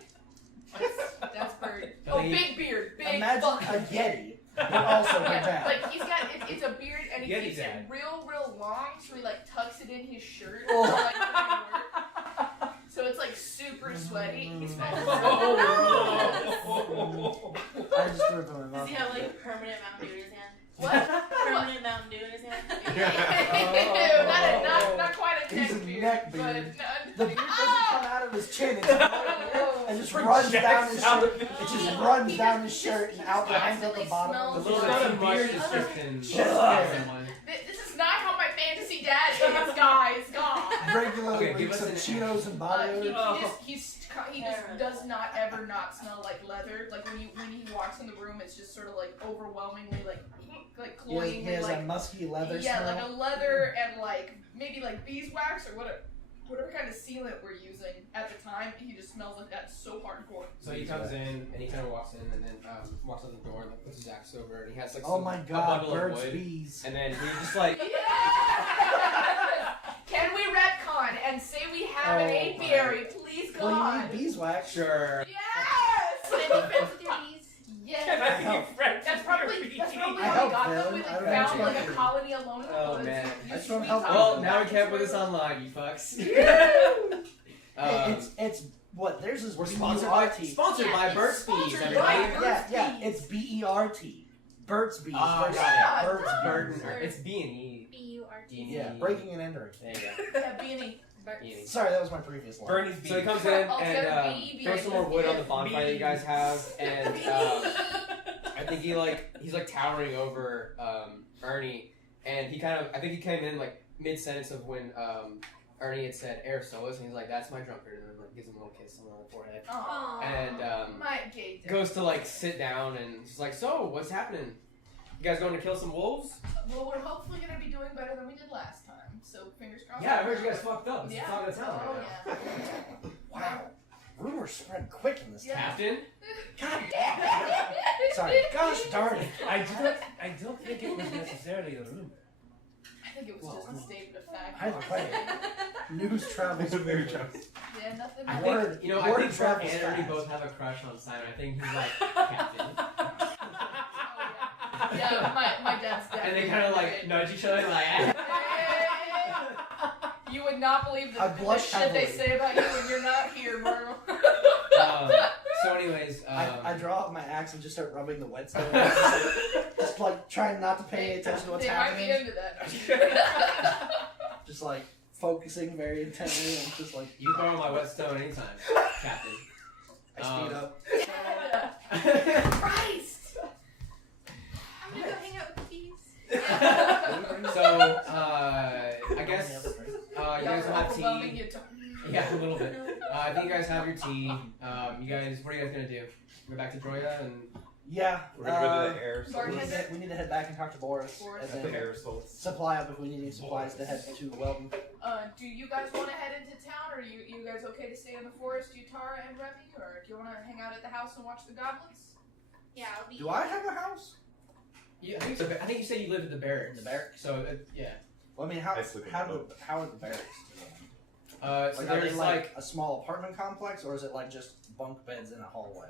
That's Bert. Oh, big beard, big Imagine fucking a Yeti, but also her Yeah, dad. like he's got it's a beard and he Yeti keeps it dad. real long, so he like tucks it in his shirt. Oh. So, like, when he works. So it's like super sweaty. He smells I just threw up in my Does mouth. he have like permanent Mountain Dew in his hand? What? Permanent Mountain Dew in his hand? not quite a He's neck a beard, neck but beard. no, The beard doesn't come out of his chin, it's right and just runs down his shirt. It just runs down his shirt and out behind at the bottom of The the little shirt. beard description. Shut for up. someone. This is not how my fantasy dad is, guys. God. Regularly Okay, give with us some an- Cheetos and body oil. He just does not ever not smell like leather. Like when he walks in the room, it's just sort of like overwhelmingly like He has, cloying he has like a musky leather yeah, smell. like a leather and like maybe like beeswax or whatever kind of sealant we're using at the time. He just smells like that so hardcore. So he comes in and he kind of walks in and then walks on the door and like, puts his axe over and he has like Oh some, my a god, bundle of birds, wood. bees. And then he's just like, Can we retcon and say we have an Oh apiary, please Well, you God? need beeswax. sure. Yes! Can I be friends with your bees? Yes! help? That's probably I how we help got them. them. We I like, don't found know. like a colony alone in the Oh, woods. man. You I just sweet don't help talk Well, them now we back can't to put this where- online, you fucks. Hey, it's what? Theirs is We're sponsored by Burt's Bees, Sponsored everybody. by Yeah, Burt's yeah, Bees. it's BERT. Burt's Bees. Oh, Burt's- got it. Burt's Burton, Bees. it's B&E. B-U-R-T. Yeah, breaking and entering. There you Yeah, beanie. go. Sorry, that was my previous line. Bernie's So he bees. comes in Altogether, and B.E.B. throws some more wood on the bonfire that you guys have, and I think he's like towering over Ernie, and I think he came in like mid sentence of when Ernie had said "Heir of Souls," and he's like, "That's my drunkard," and then like gives him a little kiss on the forehead, Aw. and My gay dad. goes to like sit down, and he's like, "So, what's happening? You guys going to kill some wolves?" Well, we're hopefully gonna be doing better than we did last time. So fingers crossed. Yeah, I heard you guys fucked up. It's Yeah. the talk of the town Oh right now. yeah. Wow. Rumors spread quick in this Yeah. town. Captain, God damn it. Sorry. Gosh darn it. I don't think it was necessarily a rumor. I think it was just a statement of fact. Either way, news travels. Yeah, nothing. I Word- think I word think Bert travels and Ernie fast. both have a crush on Simon. I think he's like Captain. Yeah, my dad's dad. And they kind of like nudge each other, like. You would not believe I the blush shit they heavily. say about you when you're not here, bro. So, anyways, I draw out my axe and just start rubbing the whetstone. just like trying not to pay any attention to what's they happening. might be into that. Just like focusing very intently and just like You can borrow my whetstone anytime, Captain. I speed up. Christ! I'm gonna go hang out with the bees. So, I guess you guys will have Bumming tea. your tongue. Yeah, a little bit. I think you guys have your tea. You guys, what are you guys gonna do? Go back to Droya and Yeah. We're gonna go to the air we, source. need to, we need to head back and talk to Boris. Boris. And At the then air source. supply up if we need any supplies to head to Weldon. Do you guys want to head into town, or are you guys okay to stay in the forest, you, Tara and Remy, or do you want to hang out at the house and watch the goblins? Yeah, I'll be. Do I have a house? yeah, I think you said you lived at the barracks. In the barracks? So yeah. Well, I mean, how I sleep in how the do boat. how are the barracks? So Like, are they there's like a small apartment complex, or is it like just bunk beds in a hallway?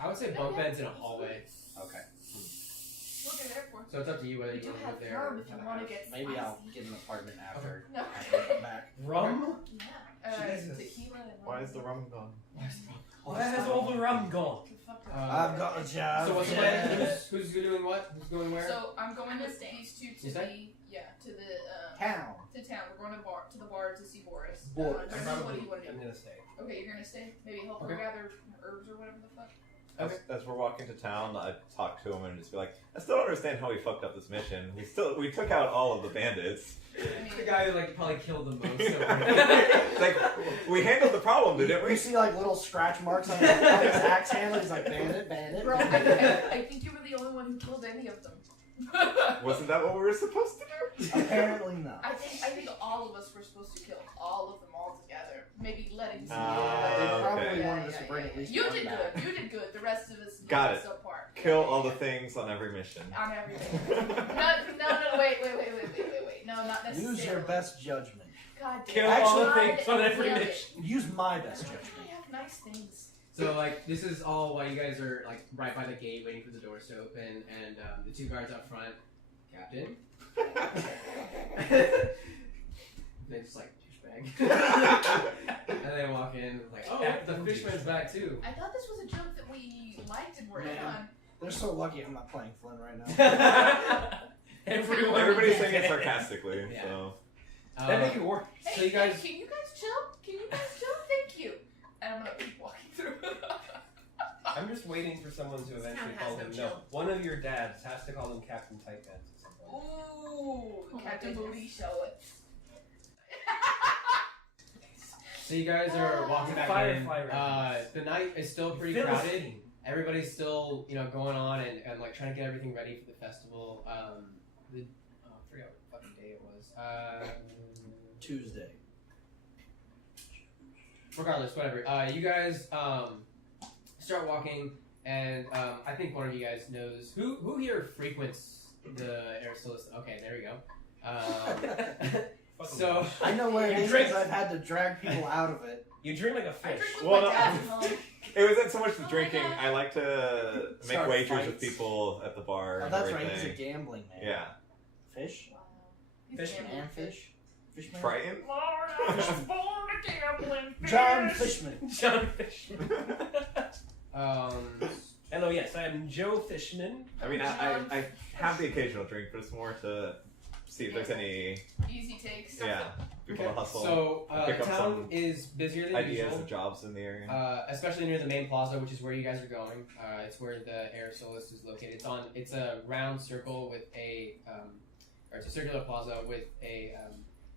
I would say bunk beds in a hallway. Okay. What they're there for? So it's up to you whether We you do want to have live there. rum or if you have a want to house. get Maybe spicy. I'll get an apartment after No. after I come back. Rum? Yeah. Jesus. Tequila and Why is the rum gone? Why has all the rum gone? I've got a job. So what's the yeah. plan? Who's doing what? Who's going where? So I'm going I'm with gonna stay. these two You to stay? to the Town. to town. We're going to the bar to see Boris. Boris. Remy, what do you want to I'm do? gonna stay. Okay, you're gonna stay. Maybe help Okay. her gather herbs or whatever the fuck. As we're walking to town, I talk to him and just be like, I still don't understand how we fucked up this mission. We took out all of the bandits. I mean, the guy who like probably killed the most. Like we handled the problem, didn't We we? see like little scratch marks on his axe handle. He's like, bandit, bandit. bro, bandit. I think you were the only one who killed any of them. Wasn't that what we were supposed to do? Apparently not. I think all of us were supposed to kill all of them all together. Maybe letting some. They probably okay. wanted us to bring at least You one did back. good. You did good. The rest of us Got did it. subpar. Kill all the things on every mission. On everything. No, wait. No, not necessarily. Use your best judgment. God damn. Kill it. all the God things on every damn it. mission. Use my best I judgment. have nice things. So like this is all while you guys are like right by the gate waiting for the doors to open, and the two guards up front, Captain. They just like douchebag. And they walk in like, oh, the fishman's back too. I thought this was a joke that we liked and were in Man. on. They're so lucky I'm not playing Flynn right now. Everybody's saying it sarcastically, Yeah. so. That make it work. Hey, So you guys- can you guys chill? Can you guys chill? Thank you. And I'm gonna keep walking through. I'm just waiting for someone to eventually town call has him. no No, chill. one of your dads has to call him Captain Tight Pants at some point. Ooh, Oh my Captain goodness. Booty, show it. So you guys are walking back in. Firefly reference. The night is still pretty crowded. Everybody's still, going on and like trying to get everything ready for the festival. I forgot what fucking day it was. Tuesday. Regardless, whatever. You guys start walking, and I think one of you guys knows who here frequents the Aristoteles. Okay, there we go. So I know where it You is drink- because I've had to drag people out of it. You drink like a I fish. drink with Well, my no. dad at home. It wasn't so much the Oh my drinking. God. I like to make Start wagers fights. with people at the bar. Oh, and that's right. everything. He's a gambling man. Yeah. Fish? Wow. He's Fish gambling Man fish? Fishman? Triton? John Fishman. John Fishman. um, Hello, yes, I am Joe Fishman. I mean, I have the occasional drink, but it's more to see if there's any, Easy takes. people to hustle. so Pick up town some is busier than ideas usual. of jobs in the area. Especially near the main plaza, which is where you guys are going. It's where the Air Solus is located. It's a round circle with or it's a circular plaza with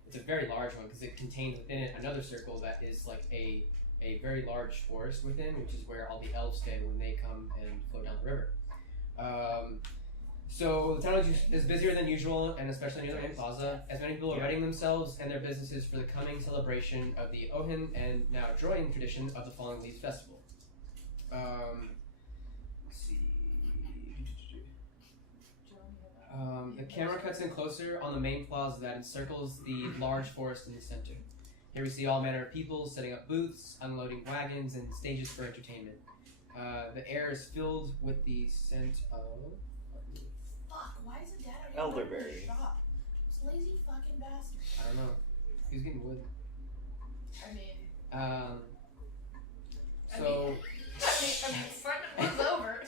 it's a very large one because it contains within it another circle that is like a very large forest within, which is where all the elves stay when they come and flow down the river. So the town is busier than usual, and especially near the main plaza, as many people are readying themselves and their businesses for the coming celebration of the Ohin and now Droyan tradition of the Falling Leaves Festival. Let's see. The camera cuts in closer on the main plaza that encircles the large forest in the center. Here we see all manner of people setting up booths, unloading wagons, and stages for entertainment. The air is filled with the scent of... Fuck, why isn't Dad out here working Elderberry. the shop? This lazy fucking bastard. I don't know. He's getting wood. I mean, So... One's over.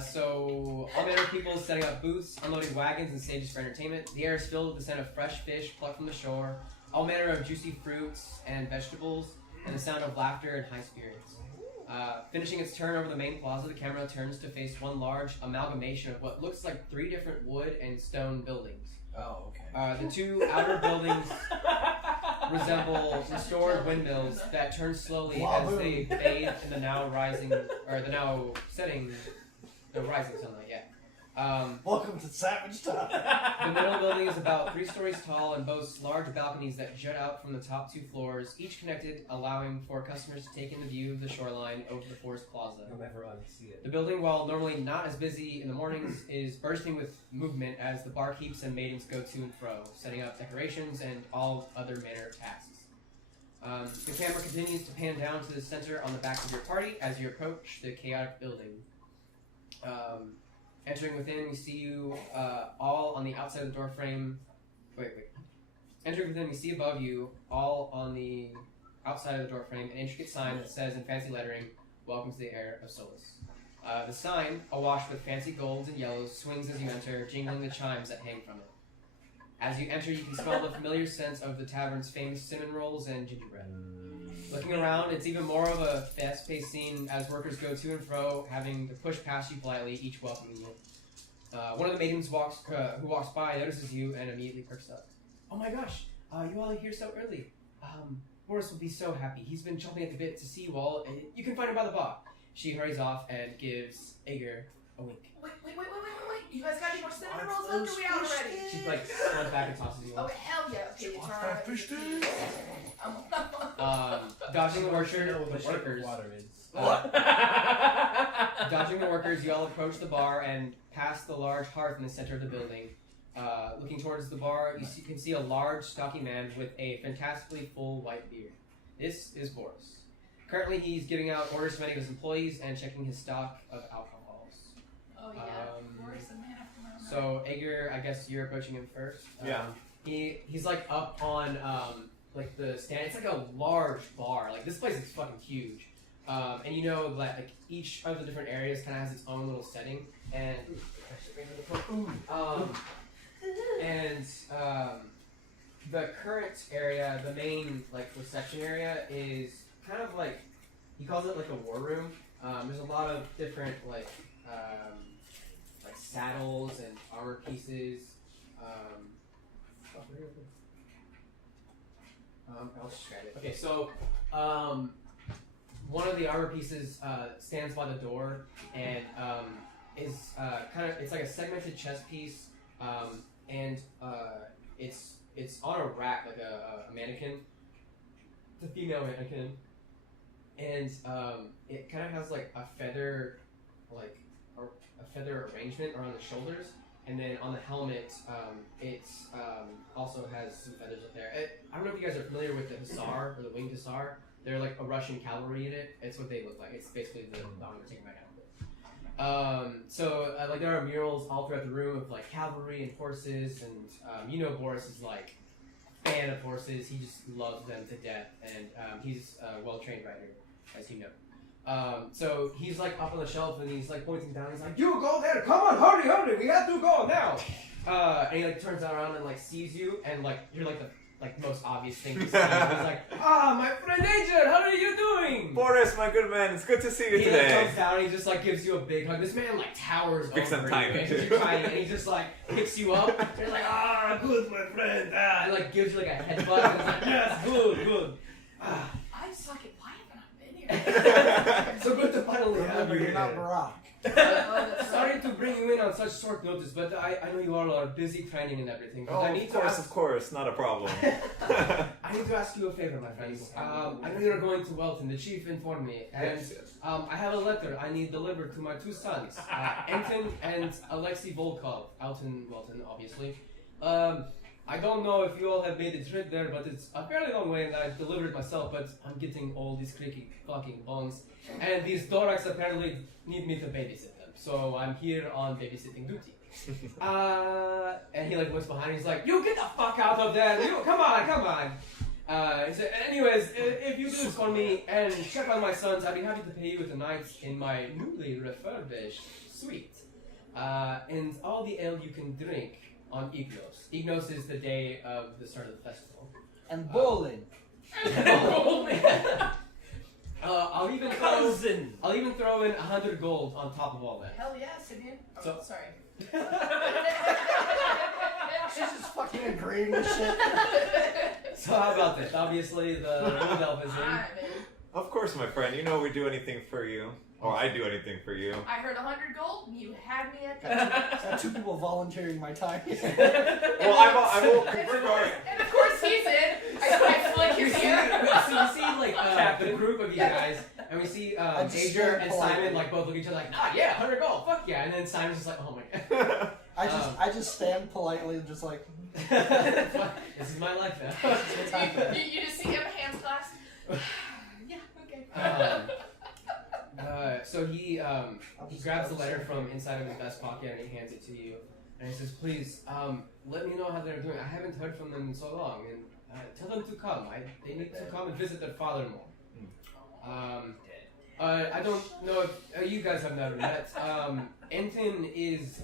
So all manner of people setting up booths, unloading wagons and stages for entertainment. The air is filled with the scent of fresh fish plucked from the shore, all manner of juicy fruits and vegetables, and the sound of laughter and high spirits. Finishing its turn over the main plaza, the camera turns to face one large amalgamation of what looks like 3 different wood and stone buildings. Oh, okay. The 2 outer buildings resemble restored windmills that turn slowly as they bathe in the now rising, or the now setting, the rising sunlight, yeah. Welcome to Savage Time. The middle building is about 3 stories tall and boasts large balconies that jut out from the top 2 floors, each connected, allowing for customers to take in the view of the shoreline over the forest plaza. You'll never see it. The building, while normally not as busy in the mornings, is bursting with movement as the barkeeps and maidens go to and fro, setting up decorations and all other manner of tasks. The camera continues to pan down to the center on the back of your party as you approach the chaotic building. Entering within, we see you all on the outside of the door frame. Wait. Entering within, we see above you, all on the outside of the door frame, an intricate sign that says in fancy lettering, "Welcome to the Air of Solace." The sign, awash with fancy golds and yellows, swings as you enter, jingling the chimes that hang from it. As you enter, you can smell the familiar scent of the tavern's famous cinnamon rolls and gingerbread. Looking around, it's even more of a fast-paced scene as workers go to and fro, having to push past you politely, each welcoming you. One of the maidens who walks by notices you and immediately perks up. "Oh my gosh, you all are here so early. Boris will be so happy. He's been chomping at the bit to see you all. You can find him by the bar." She hurries off and gives Ager a wink. Wait. You guys got any more cinnamon rolls left? Or we out already? She runs back and tosses you Oh, one. hell yeah. Okay, it's alright. Dodging the workers. Water is. Dodging the workers, you all approach the bar and pass the large hearth in the center of the building. Looking towards the bar, you can see a large, stocky man with a fantastically full white beard. This is Boris. Currently, he's giving out orders to many of his employees and checking his stock of alcohols. Oh yeah, Boris and man after my own heart. So, Ager, I guess you're approaching him first. Yeah. He's like up on like the stand. It's like a large bar. Like this place is fucking huge. And you know that like each of the different areas kind of has its own little setting. And the current area, the main like reception area, is kind of like he calls it like a war room. There's a lot of different like saddles and armor pieces. I'll just grab it. Okay, so one of the armor pieces stands by the door and is it's like a segmented chest piece, and it's on a rack like a mannequin. It's a female mannequin, and it kind of has like a feather arrangement around the shoulders, and then on the helmet, it's also has some feathers up there. I don't know if you guys are familiar with the hussar or the winged hussar. They're like a Russian cavalry unit. It's what they look like. It's basically the I'm taking my helmet. So like there are murals all throughout the room of like cavalry and horses, and you know Boris is like a fan of horses. He just loves them to death, and he's a well-trained rider, as you know. So he's like up on the shelf and he's like pointing down. He's like, "You go there! Come on, hurry! We have to go now!" And he like turns around and like sees you, and like you're like the most obvious thing to see. He's like, my friend Agent, how are you doing? Boris, my good man, it's good to see you He today. like comes down and he just like gives you a big hug. This man like towers Big over some you, time. and you're trying, and he just like picks you up. You're like, good, my friend. And like gives you like a headbutt. And he's like, yes, good. I'm sucking. Why haven't I been here? So good to finally have Remember, you you're not here. Barack. Sorry to bring you in on such short notice, but I know you all are busy training and everything. But Oh, I need of course, not a problem. I need to ask you a favor, my friends. I know you're going to Welton. The chief informed me, and Yes. I have a letter I need delivered to my 2 sons, Anton and Alexei Volkov, out in Welton, obviously. I don't know if you all have made the trip there, but it's a fairly long way, and I delivered it myself. But I'm getting all these creaky fucking bones, and these Doraks apparently need me to babysit them. So I'm here on babysitting duty. And he like looks behind. He's like, "You get the fuck out of there! You come on!" He said, anyways, if you do this for me and check on my sons, I'd be happy to pay you with a night in my newly refurbished suite. And all the ale you can drink on Ignos. Ignos is the day of the start of the festival. And bowling. I'll even throw in 100 gold on top of all that. Hell yeah, Simeon. Oh, So- sorry. She's just fucking agreeing with shit. So how about this? Obviously, the old elf is in. Alright, baby. Of course, my friend. You know we do anything for you. Or I do anything for you. I heard 100 gold. You had me at that. Got 2 people volunteering my time. Well, I will. We're going. And of course he's in. I flick his ear. So we see like the group of you guys, and we see just Adrian stare and politely. Simon like both look at each other like, nah, yeah, 100 gold, fuck yeah, and then Simon's just like, oh my god. I just stand politely and just like, This is my life now. what's happening? You just see him hands clasped. Yeah, okay. So he grabs the letter from inside of his vest pocket and he hands it to you, and he says, please, let me know how they're doing. I haven't heard from them in so long, and tell them to come. They need to come and visit their father more. I don't know if you guys have never met. Entin is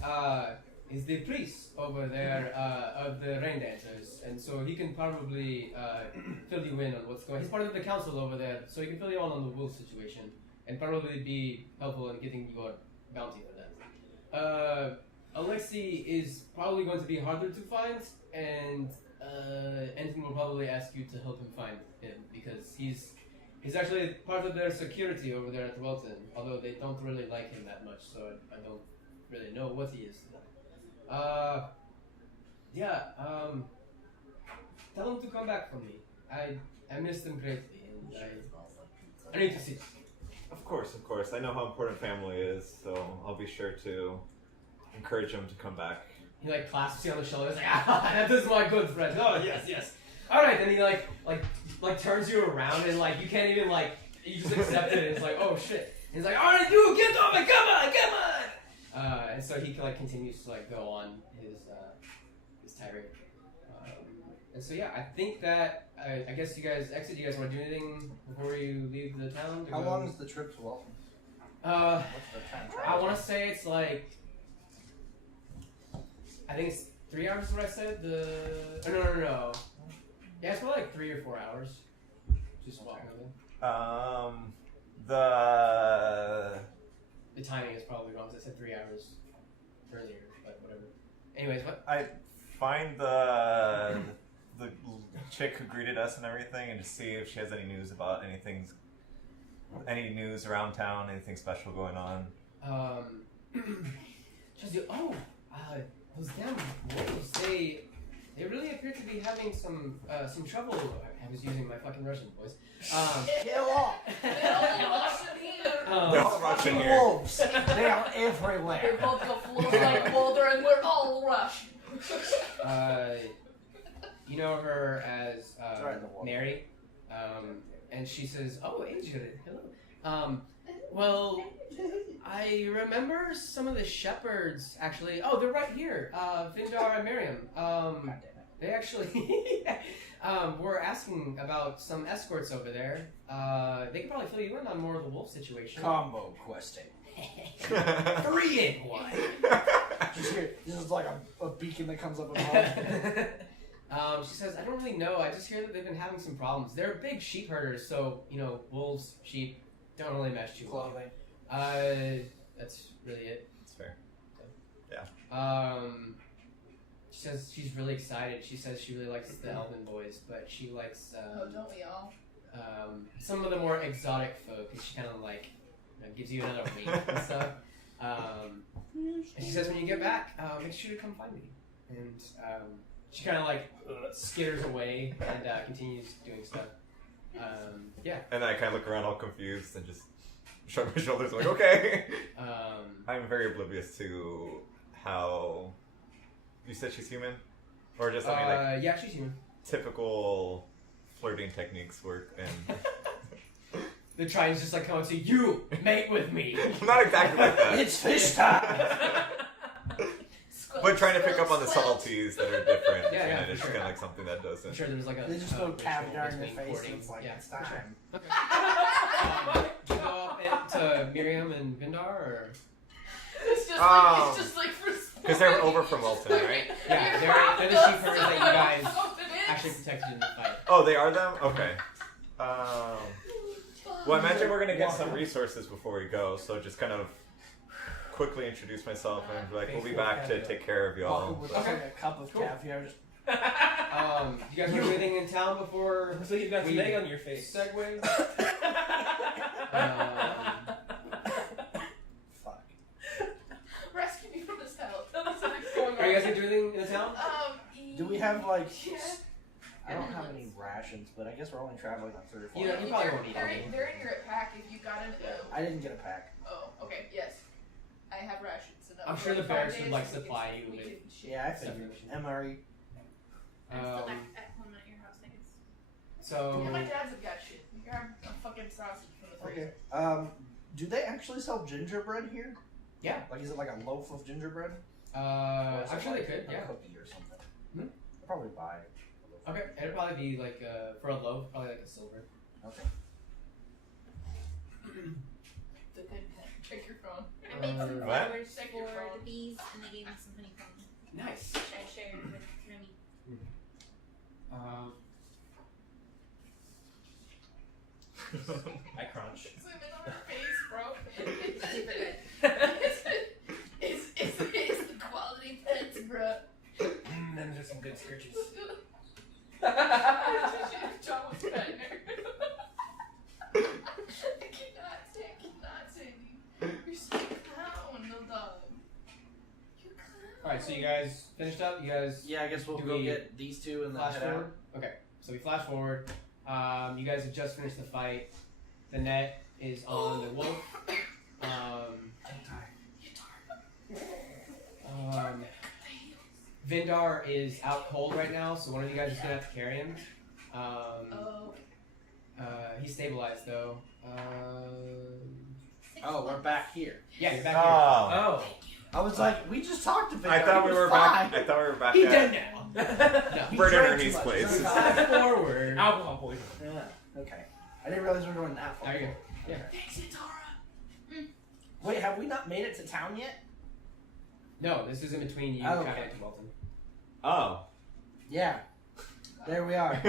the priest over there of the rain dancers, and so he can probably fill you in on what's going. He's part of the council over there, so he can fill you in on the wolf situation and probably be helpful in getting your bounty for that. Alexei is probably going to be harder to find, and Entin will probably ask you to help him find him because he's actually part of their security over there at Welton, although they don't really like him that much, so I don't really know what he is. Tell him to come back for me. I missed him greatly, and I need to see him. Of course. I know how important family is, so I'll be sure to encourage him to come back. He like clasps you on the shoulder. He's like, ah, that is my good friend. Oh yes. All right, then he like turns you around and like you can't even like you just accept it. And it's like, oh shit. And he's like, all right, you get on me, come on. And so he like continues to like go on his tirade. And so yeah, I think that I guess you guys exit. You guys want to do anything before you leave the town? How long is the trip to Welton? Uh, What's the time I travel? want to say it's like I think it's 3 hours. Is what I said. No. Yeah, it's probably like 3 or 4 hours. Just walking over. The timing is probably wrong. 'Cause I said 3 hours earlier, but whatever. Anyways, what? I find the chick who greeted us and everything, and just see if she has any news about any news around town, anything special going on. Just those damn wolves. They really appear to be having some trouble. I was using my fucking Russian voice. Kill off! They're all Russian here. Wolves! They are We're everywhere! both go float like Boulder and we're all rush. You know her as Right in the wall. Mary, and she says, "Oh, Angel, hello. Well, I remember some of the shepherds actually. Oh, they're right here. Vindar and Miriam. They actually were asking about some escorts over there. They could probably fill you in on more of the wolf situation. Combo questing. 3 in 1. Just here, this is like a beacon that comes up above. She says, I don't really know. I just hear that they've been having some problems. They're big sheep herders, so, wolves, sheep, don't really mesh too well. Clothing. That's really it. That's fair. She says she's really excited. She says she really likes the Elven boys, but she likes, Oh, don't we all? some of the more exotic folk, and she kind of gives you another wink and stuff. And she says, when you get back, make sure to come find me. And, she kind of skitters away and continues doing stuff. Yeah. And I kind of look around all confused and just shrug my shoulders like, okay. I'm very oblivious to how... You said she's human? Or just, yeah, she's human. typical flirting techniques work and... The Triton's just come and say, you, mate with me. Not exactly like that. It's fish time! But trying to pick up on the subtleties that are different, Yeah, yeah, and for it's sure. kind of like something that I'm doesn't. sure there's like a. They just go ritual caviar in your between face. courting. And it's like Yeah, it's for sure. time. You go up into Miriam and Vindar, or It's just Oh. like, it's just like for. Because they're over from Wilton, right? yeah, they're the sheep herders that you guys actually protected in the fight. Oh, they are them? Okay. Well, I imagine we're gonna get some resources before we go, so just kind of quickly introduce myself and be like, we'll be back to take care of y'all. With like a cup of caviar. Just Do you guys want to do anything in town before Looks like you've got some egg on your face. segue? fuck. Rescue me from this hell. Tell us what's going on. Are you guys gonna do anything in the town? Do we have like? Yeah. I don't have any rations, but I guess we're only traveling on 3 or 4. You probably won't need any. They're in your pack if you got an. I didn't get a pack. Oh, okay, yes. I have rations. Enough I'm for sure the 5 barracks days, would like we can- supply you we with can share. Yeah, I stuff. figured. MRE. I'm still Um, back at home at your house, I guess. so Yeah, my dad's have got shit. You grab a fucking sausage from the freezer. Okay. Do they actually sell gingerbread here? Yeah. Like, is it like a loaf of gingerbread? Or is I'm it sure they like could. a Yeah. cookie or something. Hmm? I'll probably buy a loaf. Okay, it'd probably be like for a loaf, probably like a silver. Okay. The good man. Check your phone. I made some What? flowers Check your for phone. the bees, and they gave me some honeycomb, Nice. which I shared with Remy. I crunch. Zoom in on her face, bro. Super good. It's the quality pets, bro. Them are some good scritches. John was better. I cannot stand you. You're such a clown, little dog. You're a clown. Alright, so you guys finished up? You guys Yeah, I guess we'll Do go we get these two and then flash head forward? Okay, so we flash forward. You guys have just finished the fight. The net is on the wolf. Vindar is out cold right now, so one of you guys is gonna have to carry him. Oh. He's stabilized though. Oh, we're back here. Yeah, you're back Oh. Oh. I was like, we just talked to I thought we were back. I thought we were back here. He's at dead now. No. Bert drank and too Ernie's much. place. Flash forward. Alcohol poisoning. Yeah. Okay. I didn't realize we were going that far. There you go. Yeah. Thanks, Itara. Wait, have we not made it to town yet? No, this is in between you Oh, and okay. Captain Walton. Oh. Yeah. There we are.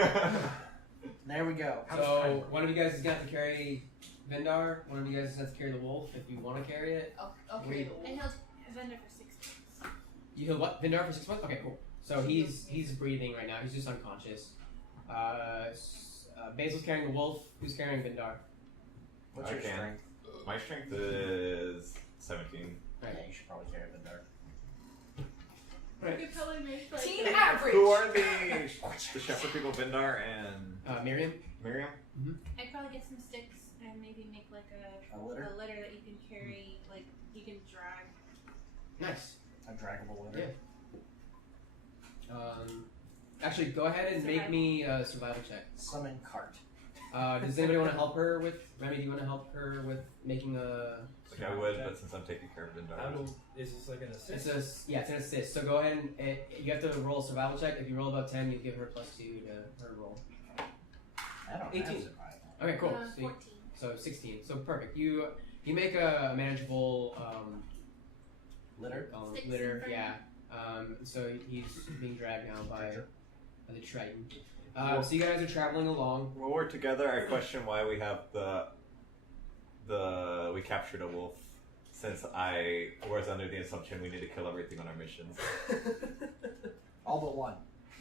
There we go. So one of you guys is gonna have to carry Vindar. One of you guys is gonna have to carry the wolf if you want to carry it. I'll carry the wolf. And he'll vendor for 6 months. You heal what? Vindar for 6 months? Okay, cool. So he's breathing right now. He's just unconscious. Basil's carrying the wolf. Who's carrying Vindar? What's your Okay. strength? My strength is 17. Yeah, you should probably carry the dark. You could probably make like Team a- average. Who are the shepherd people? Vindar and Miriam. Miriam? I'd probably get some sticks and maybe make like A litter? a litter that you can carry, like you can drag. Nice. A draggable litter. Actually, go ahead and make me a survival check. Summon cart. Does anybody want to help her with? Remy, do you want to help her with making a? Like I would, but since I'm taking care of How Vindar. do, is this like an assist? It's an assist. So go ahead and you have to roll a survival check. If you roll above 10, you give her +2 to her roll. I don't 18. have survival. Okay, cool. 14. So 16. So perfect. You make a manageable Litter? Sticks litter. in front Yeah. So he's being dragged now by the Triton. So you guys are traveling along. When we're together, I question why we have we captured a wolf. Since I was under the assumption we need to kill everything on our missions. All but one.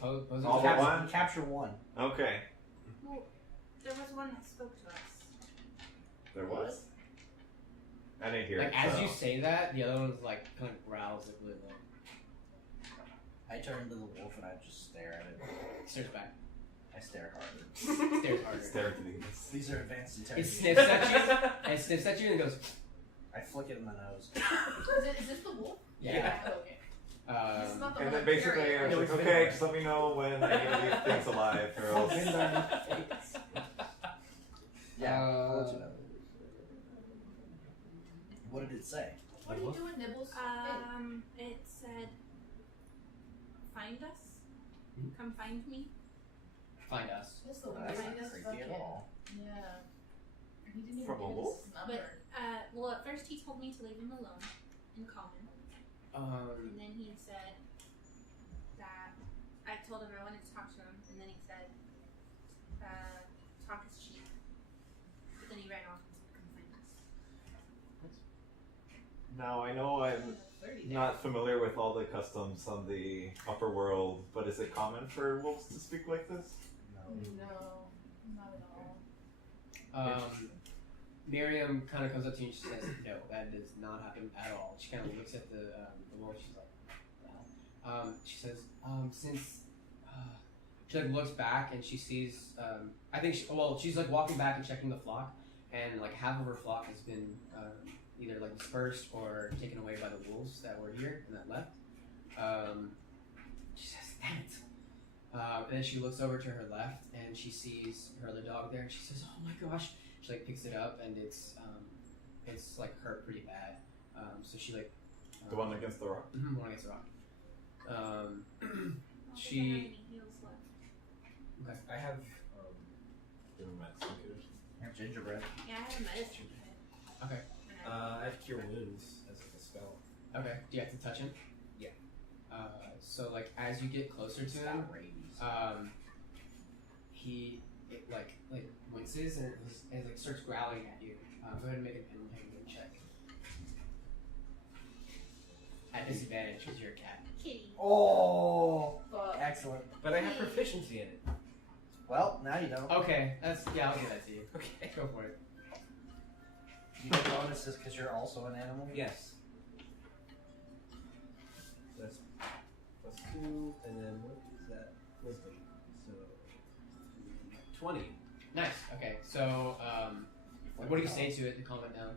All All but Capture- one? Capture one. Okay. Well, there was one that spoke to us. There was? I didn't hear Like it. as so. you say that, the other one's like kind of growls like really low. I turn to the wolf and I just stare at it. Stares back. I stare harder. Stares harder. Stare at these. These are advanced It interrogations. sniffs at you. And sniffs at you and goes. I flick it in the nose. Is this the wolf? Yeah. Oh, okay. This is not the And one then I'm basically I carrying. was like, okay, just let me know when I need to leave things alive or else. Yeah. I'll let you Uh, know. What did it say? What are you doing, Nibbles? It said find us? Hmm? Come find me? Find us. That's the That's not weirdest creepy fucking. at all. Yeah. He didn't even From a give us wolf? his number. Well, at first he told me to leave him alone in common. And then he said that I told him I wanted to talk to him, and then he said, talk is cheap. But then he ran off and said, come find us. Now I know I'm 30 not familiar with all the customs on the upper world, but is it common for wolves to speak like this? No, not at all. Miriam kind of comes up to you and she says, "No, that does not happen at all." She kind of looks at the wolf. She's like, "Wow." She says, "Since she like looks back and she sees, I think she's like walking back and checking the flock, and like half of her flock has been either like dispersed or taken away by the wolves that were here and that left." She says, "Damn it." And then she looks over to her left and she sees her other dog there and she says, "Oh my gosh." She like picks it up and it's like hurt pretty bad. So she like The one against the rock? the one against the rock. I don't think I have She any heals left. I have Give him medicine, kid. Have gingerbread. Yeah, I have a medicine kit. Okay. And I- I have cure wounds as like a spell. Okay. Do you have to touch him? Yeah. So like as you get closer to him, he like winces and it like starts growling at you. Go ahead and make an intelligence check. At disadvantage because you're a cat. Kitty. Oh, Fuck. excellent. But I have proficiency in it. Well, now you don't. Okay, I'll give that to you. Okay. Go for it. You get bonuses because you're also an animal. Yes. That's +2, and then what is that? Wisdom. So 20. Nice. Okay, so what do you say to it to calm it down,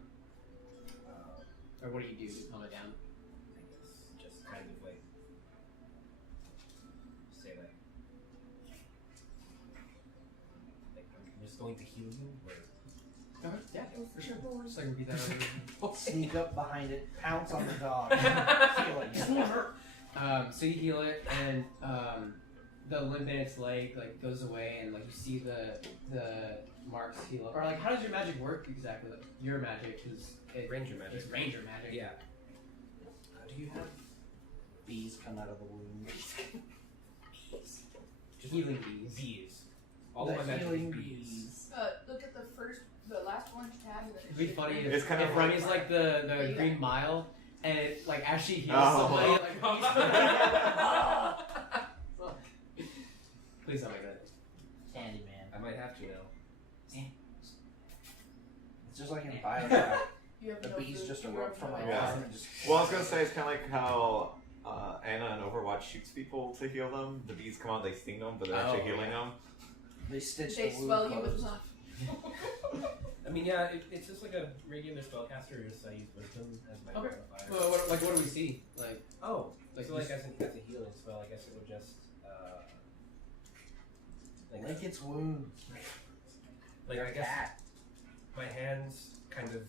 or what do you do to calm it down? I guess just kind of like say like I'm just going to heal you, or Okay. Yeah, for sure. Just like repeat that over. Sneak up behind it, pounce on the dog. Heal it. So you heal it, and the limp in its leg like goes away, and like you see the marks heal up. Or like, how does your magic work exactly? Like, your magic is ranger magic. It's ranger magic. Yeah. Do you have Bees come out of the wound. just Healing bees. bees? All The of my magic healing is bees. Look at the last orange tab. And then It'd be funny if, It's kind of Remi's like the Yeah. Green Mile, and it, like as she heals Oh. somebody, like please don't make that. Candyman. I might have to now. It's just like in Bioshock. You have The no bees food. just You erupt have from no my Yeah. arm and just. Well, I was gonna say it's kind of like how Anna in Overwatch shoots people to heal them. The bees come out, they sting them, but they're actually Oh, healing yeah. them. They stitch They the wound swell you with closed. love. I mean, yeah, it's just like a regular spellcaster. Just I use wisdom as my Okay. modifier. Well, what do we see? Like, Oh, like, so like just- as a healing spell, I guess it would just Lick its wounds. like I guess Cat. my hands kind of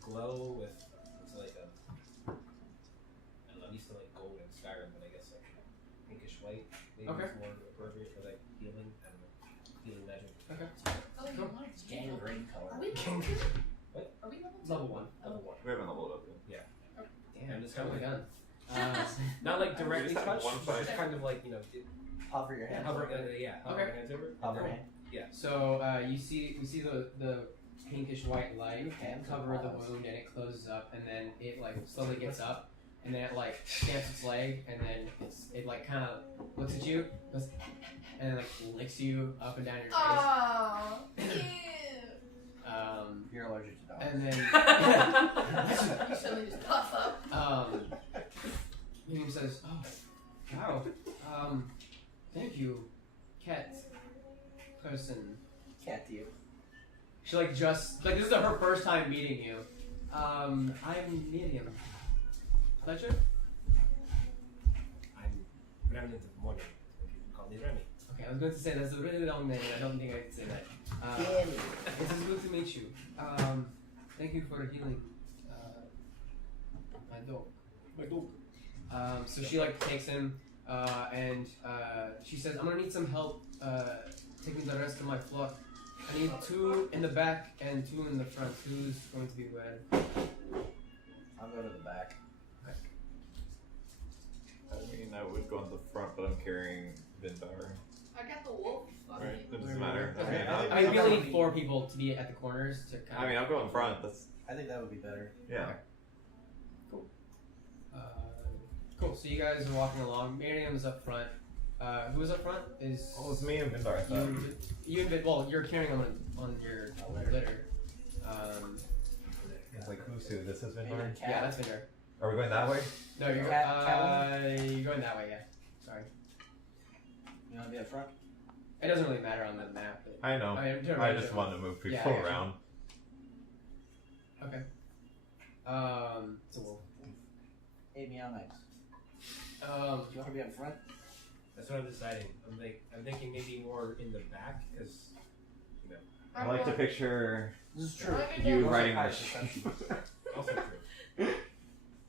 glow with it's like a I don't know, I used to like gold and Skyrim, but I guess like pinkish white maybe Okay. is more appropriate for like healing. I don't know, healing magic. Oh, you want It's gangrene Are color. we level 2? What? Are we level 2? level 1. Level 1. We haven't leveled up yet. Damn, I'm just totally kinda done. Not like directly just have touch, one but fight. just kind of like Hover your hand. hover, yeah, hover Okay. my hands over. Hover Cool. hand. So we see the pinkish white light Hands cover and the paws. wound, and it closes up, and then it like slowly gets up, and then it like stamps its leg, and then it like kind of looks at you, goes, and then like licks you up and down your face. Oh, cute. You're allergic to dogs. And then You suddenly just puff up. Miriam says, "Oh, wow, thank you, cat person." Cat to you. She like just like this is her first time meeting you. I'm Miriam. Pleasure. I'm Remnant of Morning. If you can call me Remy. Okay, I was going to say that's a really long name. I don't think I can say that. It is good to meet you. Thank you for healing my dog. My dog. So she like takes him, and she says, "I'm gonna need some help taking the rest of my flock. I need 2 in the back and 2 in the front. Who's going to be where?" I'll go to the back. I mean, I would go in the front, but I'm carrying Vindar. I got the wolf. Fuck Right? you. It doesn't matter. Okay. I think- I mean, we only need 4 people to be at the corners to kind of. I mean, I'll go in front. That's I think that would be better. yeah. Cool. So you guys are walking along. Miriam's up front. Who is up front? Is Oh, it's me and Vindar. I thought. you and Vin. Well, you're carrying on your litter. It's like who's who? This is Maybe Vindar. a cat. Yeah, that's Vinder. Are we going that way? No, you're you're going that way. Yeah. Sorry. You want to be up front? It doesn't really matter on the map. But, I know. I mean, I just wanted to move people Yeah, I got you. around. Okay. It's a wolf. Hey, meow next. Um, Do you want to be up front? That's what I'm deciding. I'm thinking maybe more in the back because I like to picture This is true. you Also riding high the sheep. perception. also true.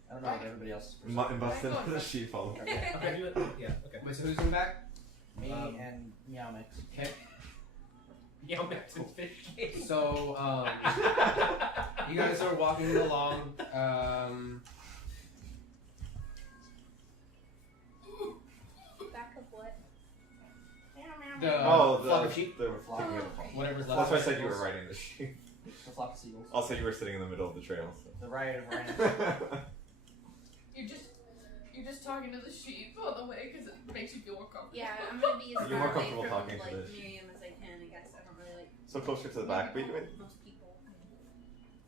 I don't know if everybody else. Busting the sheep all over. Okay. Okay, do it. Yeah. Okay. wait, so who's in the back? Me and meow mix. Okay. Yeah, Max and fish game. So, you guys are walking along. Back of what? The Oh, flock of sheep, the Flock. whatever's That's left. why I said you were riding the sheep. The flock of seagulls. Also, you were sitting in the middle of the trail. The riot of ran. You're just talking to the sheep on the way because it makes you feel more comfortable. Yeah, I'm gonna be as You're far more away comfortable from talking to like this. Miriam as I can. I guess I don't really like So closer to the back, but you most people.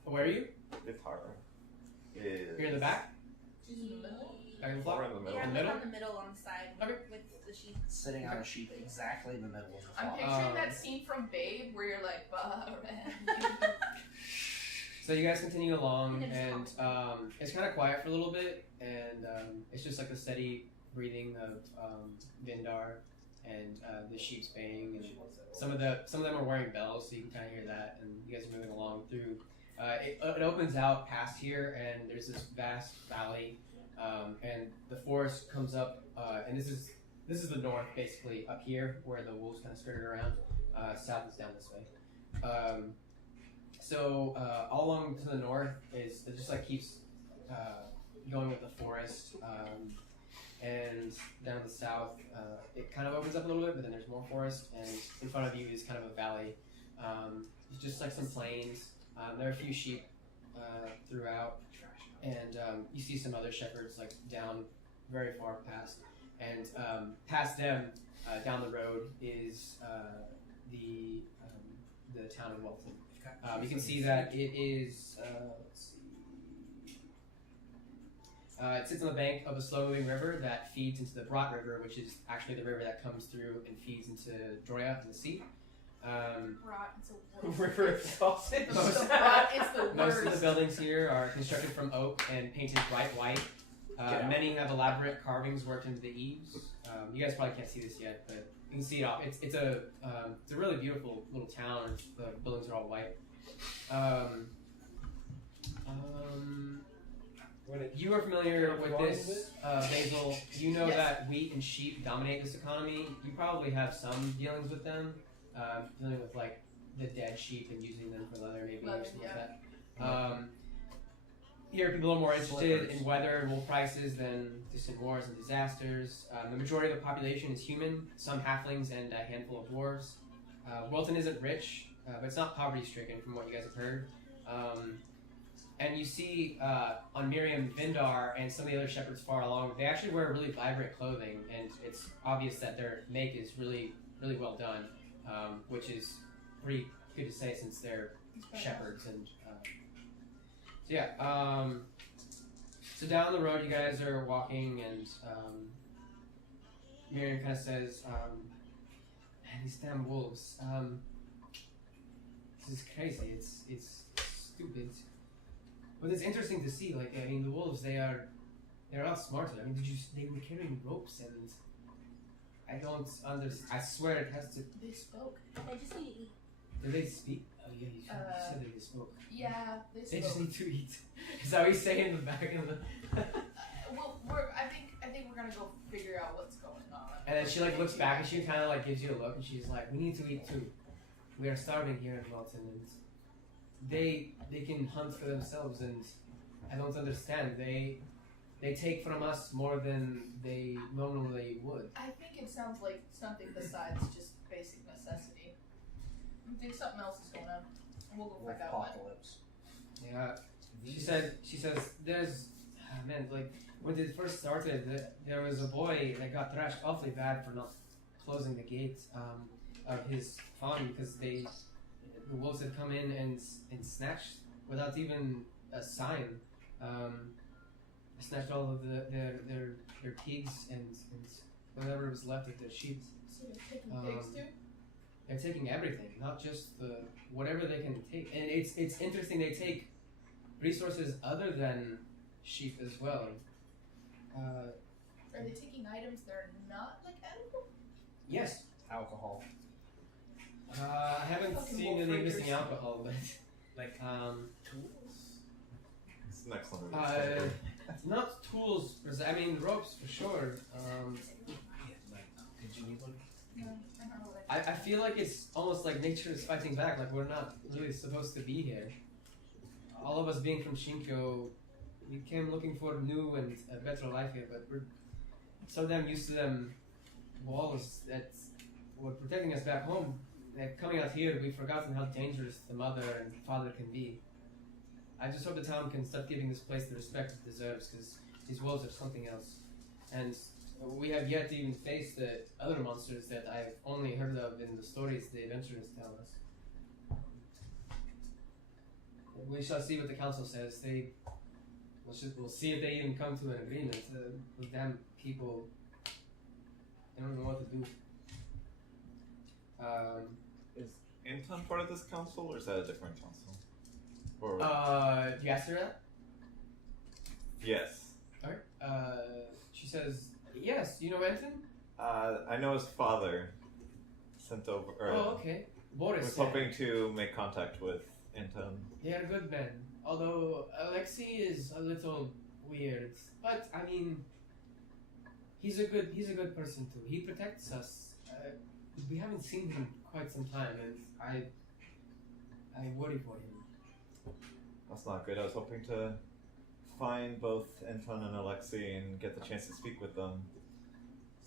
Where are you? guitar is. You're in the back? She's in the middle. Back in the Or flock? in the middle. Yeah, I'm middle? on the middle on the side Okay. with the sheep. Sitting on a sheep exactly in the middle of the I'm flock. picturing that scene from Babe where you're like, So you guys continue along, And and it's kind of quiet for a little bit, and it's just like the steady breathing of Vindar and the sheep's baying, and some of them are wearing bells, so you can kind of hear that, and you guys are moving along through. It opens out past here, and there's this vast valley, and the forest comes up, and this is the north, basically up here where the wolves kind of skirted around. South is down this way. So all along to the north is it just like keeps going with the forest, and down the south it kind of opens up a little bit, but then there's more forest, and in front of you is kind of a valley. Just like some plains. There are a few sheep throughout, and you see some other shepherds like down very far past, and past them down the road is the town of Walton. You can see that it is, let's see, it sits on the bank of a slow-moving river that feeds into the Brat River, which is actually the river that comes through and feeds into Droya in the sea. Brat, it's a wolf. River of sausage. Brat is the Most of the worst. buildings here are constructed from oak and painted bright white. Many have elaborate carvings worked into the eaves. You guys probably can't see this yet, but you can see it off. It's a really beautiful little town. The buildings are all white. You are familiar with this, Basil. You know Yes. that wheat and sheep dominate this economy. You probably have some dealings with them, dealing with like the dead sheep and using them for leather, maybe or Leather, something yeah. like that. Here, people are more interested in weather and wolf prices than just in wars and disasters. The majority of the population is human, some halflings and a handful of dwarves. Wilton isn't rich, but it's not poverty-stricken from what you guys have heard. And you see on Miriam, Vindar, and some of the other shepherds far along, they actually wear really vibrant clothing, and it's obvious that their make is really, really well done, which is pretty good to say since they're shepherds. And so yeah, so down the road you guys are walking, and Miriam kind of says, "Man, these damn wolves. This is crazy. It's stupid." But it's interesting to see, like, I mean, the wolves, they're a lot smarter. I mean, they were carrying ropes, and I don't understand. I swear it has to. They spoke. I just need to eat. Do they speak? Oh, yeah, you said they spoke. Yeah, they spoke. They just need to eat. Is that what you say in the back of the. Well, I think think we're gonna go figure out what's going on. And then she like looks back and she kind of like gives you a look and she's like, "We need to eat too. We are starving here in Walton, and they can hunt for themselves, and I don't understand. They take from us more than they normally would." I think it sounds like something besides just basic necessity. I think something else is going on. And we'll go Wolf find out what. apocalypse. Yeah. She says there's man, like when it first started, there was a boy that got thrashed awfully bad for not closing the gate of his farm because the wolves had come in and snatched without even a sign. Snatched all of their pigs and whatever was left of their sheep. So they're taking pigs too? They're taking everything, not just the whatever they can take. And it's interesting. They take resources other than sheep as well. Are they taking items that are not like edible? Yes. Alcohol. I haven't Fucking seen wolf any raiders. missing alcohol, but Like It's the next one. not tools. I mean ropes for sure. did you need one? No, I don't know what I feel like it's almost like nature is fighting back. Like we're not really supposed to be here. All of us being from Shinkyo, we came looking for new and a better life here, but we're so damn used to them walls that were protecting us back home. Like coming out here, we've forgotten how dangerous the mother and father can be. I just hope the town can start giving this place the respect it deserves, because these walls are something else. And we have yet to even face the other monsters that I've only heard of in the stories the adventurers tell us. We shall see what the council says. We'll see if they even come to an agreement. Those damn people, they don't know what to do. Is Anton part of this council, or is that a different council? Or You asked her that? yes, Alright. She says, yes, you know Anton? I know his father sent over. Or Oh, okay. Boris. was yeah. hoping to make contact with Anton. They are good men. Although Alexei is a little weird. But I mean he's a good person too. He protects us. We haven't seen him in quite some time and I worry for him. That's not good. I was hoping to find both Anton and Alexei and get the chance to speak with them.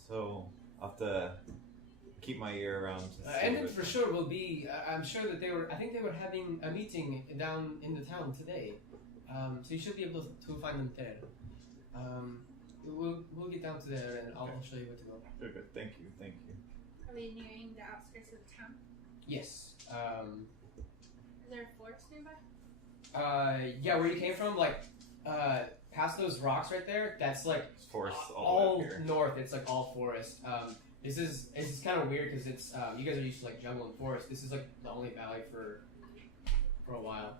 So I'll have to keep my ear around. To see And then what- for sure will be I'm sure that I think they were having a meeting down in the town today. So you should be able to find them there. We'll get down to there and I'll show you where to go. Very good. Thank you. Thank you. Are we nearing the outskirts of the town? Yes. Is there a forest nearby? Yeah, where you came from, like, past those rocks right there, that's like It's forest all the way all up here. north. It's like all forest. This is kind of weird because it's you guys are used to like jungle and forest. This is like the only valley for a while.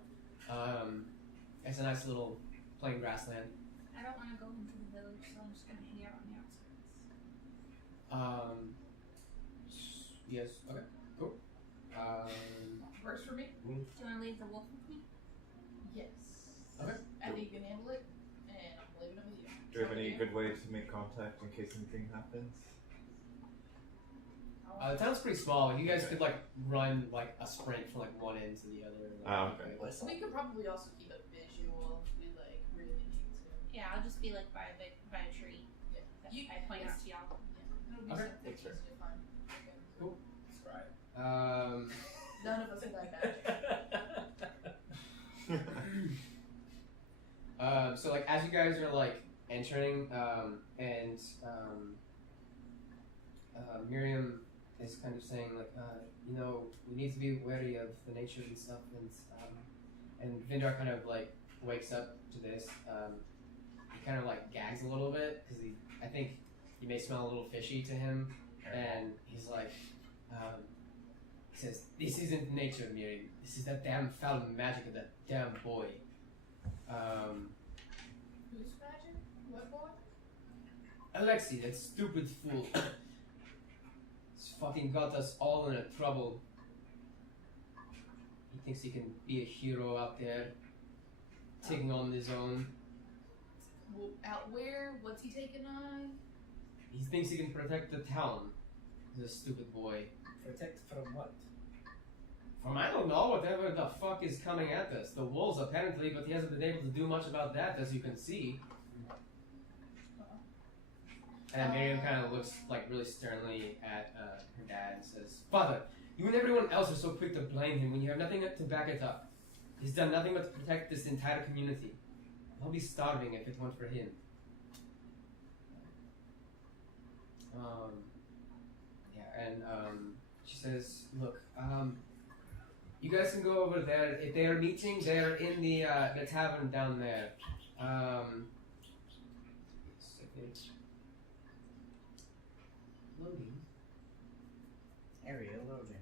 It's a nice little plain grassland. I don't want to go into the village, so I'm just gonna hang out on the outskirts. Yes. Okay. Cool. Works for me? Do you want to leave the wolf with me? Yes. Okay. I think you can handle it, and I'm leaving it with you. Do you have any good way to make contact in case anything happens? The town's pretty small. You guys could like run like a sprint from like one end to the other. Ah, okay. We could probably also keep a visual if we like really need to. Yeah, I'll just be like by a tree. Yeah. That You- I point yeah. out to y'all. It'll be Okay. something That's fair. easy to find. Okay. Cool. Right. None of us have that magic. So like as you guys are like entering, and Miriam is kind of saying like, you know, we need to be wary of the nature and stuff, and Vindar kind of like wakes up to this. He kind of like gags a little bit because I think you may smell a little fishy to him, and he's like, he says, "This isn't nature, Miriam. This is that damn foul magic of that damn boy." Who's magic? What boy? Alexei, that stupid fool. He's fucking got us all in a trouble. He thinks he can be a hero out there, taking on his own. Out where? What's he taking on? He thinks he can protect the town. This stupid boy. Protect from what? From I don't know, whatever the fuck is coming at us. The wolves apparently, but he hasn't been able to do much about that, as you can see. And Miriam kind of looks like really sternly at her dad and says, "Father, you and everyone else are so quick to blame him when you have nothing to back it up. He's done nothing but to protect this entire community. I'll be starving if it weren't for him." She says, "Look, you guys can go over there. If they are meeting, they are in the tavern down there. Loading. Area loading.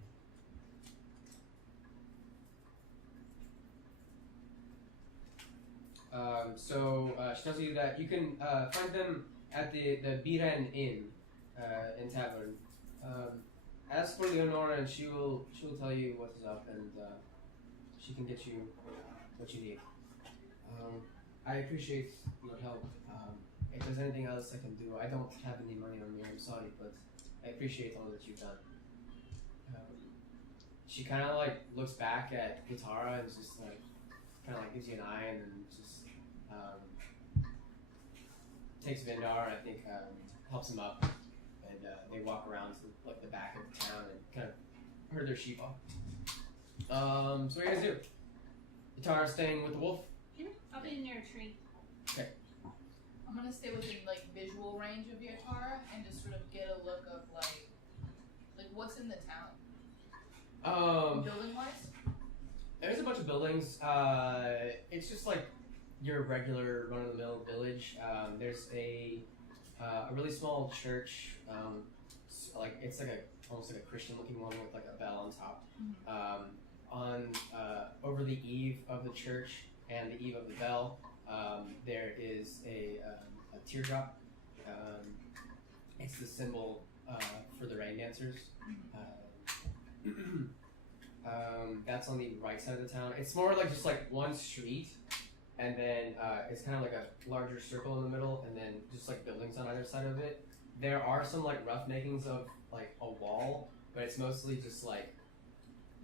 She tells you that you can find them at the Biren Inn in tavern. Ask for Leonora, and she will tell you what is up, and she can get you what you need. I appreciate your help. If there's anything else I can do, I don't have any money on me. I'm sorry, but I appreciate all that you've done." She kind of like looks back at Gitara and just like kind of like gives you an eye, and then just takes Vindar and I think helps him up, and they walk around to like the back of the town and kind of herd their sheep off. So what are you guys do? Gitara staying with the wolf. I'll be near a tree. I'm gonna stay within like visual range of Yatara and just sort of get a look of like what's in the town. Building wise? There's a bunch of buildings. It's just like your regular run-of-the-mill village. There's a really small church. It's like almost like a Christian-looking one with like a bell on top. Over the eave of the church and the eave of the bell, there is a teardrop. It's the symbol for the rain dancers. That's on the right side of the town. It's more like just like one street, and then it's kind of like a larger circle in the middle, and then just like buildings on either side of it. There are some like rough makings of like a wall, but it's mostly just like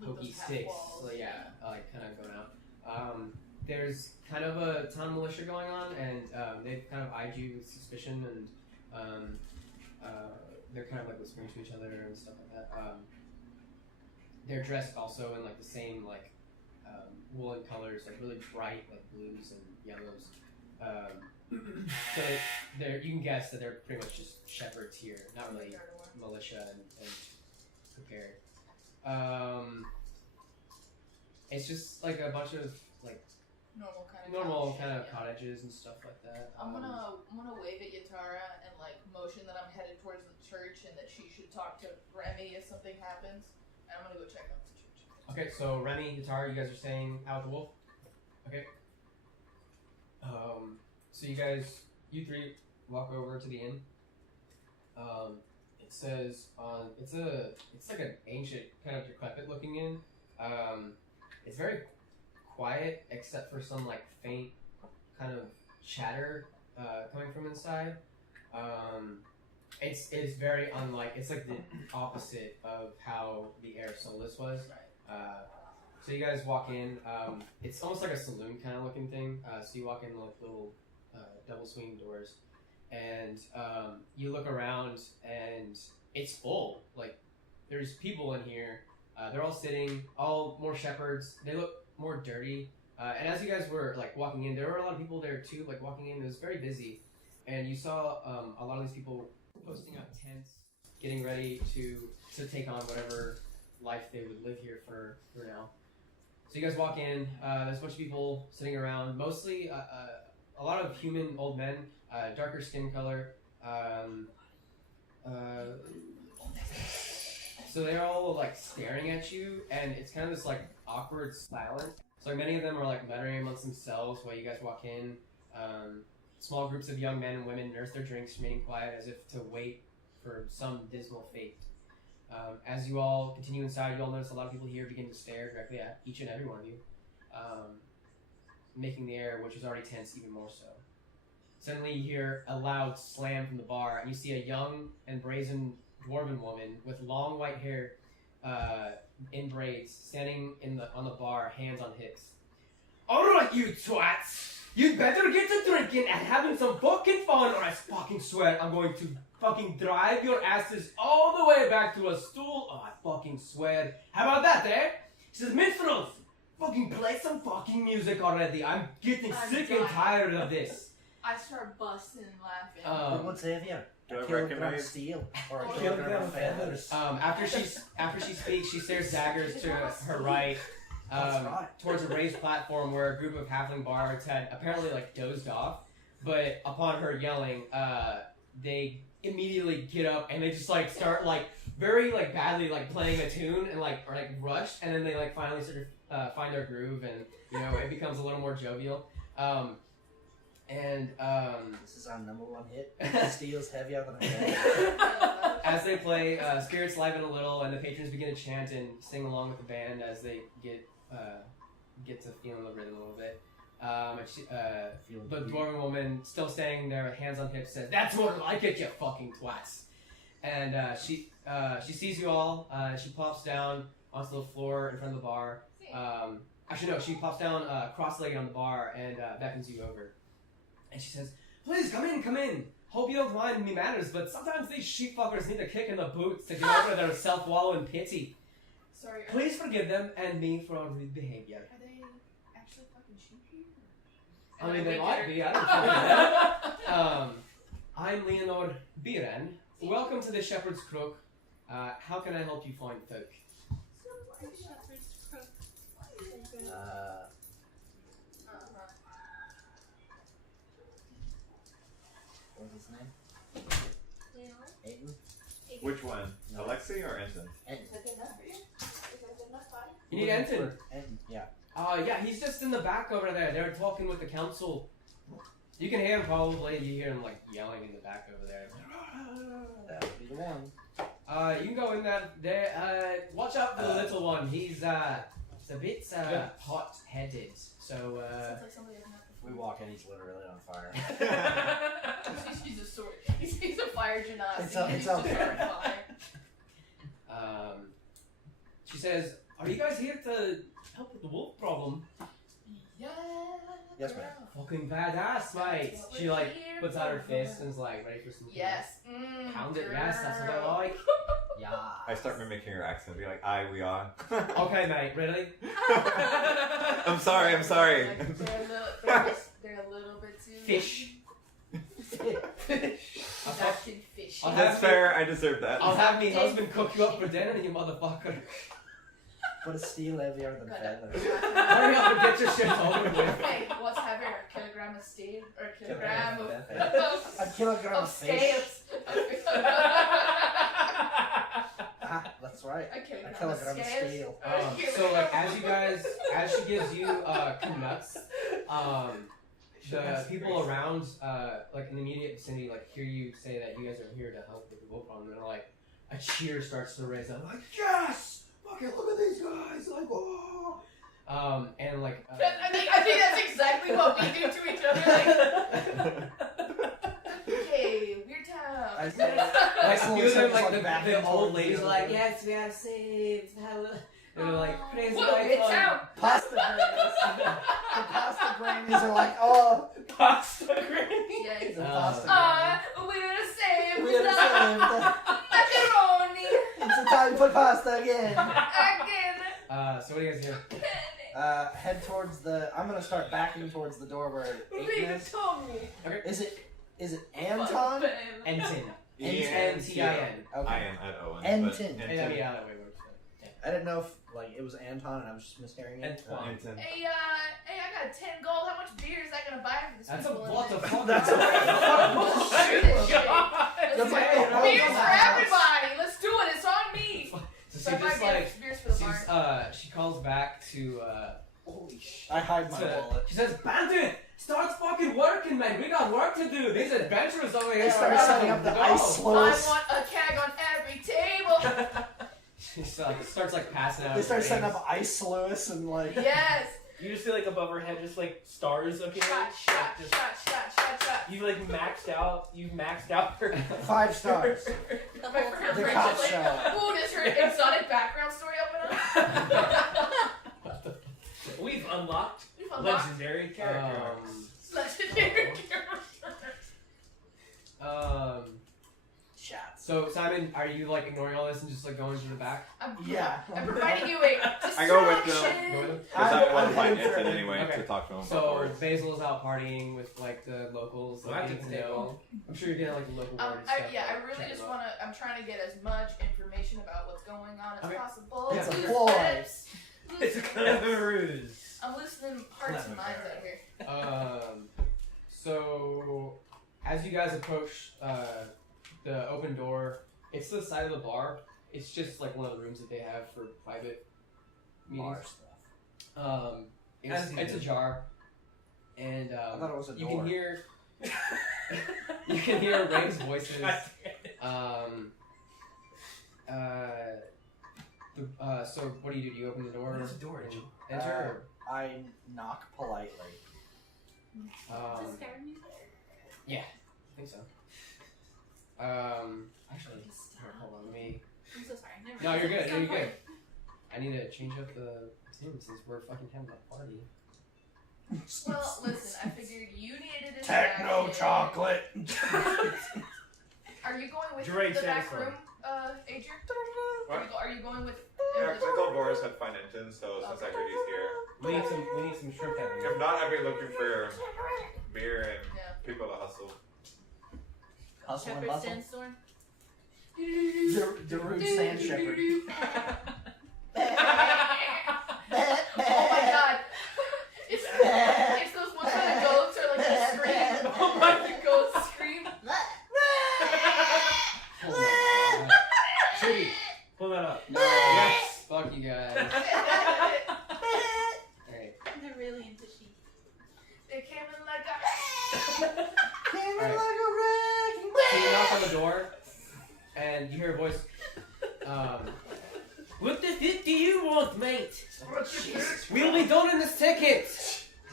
pokey sticks. So yeah, like kind of going out. There's kind of a town militia going on, and they've kind of eyed you with suspicion, and they're kind of like whispering to each other and stuff like that. They're dressed also in like the same like woolen colors, like really bright like blues and yellows. So you can guess that they're pretty much just shepherds here, not really militia and prepared. It's just like a bunch of like normal kind of cottages and stuff like that. I'm gonna wave at Yatara and like motion that I'm headed towards the church and that she should talk to Remy if something happens. And I'm gonna go check out the church. Okay, so Remy, Yatara, you guys are staying out with the wolf. Okay. So you three walk over to the inn. It says it's like an ancient kind of decrepit looking inn. It's very quiet except for some like faint kind of chatter coming from inside. It's very unlike. It's like the opposite of how the Air Solus was. So you guys walk in. It's almost like a saloon kind of looking thing. So you walk in like little double swing doors, and you look around, and it's full. Like there's people in here. They're all sitting, all more shepherds. They look more dirty. And as you guys were like walking in, there were a lot of people there too. Like walking in, it was very busy, and you saw a lot of these people posting up tents, getting ready to take on whatever life they would live here for now. So you guys walk in. There's a bunch of people sitting around, mostly a lot of human old men, darker skin color. So they're all like staring at you, and it's kind of this like awkward silence. So like, many of them are like muttering amongst themselves while you guys walk in. Small groups of young men and women nurse their drinks, remaining quiet as if to wait for some dismal fate. As you all continue inside, you all notice a lot of people here begin to stare directly at each and every one of you, making the air, which was already tense, even more so. Suddenly you hear a loud slam from the bar, and you see a young and brazen dwarven woman with long white hair in braids standing on the bar, hands on hips. Alright, you twats! You'd better get to drinking and having some fucking fun, or I fucking swear I'm going to fucking drive your asses all the way back to a stool. Oh, I fucking swear. How about that, eh? She says, minstrels, fucking play some fucking music already. I'm getting I'm sick dying. and tired of this. I start busting and laughing. What's heavier? Do I A kilogram of recognize- steel or a Or kilogram of feathers? After she speaks, she stares daggers to her right, That's right. towards a raised platform where a group of halfling bards had apparently like dozed off. But upon her yelling, they immediately get up and they just like start like very like badly like playing a tune and like rush, and then they like finally sort of find their groove, and you know it becomes a little more jovial. This is our number one hit. Steel's heavier than a feather. As they play, spirits liven a little, and the patrons begin to chant and sing along with the band as they get to feeling the rhythm a little bit. The dwarven woman, still standing there, hands on hips, says, "That's more like it, you fucking twats." And she sees you all. She plops down onto the floor in front of the bar. Actually, no, she pops down cross-legged on the bar and beckons you over. And she says, "Please come in. Hope you don't mind me manners, but sometimes these sheep fuckers need a kick in the boots to get over their self-wallowing pity. Sorry. Please forgive them and me for our rude behavior." Are they actually fucking sheep here? I mean, they might be. I don't fucking know. I'm Leonor Biren. Welcome to the Shepherd's Crook. How can I help you find folk? What's his name? Leonor? Aiden? Which one? No. Alexi or Ensign? Aiden. Is that good enough for you? Is that good enough, buddy? You need Ensign. Aiden, yeah. Yeah, he's just in the back over there. They're talking with the council. You can hear him probably. You hear him like yelling in the back over there. That would be the one. You can go in there. Watch out for the little one. He's a bit hot-headed. So Sounds like somebody I've met We walk in, he's literally on fire. He's a sword. He's a fire genasi. It's up- He's it's up just there. on fire. She says, "Are you guys here to help with the wolf problem?" Yeah. Yes, ma'am. Fucking badass, mate. She like puts out her fist and is like ready for some. Yes. Pound it. Yes, that's what I girl. like. Yeah. I start mimicking her accent, be like, "Aye, we are." Okay, mate. Really? I'm sorry. Like, they're a little bit too. Fish. Acting fish. I'll That's fair. I deserve that. I'll have me husband cook you up for dinner, you motherfucker. But it's steel heavier than feathers. Hurry up and get your shit over with. Hey, what's heavier? A kilogram of steel or a kilogram of A kilogram of fish. scales? Ah, that's right. A A kilogram of kilogram of scales. steel. So like as she gives you nuts, the people around like in the immediate vicinity like hear you say that you guys are here to help with the wolf problem, and like a cheer starts to raise up, like, yes, fucking look at these guys, like, whoa. And like I think that's exactly what we do to each other. Like, okay, weird I time. see. like slowly few of them starts, like like, backing the old towards ladies the are other like, way. yes, we are saved. Hallelujah. And they're like, praise What a the good Lord. town. Pasta grannies. The pasta grannies are like, oh, Pasta granny. it's a Yes. pasta granny. We're saved. We're saved. Macaroni. It's a time for pasta again. Again. So what do you guys do? Head towards the. I'm gonna start backing towards the door where Aiden Read is. it to me. Is it Anton? Entin. E-N-T-I-N. E-N-T-I-N. I Okay. am at Owen. Entin. but Yeah, that way works. I didn't know if like it was Anton and I was just mishearing it. Antoine. Entin. Hey, I got 10 gold. How much beer is that gonna buy for this That's a people in what the there? fuck? That's a Let's like go. the whole Beers house. for everybody. Let's do it. It's on me. So So she if I just get like beers for the bar. she calls back to holy shit. I hide my So, wallet. she says, Bandit, start fucking working, man. We got work to do. These adventurers over here. They start are setting up the go." ice I sluice. want a keg on every table. She starts like passing out. They start things. setting up ice sluice and like. Yes. You just see like above her head, just like stars appearing. Shot. You like maxed out. You've maxed out her. 5 stars. The whole my time. The friend cops just show like, up. ooh, does her exotic background story open up? We've unlocked We've unlocked legendary character arcs. legendary character. Shots. So Simon, are you like ignoring all this and just like going to the back? Yeah. I'm providing you a I go with them. distraction. Go with him? Because I want to I'm find headed for Anton it. anyway Okay. to talk to him. So Basil's out partying with like the locals, Well, like that's getting a to know. table. I'm sure you're getting like the local word and stuff. I like, really chatting just about- want to. I'm trying to get as much information about what's going on as Okay. possible. It's a Loose ploy. lips. It's a clever ruse. I'm loosening hearts and minds out here. So as you guys approach the open door, it's to the side of the bar. It's just like one of the rooms that they have for private Bar meetings. stuff. It's a jar, and I thought it was a you door. can hear you can hear Ray's voices. So what do? You open the door? What is a door, and Joe? enter. I knock politely. or, Is this scary music? I think so. Actually, here, hold on. Let me. I'm so sorry. Never No, mind. you're good. Go You're for good. it. I need to change up the tune since we're fucking having a party. Well, listen. I figured you needed a Techno distraction. chocolate. Are you going with Drake the back satisfied. room, Adrian? What? Are you going with? Yeah, because I told Boris I'd find Anton, so since I heard he's here. We need some shrimp head. If not, I've been looking for beer and Yeah. people to hustle. Hustle and Shepherd bustle. Sandstorm. Darude Sand Shepherd. Oh my god. It's those ones where the goats are like they scream. Oh my, the goats scream. Oh my god. Tree, pull that up. No. Yes. Fuck you guys. They Alright. They're really into sheep. came in like a. So you knock on the door, and you hear a voice. What the fuck do you want, mate? We'll be done in a second.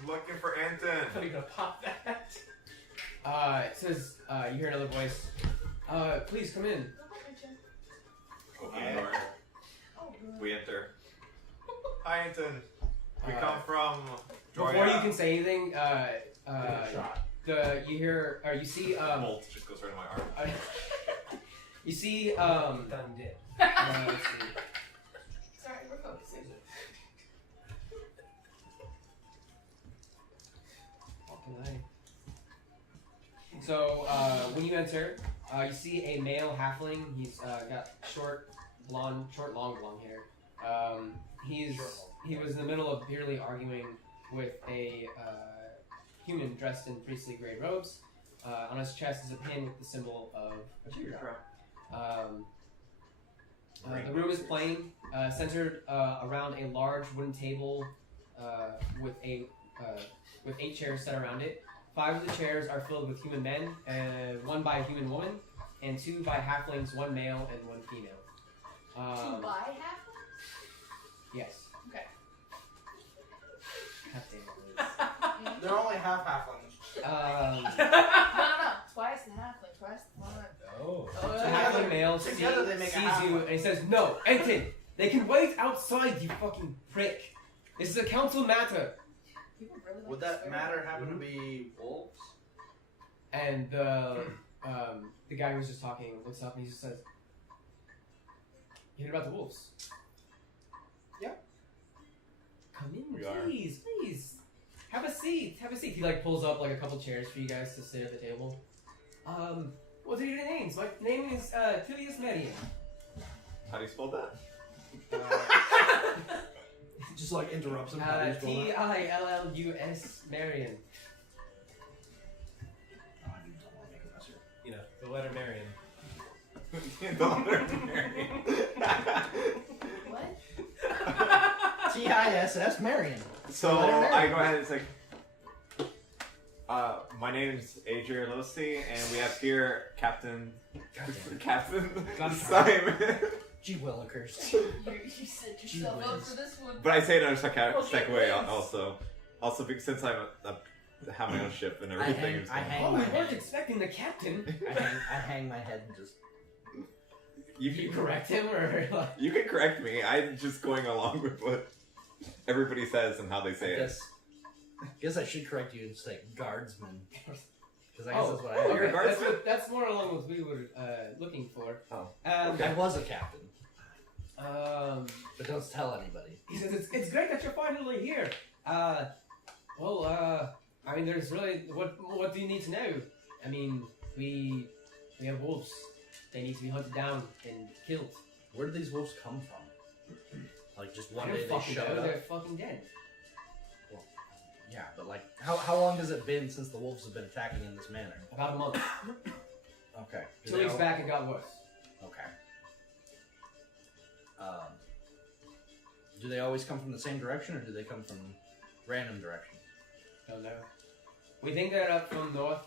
Looking for Anton. How are you gonna pop that? It says, you hear another voice. Please come in. Open the door. We enter. Hi, Anton. We come from. Before Joya. you can say anything, you hear, or you see, Bolt just goes right in my arm. you see, Done did. let's see. Sorry, we're focusing. So, when you enter, you see a male halfling. He's got short, long blonde hair. He was in the middle of barely arguing with a human dressed in priestly gray robes. On his chest is a pin with the symbol of a teardrop. The room is plain, centered around a large wooden table with 8 chairs set around it. 5 of the chairs are filled with human men, 1 by a human woman, and 2 by halflings, 1 male and 1 female. To buy half? Yes. Okay. Half damn They're only half-halflings. No. Twice the halfling, twice the one. Oh. The halfling male Together they make a sees you halfling. and he says, "No, Enton, they can wait outside, you fucking prick. This is a council matter." People really like Would to that swear. matter happen to be wolves? And the guy who was just talking looks up and he just says, "You heard about the wolves?" Yeah. Come in, We are. please. Have a seat. He like pulls up like a couple chairs for you guys to sit at the table. What are your names? My name is Tilius Marion. How do you spell that? Just like interrupts him. while he's going on. Tillus Marion. Oh, I don't want to make a mess here. You know, the letter Marion. What? TISS Marion. So Letter Marion. I go ahead and say, my name is Adrian Lucy, and we have here Captain Simon. Gee willikers. You set yourself up whiz. for this one. But I say it in a second Okay, way thanks. also because since I have my own ship and everything. I hang Oh, my we weren't head. expecting the captain. I hang my head and just. You you correct him or like? you can correct me. I'm just going along with what everybody says and how they say it. Guess I should correct you and say guardsman. Because I guess that's what I you're a am. guardsman? That's more along what we were looking for. Oh. I was a captain, Um, but don't tell anybody. he says it's great that you're finally here. I mean, there's really what do you need to know? I mean, we have wolves. They need to be hunted down and killed. Where did these wolves come from? Like just one I day don't they fucking showed know. up. They're fucking dead. Yeah, but like, how long has it been since the wolves have been attacking in this manner? About a month. Okay. 2 weeks back, it got worse. Okay. Do they always come from the same direction, or do they come from random directions? Don't know. We think they're up from north,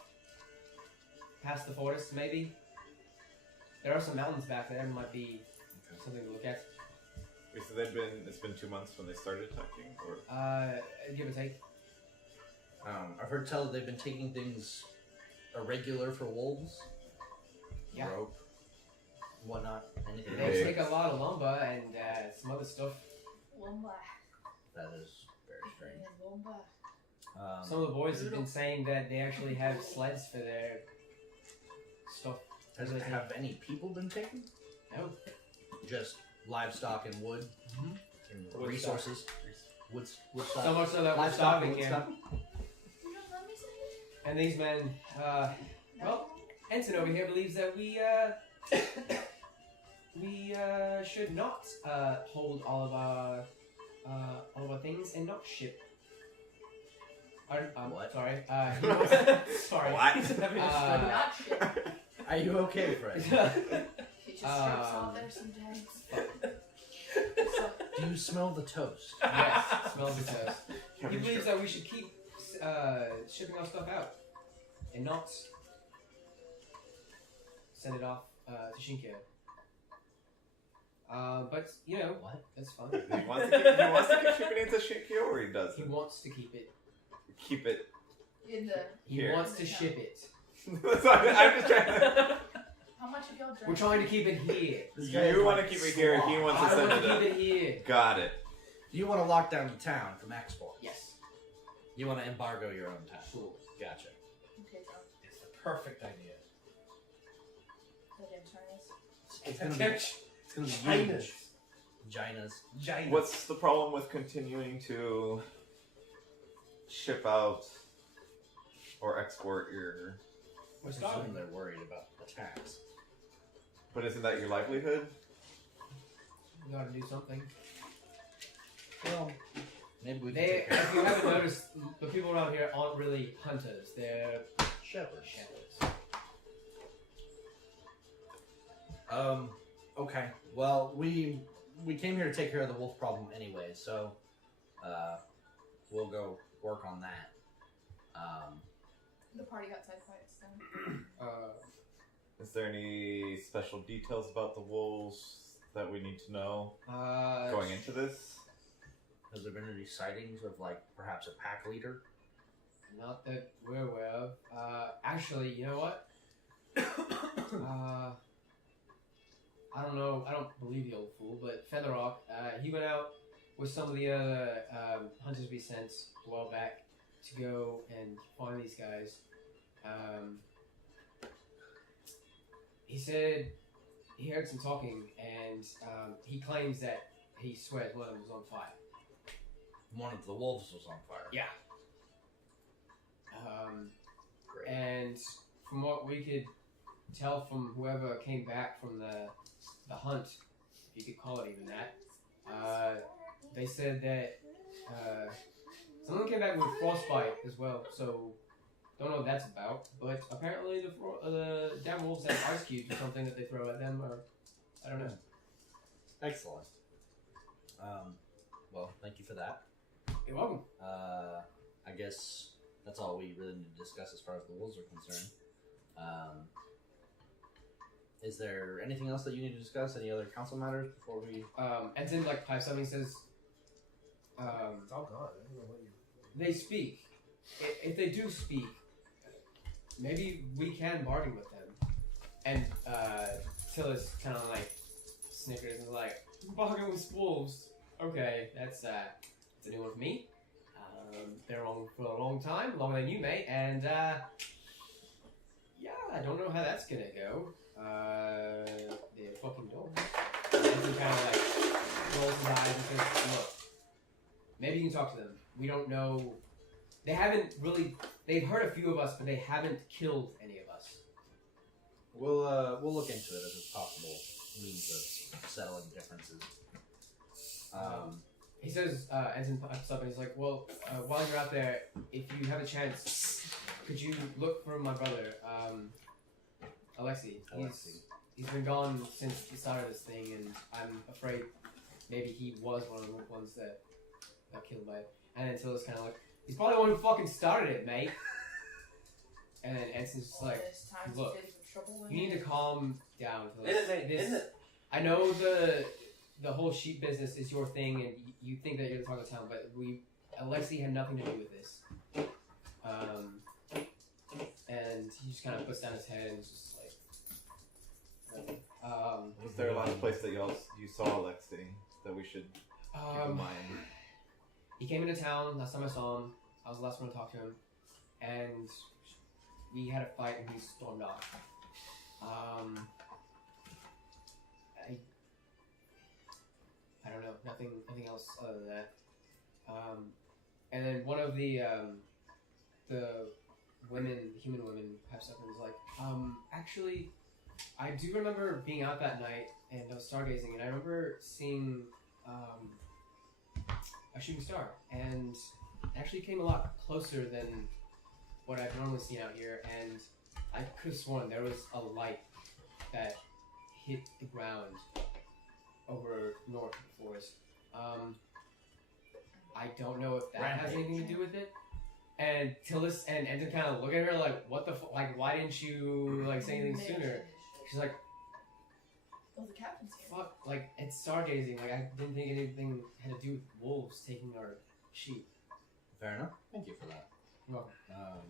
past the forest, maybe. There are some mountains back there. Might be something to look at. Wait, so it's been 2 months when they started attacking, or Give or take. I've heard tell that they've been taking things irregular for wolves. Yeah. Rope, whatnot. Anything They else? take a lot of lumber and some other stuff. Womba. That is very strange. Womba. Some of the boys have been saying that they actually have sleds for their stuff. Have any people been taken? No. Just livestock and wood Mhm. and Wood resources. Wood stuff. So much so that we're Livestock starving and wood here. stuff. You don't let me say it? And these men, well, Ensign over here believes that we should not hold all of our things and not ship. What? Sorry. He wants, sorry. What? He's having a Not shit. Are you okay, Fred? stroke. He just strokes out there sometimes. Do you smell the toast? Yes, smells the toast. He believes that we should keep shipping our stuff out and not send it off to Shinkyo. But you know, What? that's fine. he wants to keep shipping it to Shinkyo, or he He doesn't? wants to keep it. Keep it. In the. He Here. wants to ship it. Sorry, I'm just trying to. How much of y'all drank? We're trying to keep it here. This guy is You want to like keep it here, he wants to I send want to it keep up. it here. Got it. You want to lock down the town from export. Yes. You want to embargo your own town. Sure. Gotcha. Okay, John. It's the perfect idea. Goddamn Chinese. It's gonna be. It's gonna be huge. Ginas. Giant. What's the problem with continuing to ship out or export your? We're I starving. presume they're worried about attacks. But isn't that your livelihood? We gotta do something. Well, maybe we can They, take care if you haven't noticed, the people around here aren't really hunters. They're of shepherds. shepherds. Okay. Well, we came here to take care of the wolf problem anyway, so we'll go work on that. The party outside quiet so. Is there any special details about the wolves that we need to know going into this? Has there been any sightings of like perhaps a pack leader? Not that we're aware of. Actually, you know what? I don't know. I don't believe the old fool, but Featherrock, he went out with some of the other hunters we sent a while back to go and find these guys. He said he heard some talking, and he claims that he swears one of them was on fire. One of the wolves was on fire. Yeah. Great. And from what we could tell from whoever came back from the hunt, if you could call it even that, they said that someone came back with frostbite as well. So don't know what that's about. But apparently the damn wolves have ice cubes or something that they throw at them, or I don't know. Excellent. Well, thank you for that. You're welcome. I guess that's all we really need to discuss as far as the wolves are concerned. Is there anything else that you need to discuss? Any other council matters before we? Ensign like pipes up and he says, It's all gone. I don't know what you. they speak. If they do speak, maybe we can bargain with them. And Tillis kind of like snickers and is like, bargain with wolves. Okay, that's a new one for me. Been around for a long time, longer than you, mate. And yeah, I don't know how that's gonna go. The fucking door. And he kind of like rolls his eyes and says, look, maybe you can talk to them. We don't know. They haven't really. They've heard a few of us, but they haven't killed any of us. We'll look into it as a possible means of settling differences. He says, Ensign pops up and he's like, well, while you're out there, if you have a chance, could you look for my brother, Alexei? He's been gone since the start of this thing, and I'm afraid maybe he was one of the ones that got killed by it. And then Tilla's kind of like, he's probably the one who fucking started it, mate. And then Ensign's just like, It's time to look, get some trouble. you need to calm down. Isn't it? I know the whole sheep business is your thing, and you think that you're the talk of town, but Alexei had nothing to do with this. And he just kind of puts down his head and is just like, Was there a last place that you saw Alexei that we should keep in mind? he came into town last time I saw him. I was the last one to talk to him, and we had a fight and he stormed off. I don't know, nothing else other than that. And then one of the human women pipes up and is like, actually, I do remember being out that night and I was stargazing, and I remember seeing a shooting star, and it actually came a lot closer than what I've normally seen out here, and I could have sworn there was a light that hit the ground over north of the forest. I don't know if that has anything to do with it. And Tillis and Enton kind of look at her like, what the like, why didn't you like say anything sooner? She's like, Oh, the captain's here. fuck, like, it's stargazing, like, I didn't think anything had to do with wolves taking our sheep. Fair enough. Thank you for that. You're welcome. I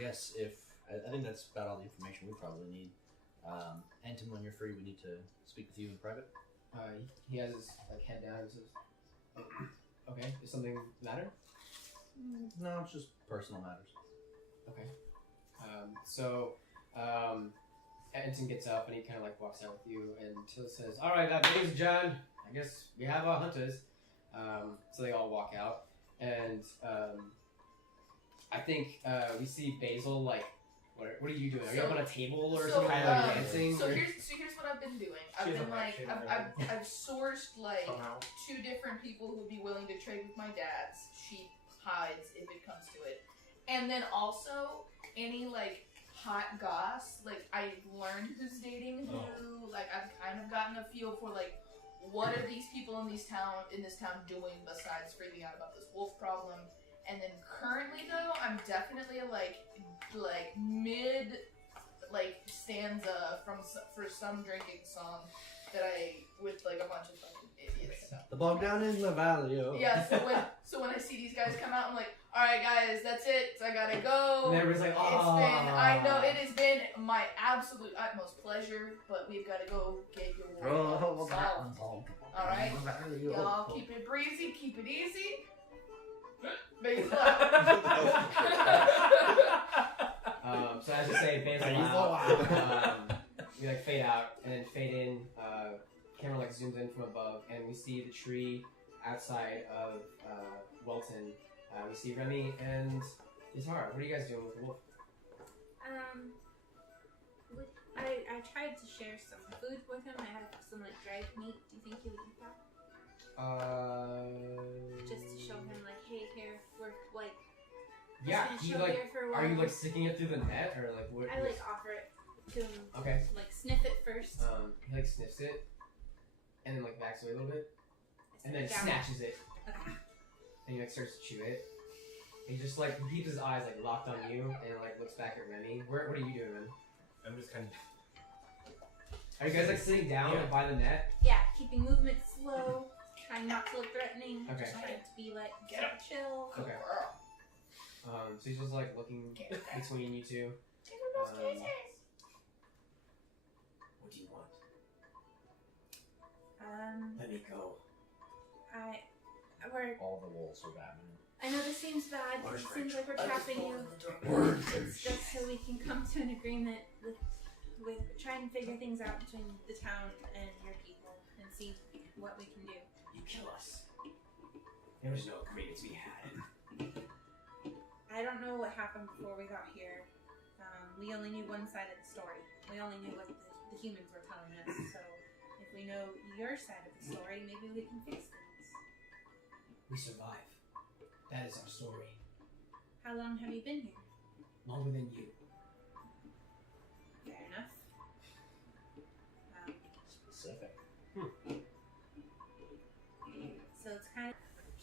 guess I think that's about all the information we probably need. Anton, when you're free, we need to speak with you in private. He has his like head down and says, okay, does something matter? No, it's just personal matters. Okay. Enton gets up and he kind of like walks out with you, and Till says, all right, that means John, I guess we have our hunters. So they all walk out, and I think we see Basil like, what are you doing? Are you up on a table or something? Kind of dancing? So here's what I've been doing. I've been like, I've sourced like 2 different people who'd be willing to trade with my dad's sheep hides if it comes to it, and then also any like hot goss. Like I learned who's dating who. Like I've kind of gotten a feel for like what are these people in this town doing besides freaking out about this wolf problem. And then currently though, I'm definitely like mid stanza for some drinking song that I with like a bunch of fucking idiots. The bog down in the valley. Oh. Yeah. So when I see these guys come out, I'm like, all right, guys, that's it. I gotta go. And everybody's like, I know it has been my absolute utmost pleasure, but we've got to go get your Oh, solved. All right, y'all keep it breezy, keep it easy. Basil out. So as you say, Basil out. We like fade out and then fade in. Camera like zooms in from above, and we see the tree outside of Welton. We see Remy and Yazhara. What are you guys doing with the wolf? I tried to share some food with him. I had some like dried meat. Do you think he would eat that? Just to show him like, hey, here, we're like. Yeah, just he gonna show like. here for a Are you while. like sticking it through the net or like what? I like offer it to him. Okay. Like sniff it first. He like sniffs it, and then like backs away a little bit, and then Down. snatches it, Okay. and he like starts to chew it. He just like he keeps his eyes like locked on you, and like looks back at Remy. What are you doing, man? I'm just kind of Are you guys like sitting down like, by the net? Yeah, keeping movement slow, trying not to look threatening, Okay. just trying to be like chill. Okay. So he's just like looking between you two. What do you want? Let me go. All the wolves are Batman. I know this seems bad. It seems like we're trapping you. It's just so we can come to an agreement with trying to figure things out between the town and your people and see what we can do. You kill us. There was no agreement to be had. I don't know what happened before we got here. We only knew one side of the story. We only knew what the humans were telling us. So if we know your side of the story, maybe we can fix things. We survive. That is our story. How long have you been here? Longer than you. Fair enough. Specific. So it's kind of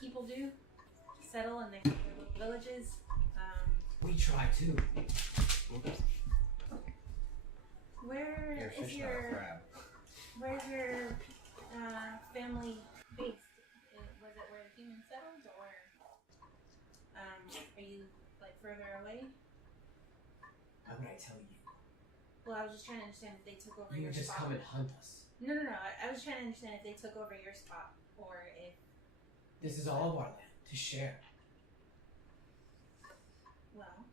people do settle in their little villages. We try too. Where's your family based? Was it where the humans settled, or are you like further away? How would I tell you? Well, I was just trying to understand if they took over You your would just spot. come and hunt us. No. I was trying to understand if they took over your spot, or if. This is all of our land to share. Well,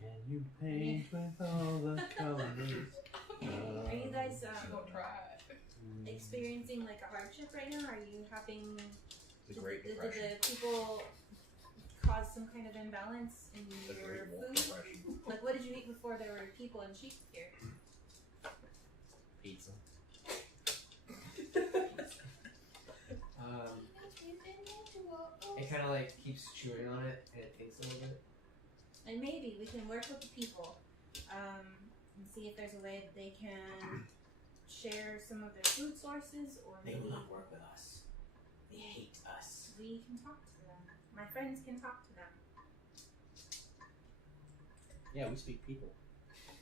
Can you paint with all the colors? are you guys Don't try. experiencing like a hardship right now? Are you having The Great did Depression. the people cause some kind of imbalance in The your Great Wolf food? Depression. Like, what did you eat before there were people and sheep here? Pizza. It kind of like keeps chewing on it and it thinks a little bit. And maybe we can work with the people and see if there's a way that they can share some of their food sources, or They maybe will not work with us. They hate us. we can talk to them. My friends can talk to them. Yeah, we speak people.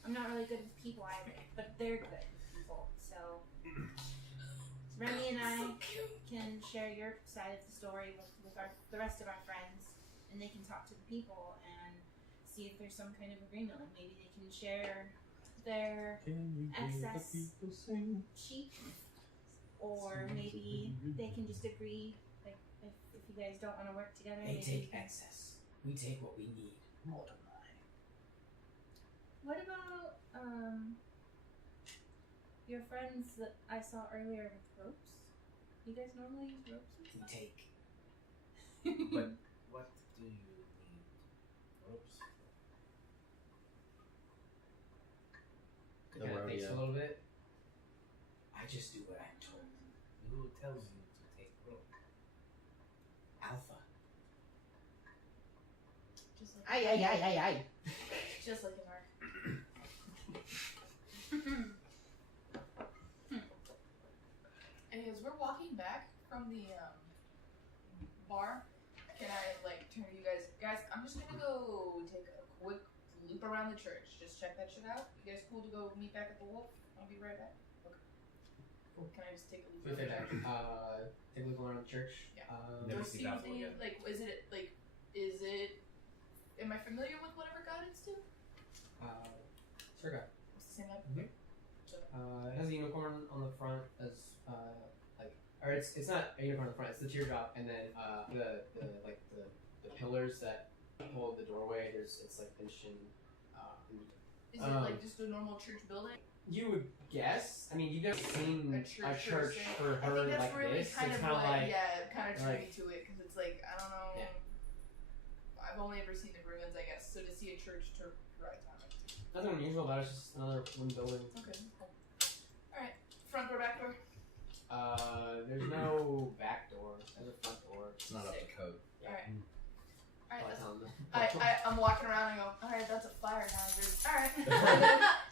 I'm not really good with people either, but they're good with people. So Remy and I can share your side of the story with the rest of our friends, and they can talk to the people and see if there's some kind of agreement. Like maybe they can share their Can you hear excess the people sing? sheep, or maybe they can just agree. Like if you guys don't want to work together, They maybe take excess. We take what we need. Multiply. What about your friends that I saw earlier with ropes? You guys normally use ropes? We take. But what do you need ropes for? It kind of thinks a little bit. I just do what I'm told. Who tells you to take rope? Alpha. Just like Aye. just like an arc. And as we're walking back from the bar, can I like turn to you guys? Guys, I'm just gonna go take a quick loop around the church. Just check that shit out. You guys cool to go meet back at the Wolf? I'll be right back. Okay. Cool. Can I just take a loop? Take around the church? a look around the church. Yeah. Um, Do I Never see see that anything? one again. Like, is it? Am I familiar with whatever god it's to? sure, go. What's the same name? Mhm. It has a unicorn on the front or it's not a unicorn on the front. It's the teardrop, and then the pillars that hold the doorway. It's like finished in. Is it like just a normal church building? You would guess. I mean, you've never seen A a church church thing. for I her think that's like where this. we kind It's of kind of like yeah, kind of drew like- me to it because it's like I don't know. Yeah. I've only ever seen the ruins, I guess. So to see a church to right time. nothing unusual about it. It's just another wooden building. Okay. Cool. All right. Front door, back door. There's no back door. There's a front door. It's not up to code. All right. All right. I'll That's, tell them. I'm walking around and go. All right, that's a fire hazard. All right.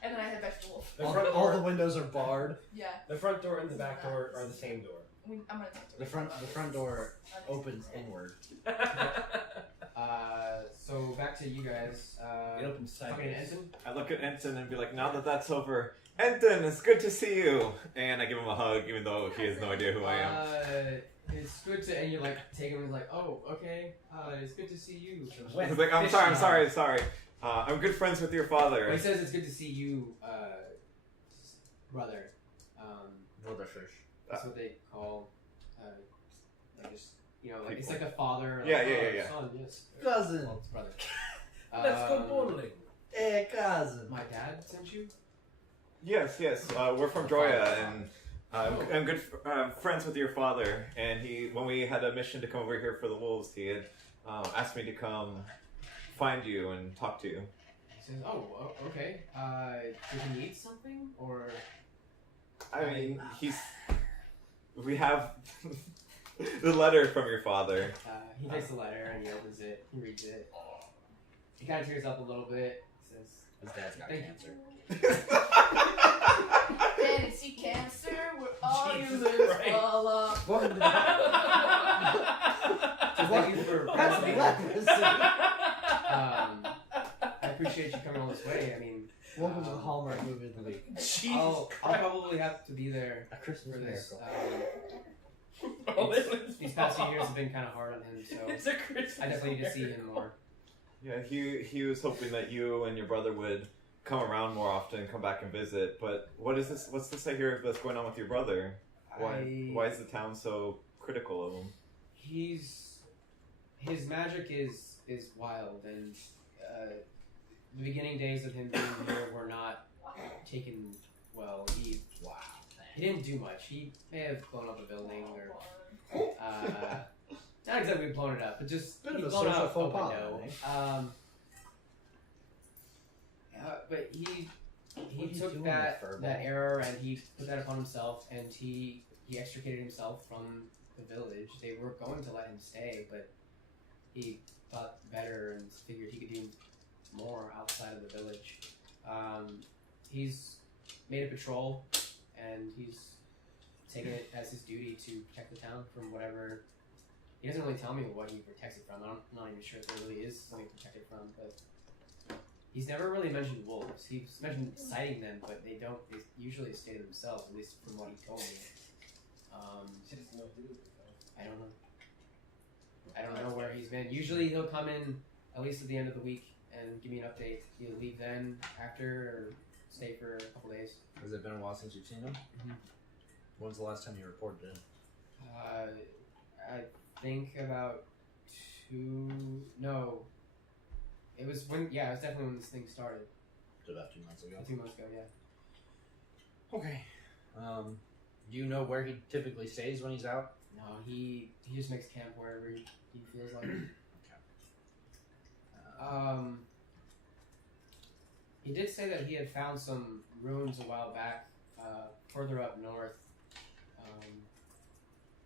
and then I head back to the wolf. The front All the door, windows are barred. Yeah. the front door and the back door are the same door. I'm gonna talk to The her front about the this. front door Okay. opens inward. So back back to you guys. It opens Talking to sideways. Ensign. I look at Enton and be like, now that that's over, Enton, it's good to see you. And I give him a hug, even though he has no idea who I am. It's good to, and you like take him and like, oh, okay. It's good to see you. He's like, I'm sorry. I'm good friends with your father. Well, he says it's good to see you, brother. Brother fish. That's what they call, like just, you know, like it's like a father. Yeah, like, yeah. Son, yes. Cousin. Well, it's brother. Let's go bowling. Hey, cousin. My dad sent you? Yes. We're from Droya, and I'm good friends with your father. And when we had a mission to come over here for the wolves, he had asked me to come find you and talk to you. He says, oh, okay. Did he need something? Or... I mean, we have the letter from your father. He takes the letter and he opens it. He reads it. He kind of tears up a little bit. He says, His dad's got Thank cancer. Fancy cancer, where all your Jesus limbs Christ. fall off. Welcome to the thank you for That's me. leprosy. I appreciate you coming all this way. I mean, Welcome to the Hallmark movie of the week. Jesus I'll Christ. probably have to be there A Christmas for this. miracle. Oh, it was These past few years have been kind of hard on him, so It's a Christmas I definitely need to see miracle. him more. Yeah, he was hoping that you and your brother would come around more often and come back and visit. But what's this I hear that's going on with your brother? Why is the town so critical of him? His magic is wild, and the beginning days of him being here were not taken well. He didn't do much. He may have blown up a building or not exactly blown it up, but just Bit of he a blown social out faux a pas, window. But he What are you took doing, that furball? error and he put that upon himself, and he extricated himself from the village. They were going to let him stay, but he thought better and figured he could do more outside of the village. He's made a patrol, and he's taken it as his duty to protect the town from whatever. He doesn't really tell me what he protects it from. I'm not even sure if there really is something protected from, but he's never really mentioned wolves. He's mentioned sighting them, but they usually stay to themselves, at least from what he told me. I don't know where he's been. Usually he'll come in at least at the end of the week and give me an update. He'll leave then, after, or stay for a couple days. Has it been a while since you've seen him? Mhm. When's the last time you reported him? I think about no. It was definitely when this thing started. About 2 months ago. 2 months ago, yeah. Okay. Do you know where he typically stays when he's out? No, he just makes camp wherever he feels like. He did say that he had found some ruins a while back, further up north.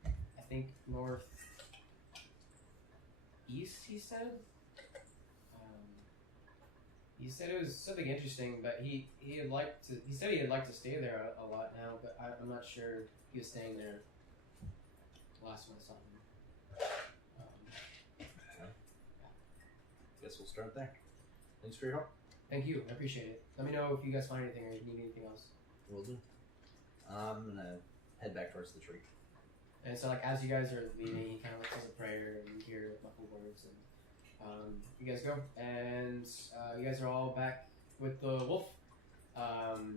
I think north east. He said. He said it was something interesting, but he said he'd like to stay there a lot now, but I'm not sure he was staying there last time I saw him. Guess we'll start there. Thanks for your help. Thank you, I appreciate it. Let me know if you guys find anything or need anything else. Will do. I'm gonna head back towards the tree. And so, like, as you guys are leaving, he kind of like says a prayer, and you hear muffled words, and you guys go, and you guys are all back with the wolf.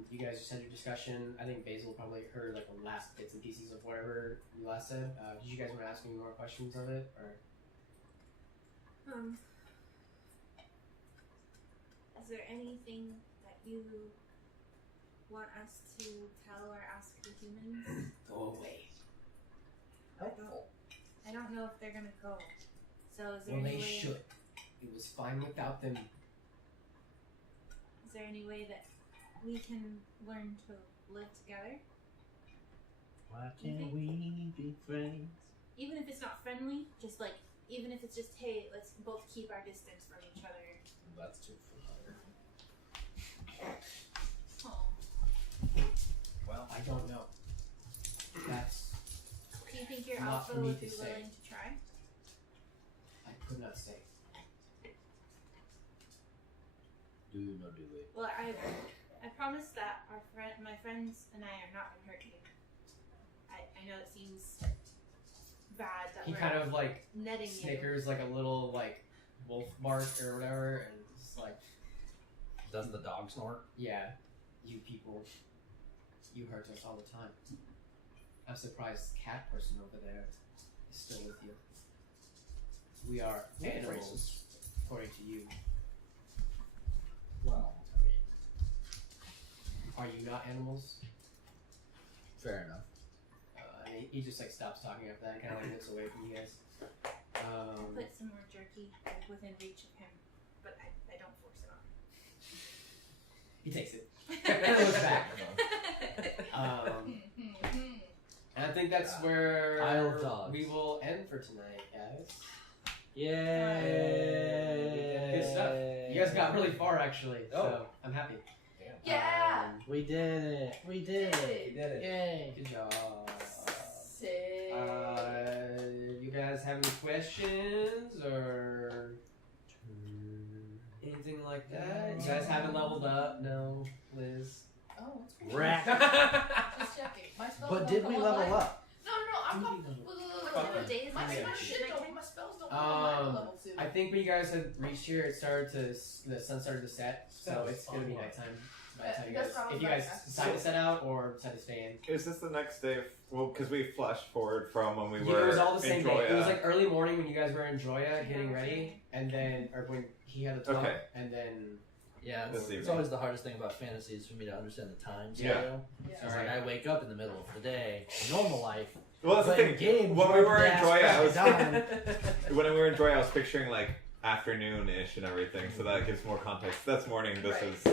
You guys just had your discussion. I think Basil probably heard like the last bits and pieces of whatever you last said. Did you guys want to ask any more questions of it, or? Is there anything that you want us to tell or ask the humans? Go away. Helpful. I don't know if they're gonna go. So is there Well, any they way? should. It was fine without them. Is there any way that we can learn to live together, Why can't we be friends? even if it's not friendly? Just like, even if it's just, hey, let's both keep our distance from each other. That's too familiar. Oh. Well, I don't know. That's Do you think your Not alpha for me would to be say. willing to try? I could not say. Do no do it. Well, I promise that my friends and I are not gonna hurt you. I know it seems bad that He we're kind of like netting snickers like a little like wolf bark or whatever, and it's like, Does the dog snort? yeah, you people, you hurt us all the time. I'm surprised the cat person over there is still with you. We are animals, according to you. Well, I mean, Are you not animals? fair enough. And he just like stops talking after that and kind of like looks away from you guys. you. Put some more jerky within reach of him, but I don't force it on. He takes it and looks back. And I think that's where Isle of Dogs. we will end for tonight, guys. Yay! Good stuff. You guys got really far actually, so Oh. I'm happy. Yeah. We did it. We did it. You did it. Yay! Good job. Sick. You guys have any questions or anything like that? You guys haven't leveled up? No, Liz. Oh, that's pretty Rack. Just checking. My spells But don't did we come level online. up? No, I'm Did not. we level What time of day is My it? shit don't. My spells don't come online at level 2. I think when you guys had reached here, it started to the sun started to set, so it's gonna be nighttime. By the time you That's guys, what I was if you about guys to ask. decide to set out or decide to stay in. Is this the next day? Well, because we flashed forward from when we It were was all the in same day. It was Troya. like early morning when you guys were in Joya getting ready, and then or when he had the talk, Okay. and then Yeah, This it's evening. always the hardest thing about fantasy is for me to understand the time Yeah. scale. Yeah. It's like I wake up in the middle of the day, normal life. Well, that's the playing thing. games When we right were in after Troya, I was done. when we were in Troya, I was picturing like afternoon-ish and everything, so that gives more context. That's morning. This Right. is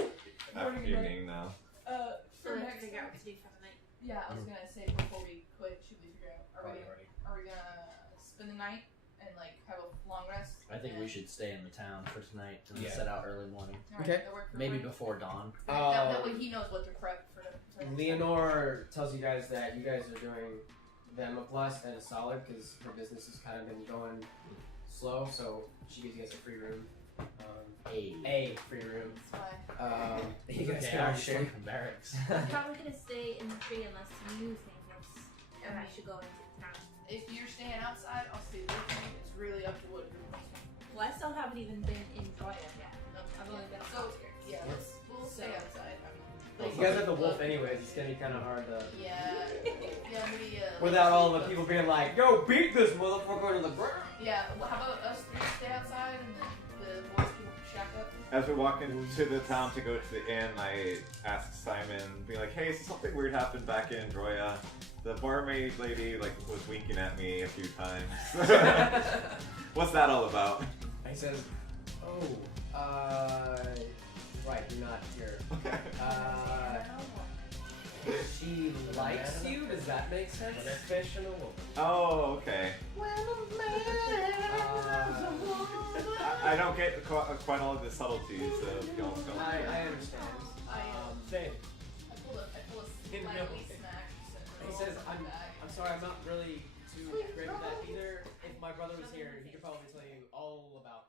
Morning, evening now. For So let's next figure out time. what to do for the night. Yeah, I was gonna say before we quit, should we figure out are we gonna spend the night and like have a long rest? I think we and- should stay in the town for tonight and then Yeah. set out early morning. Alright, Okay. that work for Maybe everybody? before dawn. That way he knows what to prep for the Leonore tells you guys that you guys are doing them a plus and a solid because her business has kind of been going slow, so she gives you guys a free room. A free room. That's fine. You guys Okay, can I all already share. sleep in barracks. I'm probably gonna stay in the tree unless you think it's and I should go into the town. If you're staying outside, I'll stay with you. It's really up to what group wants to. Well, I still haven't even been in Troya yet. I've only been on So, outskirts. yeah, we'll stay outside. I mean, If you guys have the wolf anyways, it's gonna be kind of hard to. yeah, maybe. Without all the people being like, yo, beat this motherfucker to the ground. Yeah, well, how about us three stay outside and then the boys can shack up? As we walk into the town to go to the inn, I ask Simon, being like, "Hey, so something weird happened back in Troya. The barmaid lady like was winking at me a few times. What's that all about?" He says, right, you're not here. She likes you? Does that make sense? Oh, okay. I don't get quite all of the subtleties of y'all's going. I understand. Same. I pull a Didn't slightly know. smack. He says, I'm sorry, I'm not really too great with that either. If my brother was here, he could probably tell you all about